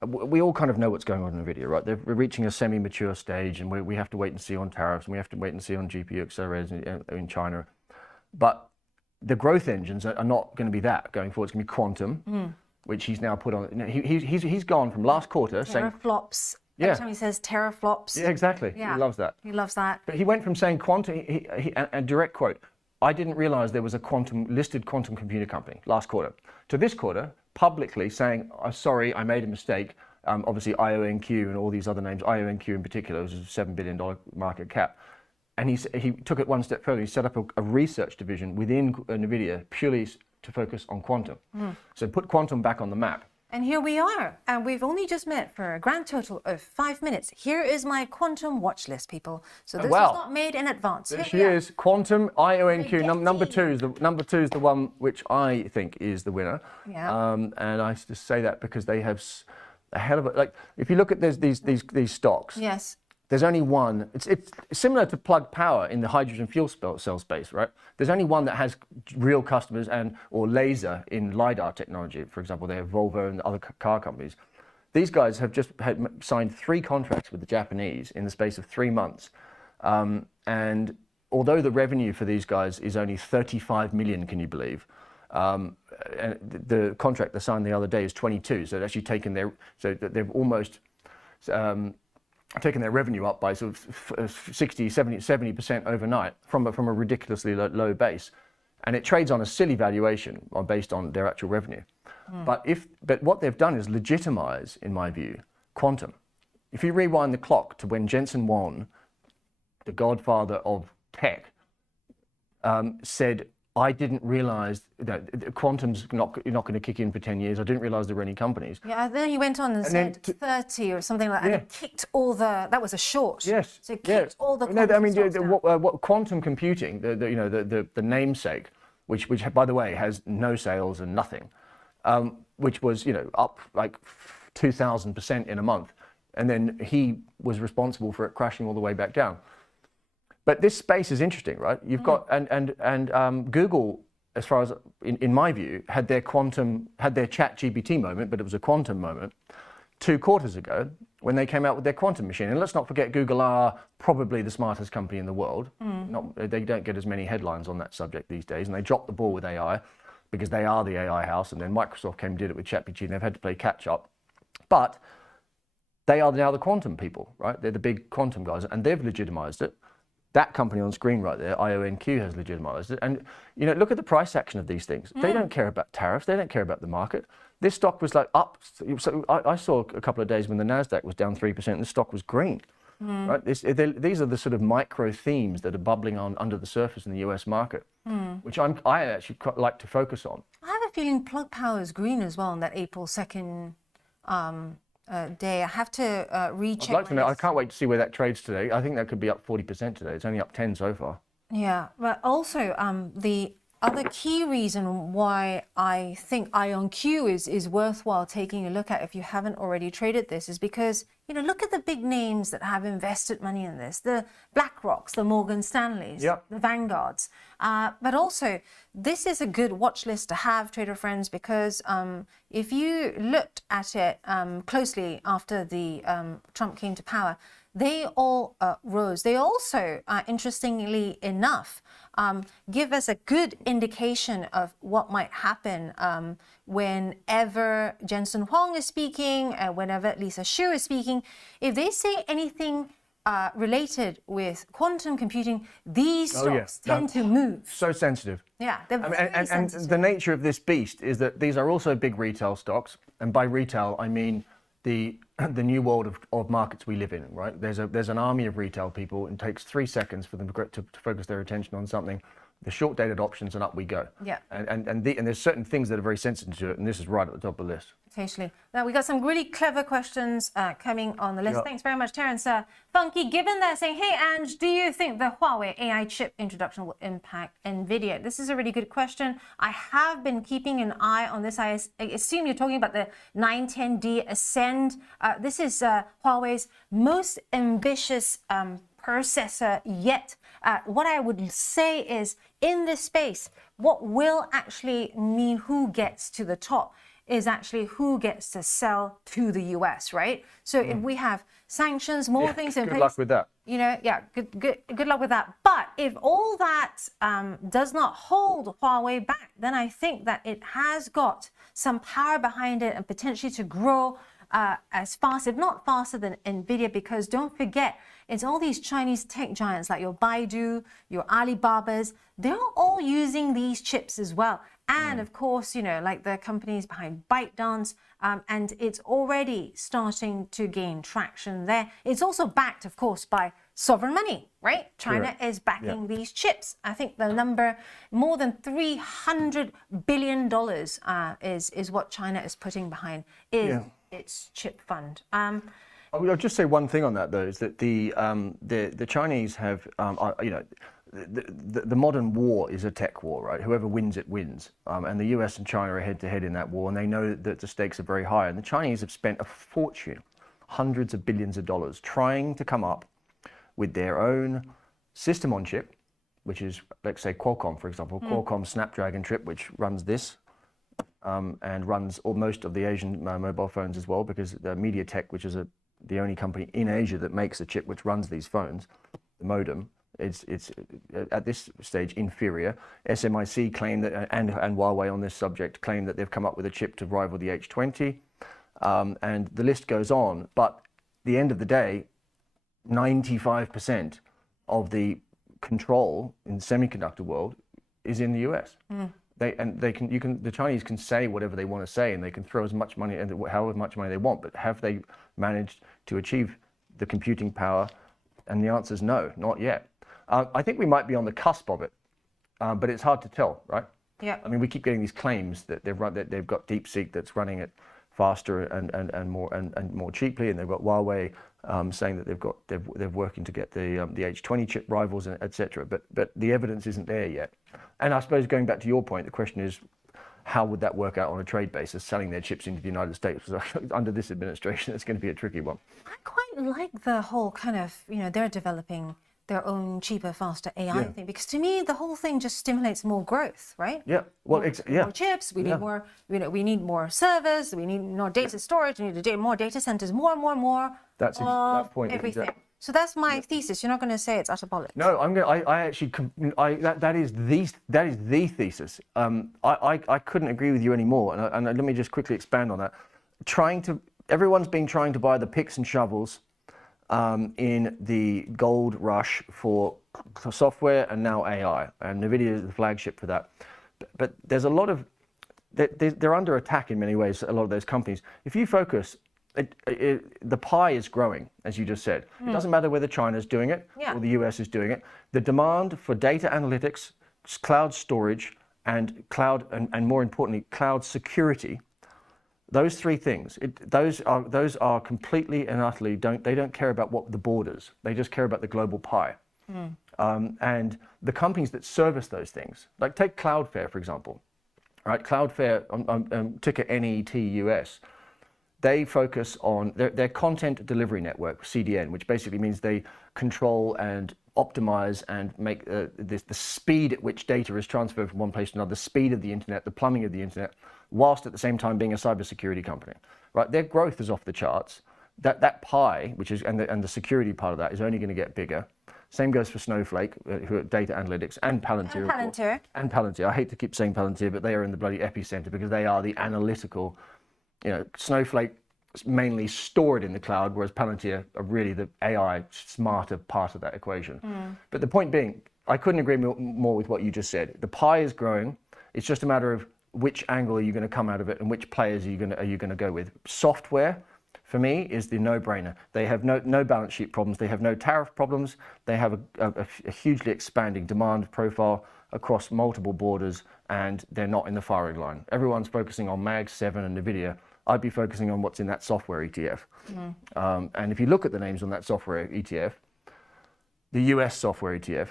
we all kind of know what's going on in NVIDIA, right? We're reaching a semi-mature stage, and we have to wait and see on tariffs, and we have to wait and see on GPU accelerators in China. But the growth engines are not going to be that going forward. It's going to be quantum, which he's now put on. He's gone from last quarter saying teraflops. Every time he says teraflops. Yeah, exactly. Yeah. He loves that. He loves that. But he went from saying quantum, a direct quote, I didn't realize there was a listed quantum computer company last quarter, to this quarter, publicly saying, sorry, I made a mistake. Obviously, IONQ and all these other names, IONQ in particular, was a $7 billion market cap. And he took it one step further. He set up a research division within NVIDIA purely to focus on quantum. So put quantum back on the map. And here we are, and we've only just met for a grand total of 5 minutes. Here is my quantum watch list, people. So this was not made in advance. There she is, quantum IONQ. Number two is the one which I think is the winner. Yeah. And I just say that because they have a hell of a, like, if you look at these stocks. Yes. There's only one. It's similar to Plug Power in the hydrogen fuel cell space, right? There's only one that has real customers or laser in LiDAR technology. For example, they have Volvo and other car companies. These guys have just signed 3 contracts with the Japanese in the space of 3 months. And although the revenue for these guys is only 35 million, can you believe? And the contract they signed the other day is 22. So they've actually taken they've almost taken their revenue up by sort of 60, 70% overnight from a ridiculously low base. And it trades on a silly valuation based on their actual revenue. But what they've done is legitimize, in my view, quantum. If you rewind the clock to when Jensen Huang, the godfather of tech, said, I didn't realize that quantum's not going to kick in for 10 years. I didn't realize there were any companies. Yeah, then he went on and said 30 or something like that. Yeah. And it kicked all that was a short. Yes. So it kicked all the No, I mean, stocks down. what quantum computing, the namesake, which by the way has no sales and nothing, which was up like 2,000% in a month, and then he was responsible for it crashing all the way back down. But this space is interesting, right? You've got and Google, as far as in my view, had their chat GPT moment, but it was a quantum moment 2 quarters ago when they came out with their quantum machine. And let's not forget, Google are probably the smartest company in the world. They don't get as many headlines on that subject these days, and they dropped the ball with AI because they are the AI house. And then Microsoft came and did it with ChatGPT, and they've had to play catch up. But they are now the quantum people, right? They're the big quantum guys, and they've legitimized it. That company on screen right there, IONQ, has legitimized it. And look at the price action of these things. They don't care about tariffs. They don't care about the market. This stock was like up. So I saw a couple of days when the Nasdaq was down 3%, and the stock was green. Right? These are the sort of micro themes that are bubbling on under the surface in the US market, which I actually quite like to focus on. I have a feeling Plug Power is green as well on that April 2nd day. I have to recheck. I'd like to know. I can't wait to see where that trades today. I think that could be up 40% today. It's only up 10 so far. Yeah, but also the other key reason why I think IonQ is worthwhile taking a look at if you haven't already traded this is because, look at the big names that have invested money in this, the BlackRocks, the Morgan Stanleys, the Vanguards. But also, this is a good watch list to have, trader friends, because if you looked at it closely after the Trump came to power, they all rose. They also, interestingly enough, give us a good indication of what might happen whenever Jensen Huang is speaking, whenever Lisa Xu is speaking. If they say anything related with quantum computing, these stocks tend to move. So sensitive. Yeah, they're very sensitive. And the nature of this beast is that these are also big retail stocks. And by retail, I mean the new world of markets we live in, right? There's an army of retail people, and it takes 3 seconds for them to focus their attention on something. the short-dated options, and up we go. Yeah. And there's certain things that are very sensitive to it, and this is right at the top of the list. Totally. Now, we got some really clever questions coming on the list. Yep. Thanks very much, Terence. Funky, given that, saying, hey, Ange, do you think the Huawei AI chip introduction will impact NVIDIA? This is a really good question. I have been keeping an eye on this. I assume you're talking about the 910D Ascend. This is Huawei's most ambitious processor yet. What I would say is, in this space, what will actually mean who gets to the top is actually who gets to sell to the US, right? So if we have sanctions, more things in place. Good luck with that. You know, yeah, good luck with that. But if all that does not hold Huawei back, then I think that it has got some power behind it and potentially to grow as fast, if not faster than NVIDIA, because don't forget, it's all these Chinese tech giants like your Baidu, your Alibabas, they're all using these chips as well. And of course, you know, like the companies behind ByteDance, and it's already starting to gain traction there. It's also backed, of course, by sovereign money, right? China is backing these chips. I think the number, more than $300 billion is what China is putting behind its chip fund. I'll just say one thing on that, though, is that the Chinese have, you know, the modern war is a tech war, right? Whoever wins it wins. And the US and China are head to head in that war, and they know that the stakes are very high. And the Chinese have spent a fortune, hundreds of billions of dollars, trying to come up with their own system on chip, which is, let's say, Qualcomm, for example, Qualcomm Snapdragon chip, which runs this. And runs most of the Asian mobile phones as well, because the MediaTek, which is the only company in Asia that makes a chip which runs these phones, the modem, it's at this stage inferior. SMIC claim that, and Huawei on this subject claim that they've come up with a chip to rival the H20, and the list goes on. But at the end of the day, 95% of the control in the semiconductor world is in the US. The Chinese can say whatever they want to say, and they can throw as much money and however much money they want, but have they managed to achieve the computing power? And the answer is no, not yet. I think we might be on the cusp of it, but it's hard to tell, right? Yeah. I mean, we keep getting these claims that they've got DeepSeek that's running it faster and more cheaply, and they've got Huawei saying that they're working to get the H20 chip rivals, and etc. But the evidence isn't there yet. And I suppose going back to your point, the question is, how would that work out on a trade basis, selling their chips into the United States? Under this administration, it's going to be a tricky one. I quite like the whole kind of, you know, they're developing their own cheaper, faster AI thing, because to me the whole thing just stimulates more growth, right? Yeah. Well, more chips. We need more. You know, we need more servers. We need more data storage. We need more data centers. More. That's that point. Everything. So that's my thesis. You're not going to say it's utter bollocks. No, that is the thesis. I couldn't agree with you anymore. And let me just quickly expand on that. Everyone's been trying to buy the picks and shovels in the gold rush for software and now AI, and NVIDIA is the flagship for that. But there's a lot of, they're under attack in many ways, a lot of those companies. If you focus, the pie is growing, as you just said. It doesn't matter whether China's doing it or the US is doing it. The demand for data analytics, cloud storage, and cloud, and more importantly, cloud security, those three things, those are completely and utterly, they don't care about what the borders, they just care about the global pie. And the companies that service those things, like take Cloudflare, for example, right? Cloudflare, ticker NETUS, they focus on their content delivery network, CDN, which basically means they control and optimize and make the speed at which data is transferred from one place to another, the speed of the internet, the plumbing of the internet, whilst at the same time being a cybersecurity company, right? Their growth is off the charts. That pie, which is and the security part of that, is only going to get bigger. Same goes for Snowflake, who are data analytics, and Palantir. And Palantir. I hate to keep saying Palantir, but they are in the bloody epicenter because they are the analytical. You know, Snowflake is mainly stored in the cloud, whereas Palantir are really the AI smarter part of that equation. But the point being, I couldn't agree more with what you just said. The pie is growing. It's just a matter of which angle are you going to come out of it and which players are you going to go with. Software, for me, is the no-brainer. They have no balance sheet problems. They have no tariff problems. They have a hugely expanding demand profile. across multiple borders, and they're not in the firing line. Everyone's focusing on Mag 7 and Nvidia. I'd be focusing on what's in that software ETF. And if you look at the names on that software ETF, the US software ETF,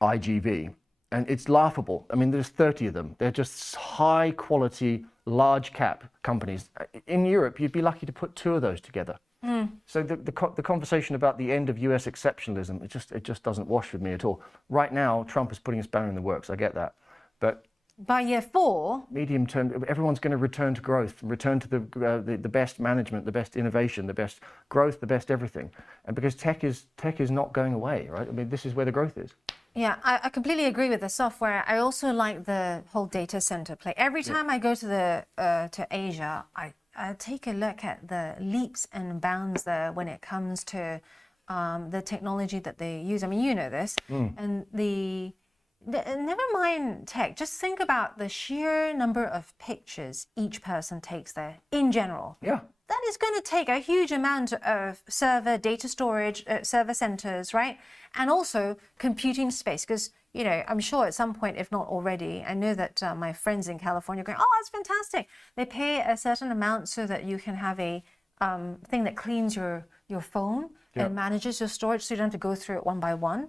IGV, and it's laughable. I mean, there's 30 of them. They're just high quality, large cap companies. In Europe, you'd be lucky to put 2 of those together. So the conversation about the end of US exceptionalism, it just doesn't wash with me at all. Right now, Trump is putting a spanner in the works. I get that. But by year 4, medium term, everyone's going to return to growth, return to the best management, the best innovation, the best growth, the best everything. And because tech is not going away, right? I mean, this is where the growth is. Yeah, I completely agree with the software. I also like the whole data center play. Every time I go to Asia, I take a look at the leaps and bounds there when it comes to the technology that they use. I mean, you know this, and never mind tech, just think about the sheer number of pictures each person takes there in general. Yeah. That is going to take a huge amount of server data storage, server centers, right? And also computing space, because, you know, I'm sure at some point, if not already, I know that my friends in California are going, oh, that's fantastic. They pay a certain amount so that you can have a thing that cleans your phone and manages your storage so you don't have to go through it one by one.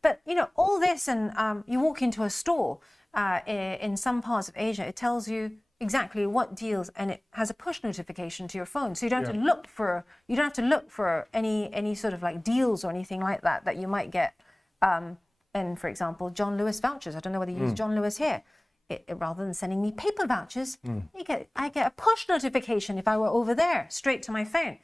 But, you know, all this, and you walk into a store in some parts of Asia, it tells you exactly what deals, and it has a push notification to your phone, so you don't have to look for any sort of like deals or anything like that you might get. And for example, John Lewis vouchers. I don't know whether you use John Lewis here. Rather than sending me paper vouchers, I get a push notification if I were over there, straight to my phone.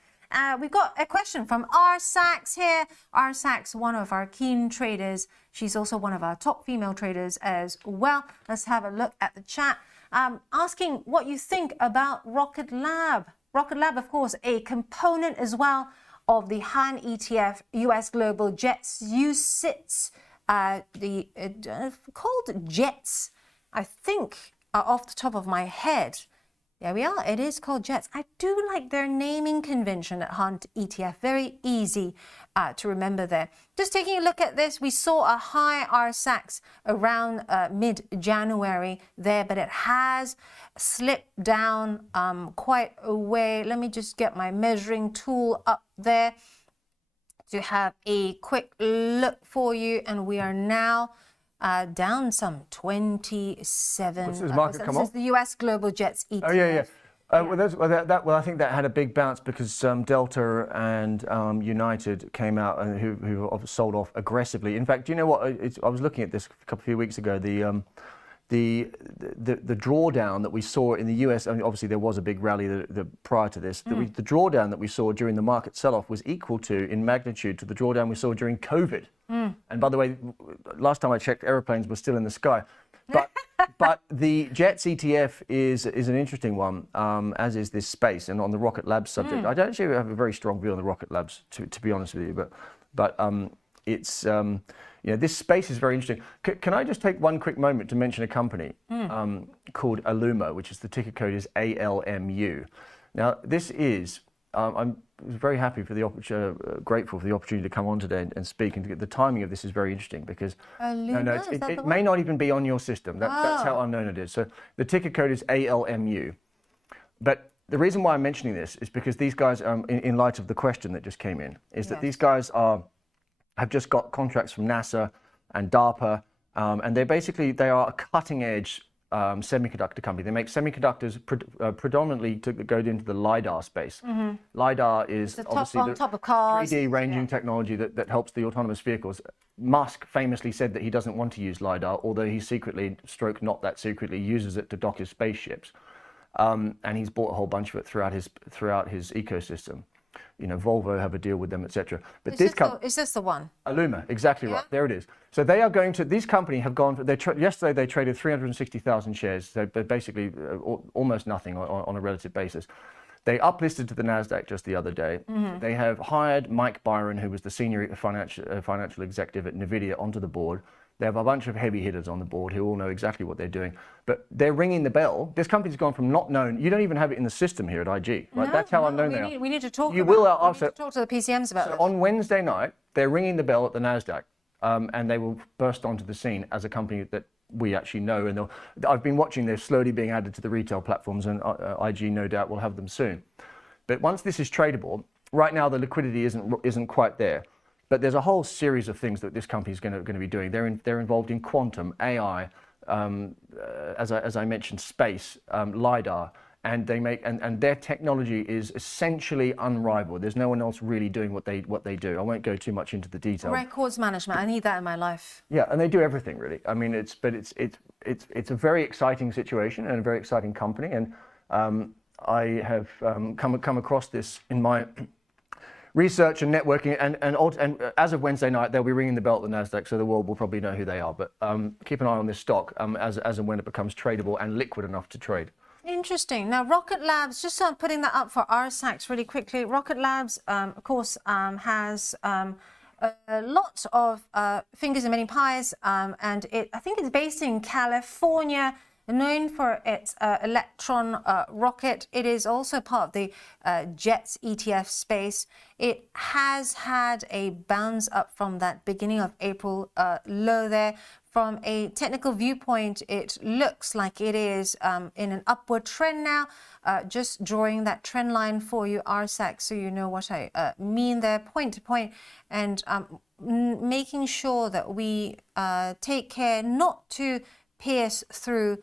We've got a question from R. Sachs here. R. Sachs, one of our keen traders. She's also one of our top female traders as well. Let's have a look at the chat. Asking what you think about Rocket Lab. Rocket Lab, of course, a component as well of the Han ETF US Global JETS UCITS. Called JETS, I think, off the top of my head. There we are. It is called JETS. I do like their naming convention at Hunt ETF. Very easy to remember there. Just taking a look at this, we saw a high RSAX around mid-January there, but it has slipped down quite a way. Let me just get my measuring tool up there to have a quick look for you. And we are now down some 27%. What's this market come off? This is the US Global JETS ETF. Oh, yeah. Well, I think that had a big bounce because Delta and United came out and who sold off aggressively. In fact, do you know what? I was looking at this a few weeks ago. The drawdown that we saw in the US, I mean, obviously there was a big rally prior to this. The drawdown that we saw during the market sell-off was equal to, in magnitude, to the drawdown we saw during COVID. And by the way, last time I checked, aeroplanes were still in the sky. But the JETS ETF is an interesting one, as is this space. And on the Rocket Labs subject, I don't actually have a very strong view on the Rocket Labs, to be honest with you. But it's this space is very interesting. Can I just take one quick moment to mention a company called Aluma, which is the ticker code is ALMU. Now this is I'm very happy for the grateful for the opportunity to come on today and speak, and to get the timing of this is very interesting because it may not even be on your system. That's how unknown it is. So the ticker code is ALMU. But the reason why I'm mentioning this is because these guys, in light of the question that just came in, is that these guys have just got contracts from NASA and DARPA, and they are a cutting edge semiconductor company. They make semiconductors predominantly to go into the LiDAR space. LiDAR is obviously the top of cars. 3D ranging technology that helps the autonomous vehicles. Musk famously said that he doesn't want to use LiDAR, although he secretly, not that secretly, uses it to dock his spaceships. And he's bought a whole bunch of it throughout his ecosystem. You know, Volvo have a deal with them, etc. But is this the one? Aluma, exactly right. There it is. So they are going to. These companies have gone. Yesterday they traded 360,000 shares. So basically almost nothing on a relative basis. They uplisted to the Nasdaq just the other day. They have hired Mike Byron, who was the senior financial executive at Nvidia, onto the board. They have a bunch of heavy hitters on the board who all know exactly what they're doing. But they're ringing the bell. This company's gone from not known. You don't even have it in the system here at IG. Right? That's how unknown they are. We need to talk. You will also talk to the PCMs about it. this. On Wednesday night, they're ringing the bell at the Nasdaq. and they will burst onto the scene as a company that we actually know. And I've been watching they're slowly being added to the retail platforms, and IG no doubt will have them soon. But once this is tradable, right now the liquidity isn't quite there. But there's a whole series of things that this company is going to be doing. They're involved in quantum, AI, as I mentioned, space, LiDAR, and they make and their technology is essentially unrivaled. There's no one else really doing what they do. I won't go too much into the detail. Records management, I need that in my life. Yeah, and they do everything really. I mean, it's a very exciting situation and a very exciting company, and I have come across this in my research and networking, and as of Wednesday night, they'll be ringing the bell at the Nasdaq, so the world will probably know who they are. But keep an eye on this stock as and when it becomes tradable and liquid enough to trade. Interesting. Now, Rocket Labs, just putting that up for RSAX really quickly. Rocket Labs, of course, has lots of fingers in many pies, and I think it's based in California, known for its electron rocket. It is also part of the JETS ETF space. It has had a bounce up from that beginning of April low there. From a technical viewpoint, it looks like it is in an upward trend now. Just drawing that trend line for you, RSAC, so you know what I mean there, point to point, and making sure that we take care not to pierce through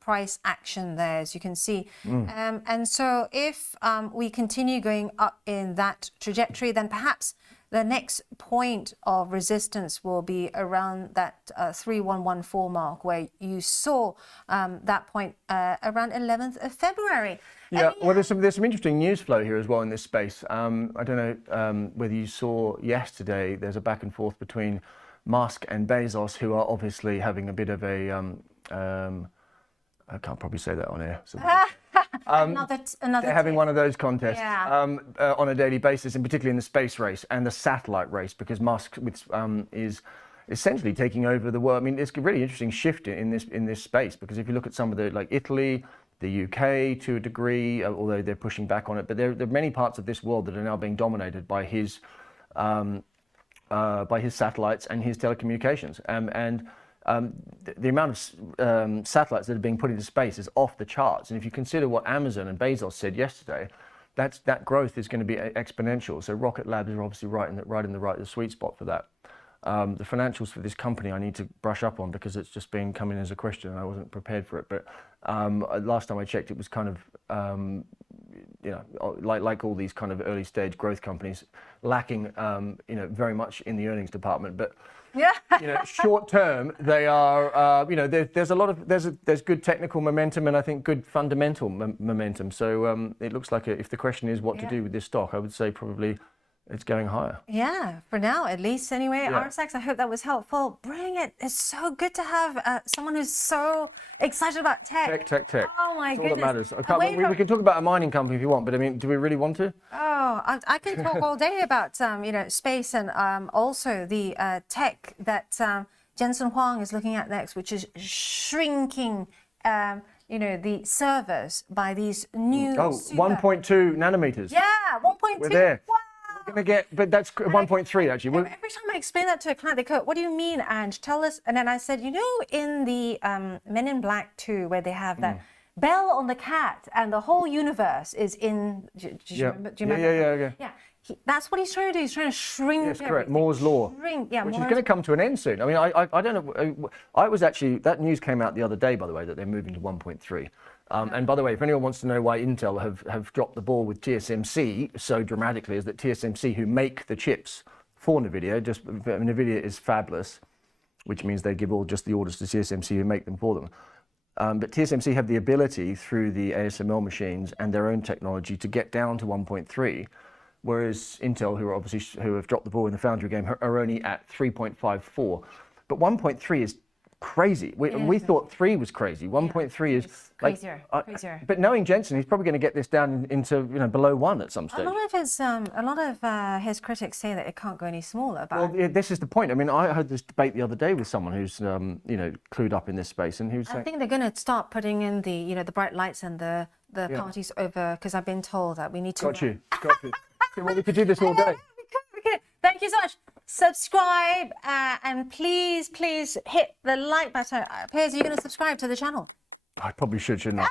price action there, as you can see. And so if we continue going up in that trajectory, then perhaps the next point of resistance will be around that 3114 mark, where you saw that point around 11th of February. Yeah, well, there's some interesting news flow here as well in this space. I don't know whether you saw yesterday, there's a back and forth between Musk and Bezos, who are obviously having a bit of a, I can't probably say that on air. So another they're having one of those contests on a daily basis, and particularly in the space race and the satellite race, because Musk is essentially taking over the world. I mean, it's a really interesting shift in this space, because if you look at some of the, like Italy, the UK to a degree, although they're pushing back on it, but there are many parts of this world that are now being dominated by his satellites and his telecommunications, the amount of satellites that are being put into space is off the charts. And if you consider what Amazon and Bezos said yesterday, that growth is going to be exponential. So Rocket Labs are obviously right in the sweet spot for that. The financials for this company I need to brush up on, because it's just been coming as a question and I wasn't prepared for it. But last time I checked, it was kind of like all these kind of early stage growth companies, lacking very much in the earnings department. But short term, they are, there's good technical momentum and I think good fundamental momentum. So it looks like if the question is what to do with this stock, I would say probably it's going higher. Yeah, for now at least anyway. RSX, I hope that was helpful. Bring it. It's so good to have someone who's so excited about tech. Tech. Oh my goodness. All that matters. We can talk about a mining company if you want, but I mean, do we really want to? Oh, I can talk all day about space and also the tech that Jensen Huang is looking at next, which is shrinking the servers by these new 1.2 nanometers. Yeah, 1.2. We're there. Wow. We're going to get, but that's 1.3 actually. Every time I explain that to a client, they go, "What do you mean, Ange? Tell us." And then I said, in the Men in Black 2, where they have that bell on the cat and the whole universe is in. Do you remember? Yeah. That's what he's trying to do. He's trying to shrink. Yes, correct. Moore's law. Which is going to come to an end soon. I mean, I don't know. I was actually, that news came out the other day, by the way, that they're moving to 1.3. And by the way, if anyone wants to know why Intel have dropped the ball with TSMC so dramatically, is that TSMC, who make the chips for NVIDIA, NVIDIA is fabless, which means they give all just the orders to TSMC who make them for them. But TSMC have the ability through the ASML machines and their own technology to get down to 1.3, whereas Intel, who have dropped the ball in the foundry game, are only at 3.54. But 1.3 is crazy. We thought 3 was crazy. 1.3 is crazier. But knowing Jensen, he's probably going to get this down into below 1 at some stage. A lot of his critics say that it can't go any smaller. But well, this is the point. I mean, I had this debate the other day with someone who's clued up in this space, and he was saying, I think they're going to start putting in the the bright lights and the parties over, because I've been told that we need to. Got you. Well, we could do this all day. We could. Thank you so much. subscribe, and please hit the like button. Piers, are you going to subscribe to the channel? I probably should, shouldn't I?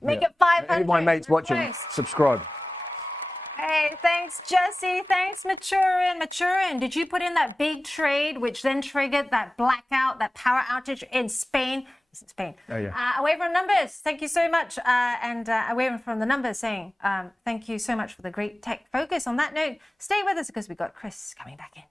Make it 500. Any of my mates watching, subscribe. Hey, thanks, Jesse. Thanks, Maturin. Did you put in that big trade, which then triggered that blackout, that power outage in Spain? It's in Spain. Oh, yeah. Away from numbers. Thank you so much. And away from the numbers saying thank you so much for the great tech focus. On that note, stay with us because we've got Chris coming back in.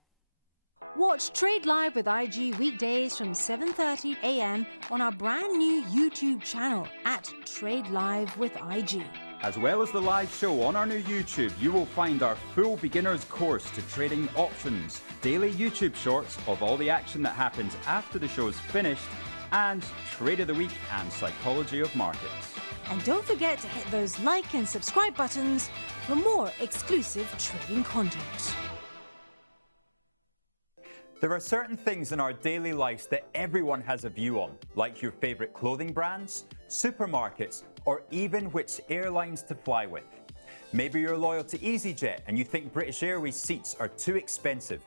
Watch Trade Live with IG weekdays from 7:30 a.m. on our brand new YouTube channel at Trade Live with IG. As well as the live show on our new YouTube, you will find our full beginner's course to trading options, daily YouTube shorts of all the action that happens after the show's finished, and Trade of the Week and Psychology of Markets. And don't forget to hit those like and subscribe buttons for more exclusive trading content. There are certain things in our daily lives that everyone has a view on, like your favourite clothing brands, supermarkets, or even which airlines to fly with. Maybe you're loyal to EasyJet and you think British Airways seats are too expensive.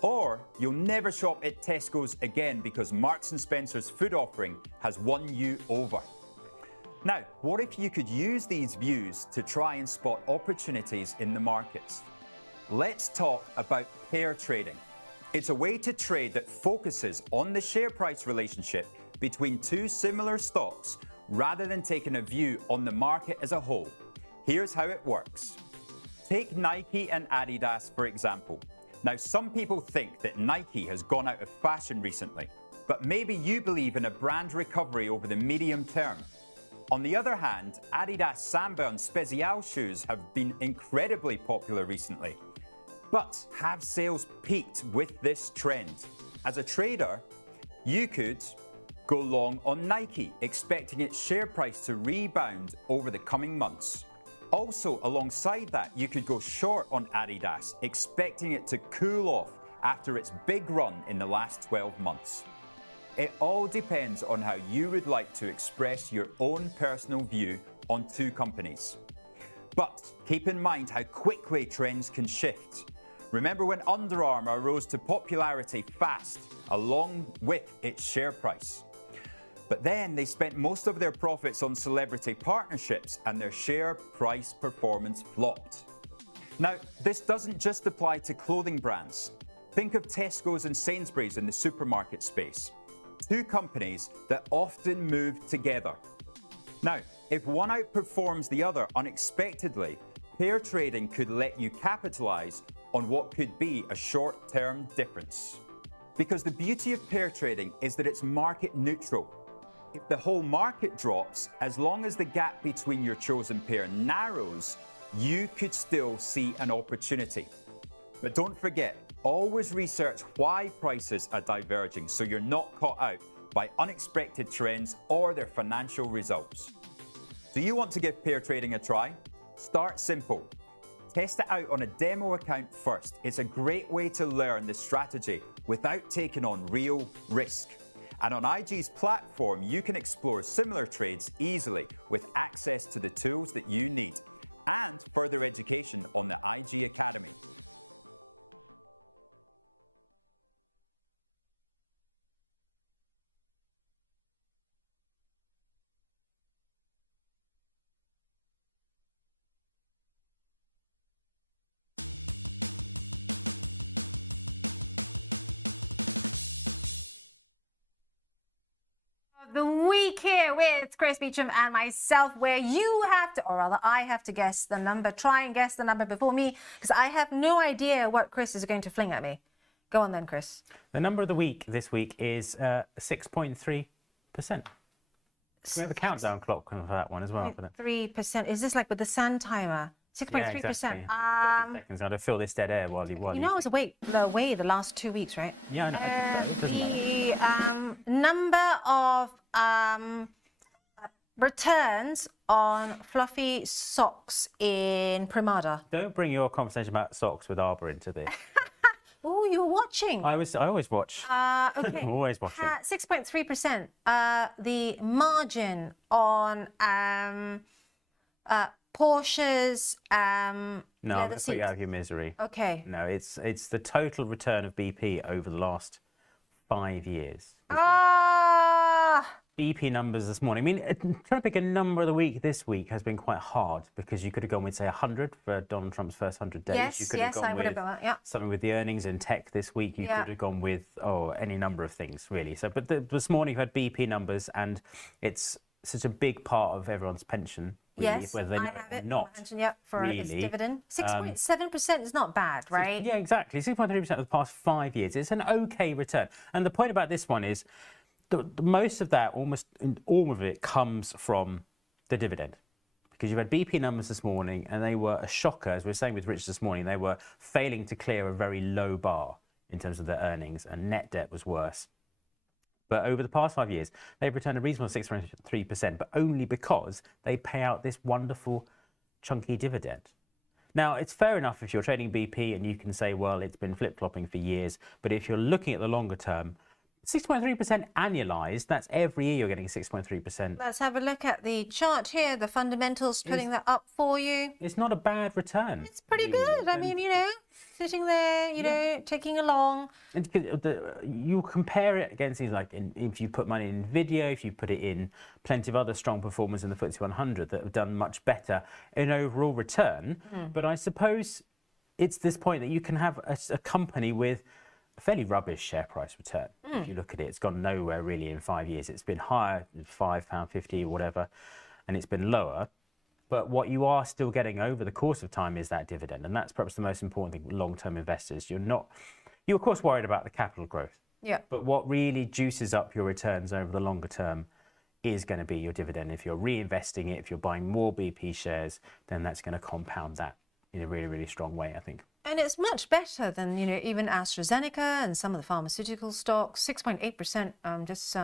Or you'll never shop at Tesco's again because Marks & Spencer's food offering has won you over. Now, what if you could use these views to try and spot opportunities in the markets? Let's talk about pair trading. It's a way to trade that focuses on the share price relationship between two similar stocks rather than taking a view on the market as a whole. Here's how it works. Take Nike and Adidas, for example. Now, some people think that Nike has gone out of fashion recently, but maybe you believe in a brand recovery over the medium term. On the other hand, Adidas Samba and Spezial shoes have been incredibly popular recently. But have sales peaked with this trend? As a trader, you could go long on Nike, expecting its share price to rebound over the coming months. Also, alongside that, you could go short on Adidas, expecting it to cool off after its big run in the last 12 months. It all depends on how you would like to express your own personal view on two companies. But keep in mind how quickly trends can shift. Remember when Under Armour rose to popularity fast, along with its share price. But then they spent most of their profits on celebrity partnerships and their share price performance flopped. Now, this doesn't just apply to clothing brands. Think of Tesco's and Sainsbury's in the supermarket space. Two companies that often move together. Now, if one outperforms the other unexpectedly, pair trading could let you capitalize on what could be a short-term difference. Because the beauty of pair trading is that it's market neutral. If the whole market drops, as long as the gap between your chosen pair narrows, you could still see an opportunity. But don't forget, always research why prices are diverging so you're not caught out by unexpected trends or their financial results. Do you want to give pair trading a try? Start simple. Test it out on a demo account first. It's a great way to learn the strategy without taking on real risk. And on IG's platform, you can explore similar trades easily with access to the tools that you need and further education on the IG Academy. The week here with Chris Beecham and myself, where you have to, or rather I have to guess the number. Try and guess the number before me, because I have no idea what Chris is going to fling at me. Go on then, Chris. The number of the week this week is 6.3%. We have a countdown clock for that one as well. 3%. Is this like with the sun timer? 6.3%. Yeah, exactly. Seconds. I'd fill this dead air while you. You know, I was away the last 2 weeks, right? Yeah, I know. The number of returns on fluffy socks in Primada. Don't bring your conversation about socks with Arbor into this. Oh, you were watching. I always watch. Okay. I'm always watching. 6.3%. The margin on Porsches. No, I'm going let's to put see. you out of your misery. Okay. No, it's the total return of BP over the last 5 years. BP numbers this morning. I mean, trying to pick a number of the week this week has been quite hard because you could have gone with, say, 100 for Donald Trump's first 100 days. Yes, you could yes, have gone I would have with gone, yeah. something with the earnings in tech this week. You Yeah. could have gone with, any number of things, really. So, but this morning you had BP numbers, and it's such a big part of everyone's pension, really, Yes, whether they know I it have or it. not. Yep, for its really. dividend. 6.7% is not bad, right? Yeah, exactly. 6.3% of the past 5 years. It's an okay return. And the point about this one is most of that, almost all of it, comes from the dividend. Because you've had BP numbers this morning, and they were a shocker. As we were saying with Rich this morning, they were failing to clear a very low bar in terms of their earnings, and net debt was worse. But over the past 5 years, they've returned a reasonable 6.3%, but only because they pay out this wonderful chunky dividend. Now, it's fair enough if you're trading BP and you can say, well, it's been flip-flopping for years. But if you're looking at the longer term, 6.3% annualized, that's every year you're getting 6.3%. Let's have a look at the chart here, the fundamentals putting that up for you. It's not a bad return. It's pretty good. I mean, sitting there, you know, ticking along. And you compare it against things like if you put money in Nvidia, if you put it in plenty of other strong performers in the FTSE 100 that have done much better in overall return. But I suppose it's this point that you can have a company with a fairly rubbish share price return. If you look at it, it's gone nowhere really in 5 years. It's been higher, £5.50 or whatever, and it's been lower. But what you are still getting over the course of time is that dividend. And that's perhaps the most important thing with long-term investors. You're of course worried about the capital growth. Yeah. But what really juices up your returns over the longer term is going to be your dividend. If you're reinvesting it, if you're buying more BP shares, then that's going to compound that in a really, really strong way, I think. And it's much better than, even AstraZeneca and some of the pharmaceutical stocks. 6.8%, just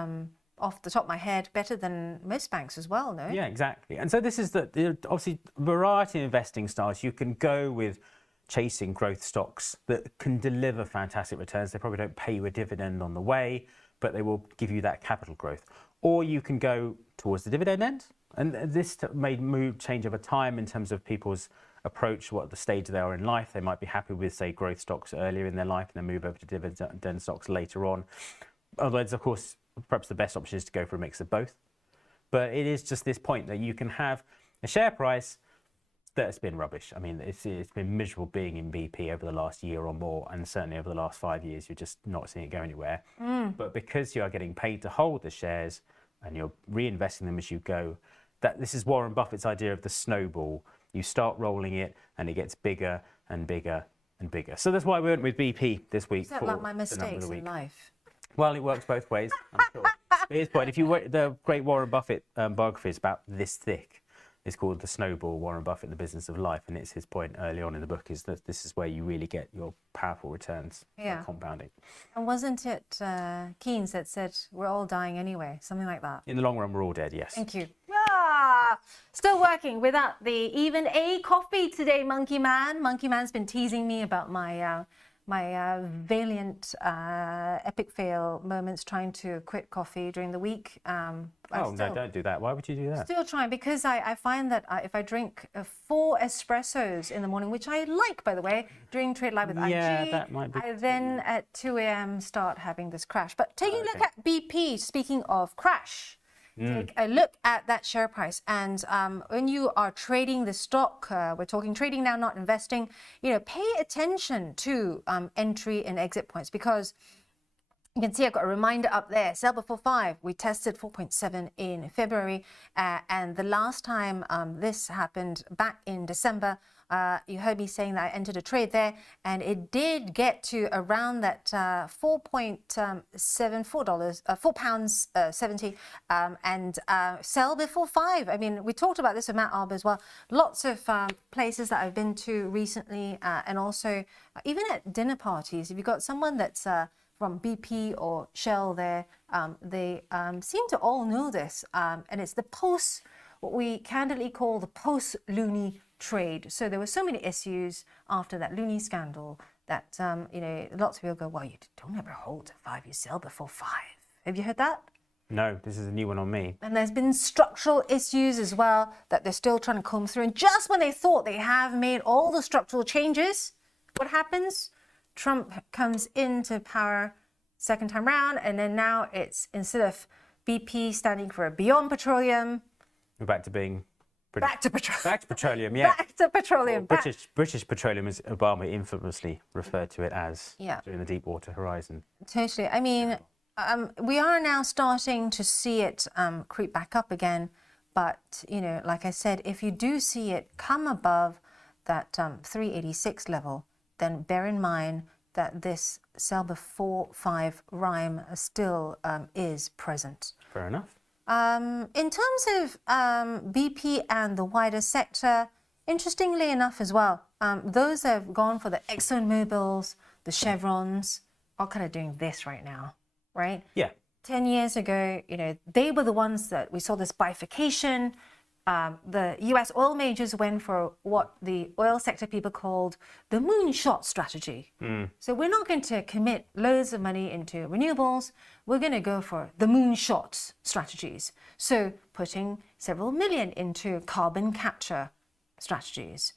off the top of my head, better than most banks as well, no? Yeah, exactly. And so this is obviously variety of investing styles. You can go with chasing growth stocks that can deliver fantastic returns. They probably don't pay you a dividend on the way, but they will give you that capital growth. Or you can go towards the dividend end. And this may change over time in terms of people's approach, what the stage they are in life. They might be happy with, say, growth stocks earlier in their life and then move over to dividend stocks later on. Otherwise, of course, perhaps the best option is to go for a mix of both. But it is just this point that you can have a share price that's been rubbish. I mean, it's been miserable being in BP over the last year or more, and certainly over the last 5 years, you're just not seeing it go anywhere. But because you are getting paid to hold the shares and you're reinvesting them as you go, this is Warren Buffett's idea of the snowball. You start rolling it and it gets bigger and bigger and bigger. So that's why we went with BP this week. Is that like my mistakes in life? Well, it works both ways, I'm sure. But here's the point. The great Warren Buffett biography is about this thick. It's called The Snowball, Warren Buffett, The Business of Life. And it's his point early on in the book is that this is where you really get your powerful returns by compounding. And wasn't it Keynes that said, we're all dying anyway? Something like that. In the long run, we're all dead, yes. Thank you. Still working without the even a coffee today, Monkey Man. Monkey Man's been teasing me about my valiant epic fail moments trying to quit coffee during the week. No, don't do that. Why would you do that? Still trying, because I find that if I drink 4 espressos in the morning, which I like, by the way, during Trade Live with IG, that might be I then at 2 a.m. start having this crash. But taking a look at BP, speaking of crash, take a look at that share price. And when you are trading the stock, we're talking trading now, not investing, pay attention to entry and exit points, because you can see I've got a reminder up there. Sell before 5. We tested 4.7 in February. And the last time this happened back in December, you heard me saying that I entered a trade there, and it did get to around that £4.70, and sell before 5. I mean, we talked about this with Matt Arb as well. Lots of places that I've been to recently, and also even at dinner parties. If you've got someone that's from BP or Shell there, they seem to all know this, and it's what we candidly call the post-Looney trade. So there were so many issues after that Looney scandal that lots of people go, well, you don't ever hold to 5, you sell before 5. Have you heard that? No, this is a new one on me. And there's been structural issues as well that they're still trying to comb through. And just when they thought they have made all the structural changes, what happens? Trump comes into power second time round, and then now it's, instead of BP standing for Beyond Petroleum, We're back to being back to petroleum. back to petroleum, yeah. Back to petroleum. Well, British petroleum, as Obama infamously referred to it as during the Deepwater Horizon. Totally. I mean, we are now starting to see it creep back up again. But, you know, like I said, if you do see it come above that 386 level, then bear in mind that this sell before 5 rhyme still is present. Fair enough. In terms of BP and the wider sector, interestingly enough as well, those that have gone for the ExxonMobils, the Chevrons, are kind of doing this right now, right? Yeah. 10 years ago, you know, they were the ones that we saw this bifurcation. The US oil majors went for what the oil sector people called the moonshot strategy. So we're not going to commit loads of money into renewables. We're going to go for the moonshot strategies. So putting several million into carbon capture strategies,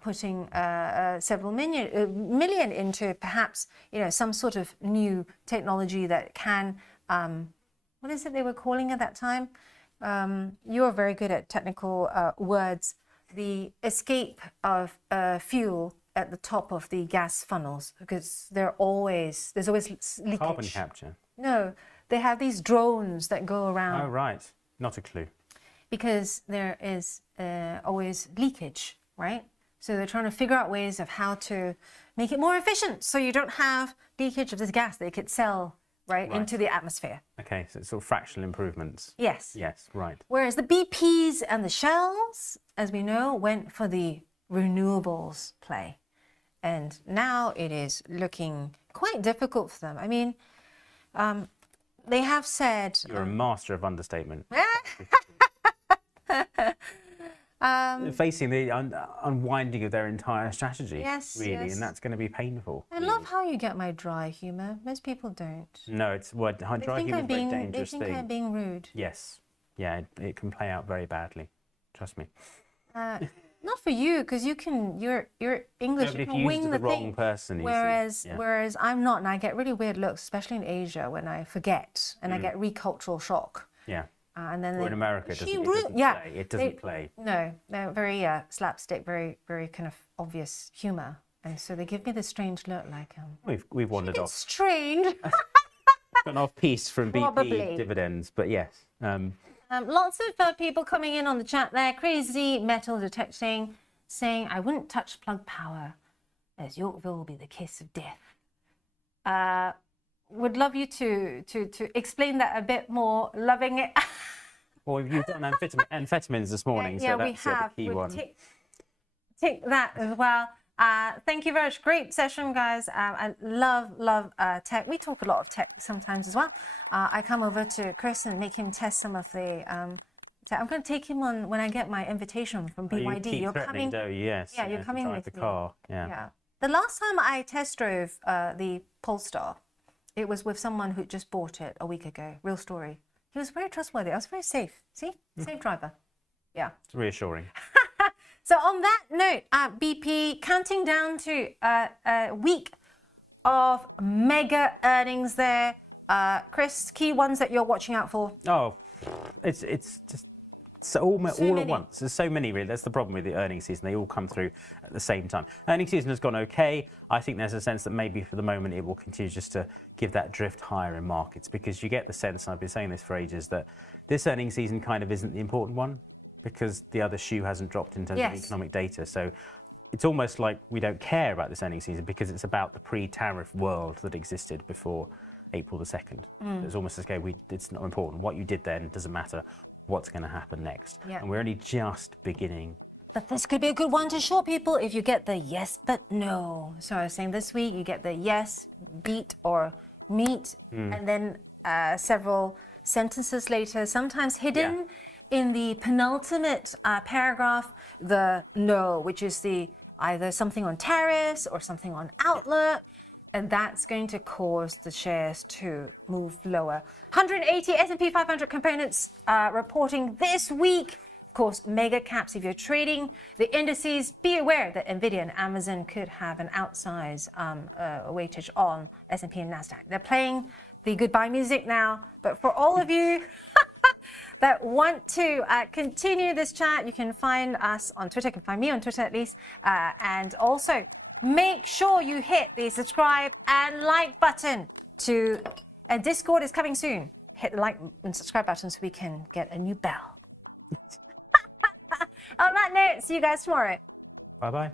putting several million into perhaps, you know, some sort of new technology that can, what is it they were calling at that time? You are very good at technical words. The escape of fuel at the top of the gas funnels, because there's always leakage. Carbon capture. No, they have these drones that go around. Oh, right. Not a clue. Because there is always leakage, right? So they're trying to figure out ways of how to make it more efficient, so you don't have leakage of this gas they could sell right into the atmosphere. Okay, so it's sort of fractional improvements. Yes. Yes, right. Whereas the BPs and the Shells, as we know, went for the renewables play. And now it is looking quite difficult for them. I mean, they have said... You're a master of understatement. Facing the unwinding of their entire strategy, really, and that's going to be painful. I love how you get my dry humour. Most people don't. No, it's dry humour is a very dangerous thing. They think I'm being rude. Yes, yeah, it can play out very badly. Trust me. Not for you, because you're English. No, you if can you wing use the the wrong thing. person, Whereas I'm not, and I get really weird looks, especially in Asia, when I forget and I get recultural shock. Yeah. And then in America, it doesn't play. No, they're very slapstick, very, very kind of obvious humour, and so they give me this strange look, like we've wandered off. Strange. Gone off piece from BP dividends, but yes. Lots of people coming in on the chat there. Crazy Metal Detecting saying, "I wouldn't touch plug power, as Yorkville will be the kiss of death." Would love you to explain that a bit more. Loving it. Well, you've done amphetamines this morning, so that's the key one. Tick that as well. Thank you very much. Great session, guys. I love tech. We talk a lot of tech sometimes as well. I come over to Chris and make him test some of the tech. I'm going to take him on when I get my invitation from BYD. You're coming, though, yes. Yeah, you're coming with the car. Me. Yeah. The last time I test drove the Polestar, it was with someone who just bought it a week ago. Real story. He was very trustworthy. I was very safe. See? Safe driver. Yeah. It's reassuring. So on that note, BP counting down to a week of mega earnings there. Chris, key ones that you're watching out for? Oh, it's just all at once. There's so many, really. That's the problem with the earnings season. They all come through at the same time. Earnings season has gone okay. I think there's a sense that maybe for the moment it will continue just to give that drift higher in markets, because you get the sense, I've been saying this for ages, that this earnings season kind of isn't the important one because the other shoe hasn't dropped in terms of economic data. So it's almost like we don't care about this earnings season because it's about the pre-tariff world that existed before April the 2nd. It's almost as though it's not important. What you did then doesn't matter. What's going to happen next? And we're only just beginning. But this could be a good one to show people if you get the yes but no. So I was saying this week you get the yes, beat or meet, and then several sentences later, sometimes hidden in the penultimate paragraph, the no, which is the either something on tariffs or something on outlook. and that's going to cause the shares to move lower. 180 S&P 500 components reporting this week. Of course, mega caps, if you're trading the indices, be aware that Nvidia and Amazon could have an outsized weightage on S&P and NASDAQ. They're playing the goodbye music now, but for all of you that want to continue this chat, you can find us on Twitter. You can find me on Twitter at least. And also, make sure you hit the subscribe and like button to... Discord is coming soon. Hit the like and subscribe button so we can get a new bell. On that note, see you guys tomorrow. Bye-bye.